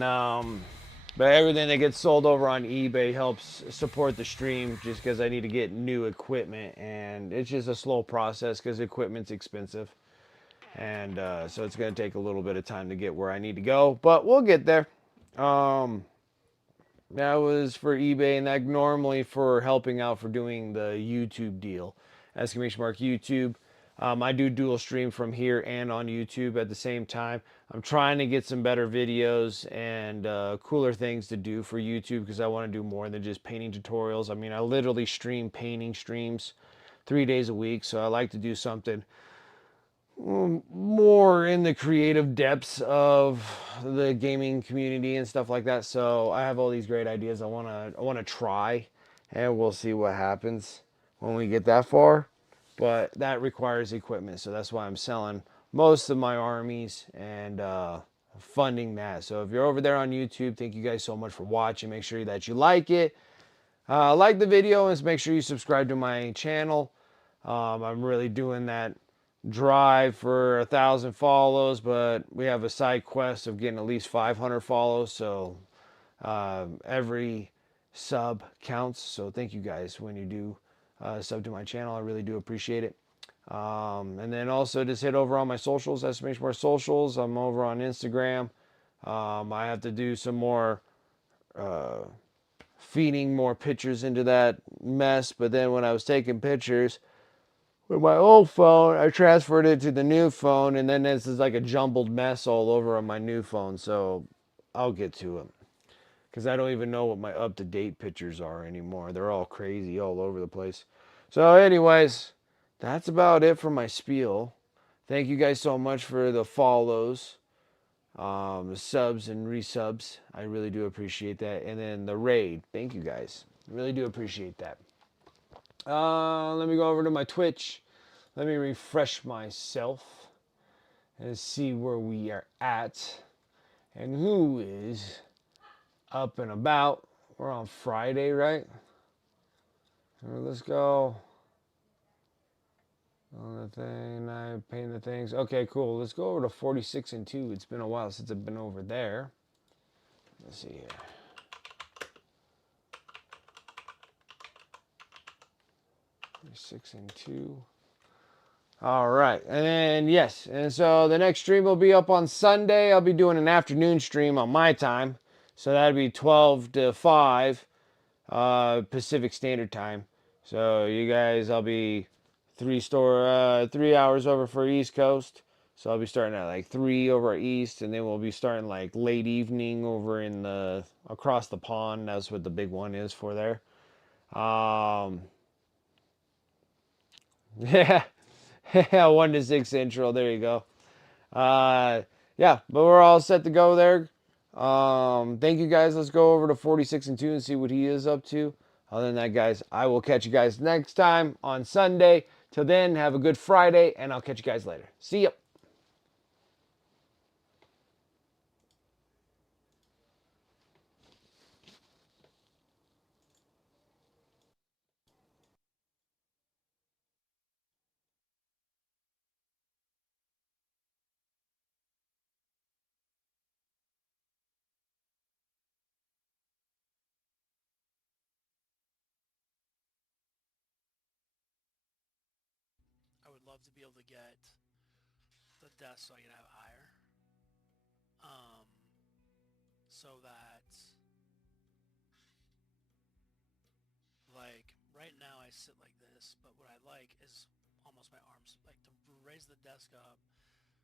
But everything that gets sold over on eBay helps support the stream just because I need to get new equipment. And it's just a slow process because equipment's expensive. And so it's going to take a little bit of time to get where I need to go. But we'll get there. Um, that was for eBay, and that normally for helping out for doing the YouTube deal. Exclamation mark YouTube. I do dual stream from here and on YouTube at the same time. I'm trying to get some better videos and cooler things to do for YouTube because I want to do more than just painting tutorials. I mean, I literally stream painting streams 3 days a week, so I like to do something more in the creative depths of the gaming community and stuff like that. So I have all these great ideas I want to try, and we'll see what happens when we get that far. But that requires equipment, so that's why I'm selling most of my armies and funding that. So if you're over there on YouTube, thank you guys so much for watching. Make sure that you like it. Like the video and make sure you subscribe to my channel. I'm really doing that drive for 1,000 follows, but we have a side quest of getting at least 500 follows. So every sub counts. So thank you guys when you do sub to my channel. I really do appreciate it. And then also just hit over on my socials, Estimation More Socials. I'm over on Instagram. I have to do some more feeding more pictures into that mess. But then when I was taking pictures with my old phone, I transferred it to the new phone, and then this is like a jumbled mess all over on my new phone. So I'll get to it because I don't even know what my up-to-date pictures are anymore. They're all crazy all over the place. So anyways, that's about it for my spiel. Thank you guys so much for the follows, the subs and resubs. I really do appreciate that. And then the raid. Thank you guys. Really do appreciate that. Let me go over to my Twitch. Let me refresh myself and see where we are at and who is up and about. We're on Friday, right? Let's go on the thing. I paint the things. Okay, cool. Let's go over to 46 and 2. It's been a while since I've been over there. Let's see here. 46 and 2. All right. And then, yes. And so the next stream will be up on Sunday. I'll be doing an afternoon stream on my time. So that'd be 12 to 5 Pacific Standard Time. So you guys, I'll be 3 hours over for East Coast. So I'll be starting at like 3 over East, and then we'll be starting like late evening over in the across the pond. That's what the big one is for there. Yeah. 1 to 6 Central. There you go. Yeah, but we're all set to go there. Thank you guys. Let's go over to 46 and 2 and see what he is up to. Other than that, guys, I will catch you guys next time on Sunday. Till then, have a good Friday, and I'll catch you guys later. See ya. I would love to be able to get the desk so I can have higher. So that, like, right now I sit like this, but what I like is almost my arms, like to raise the desk up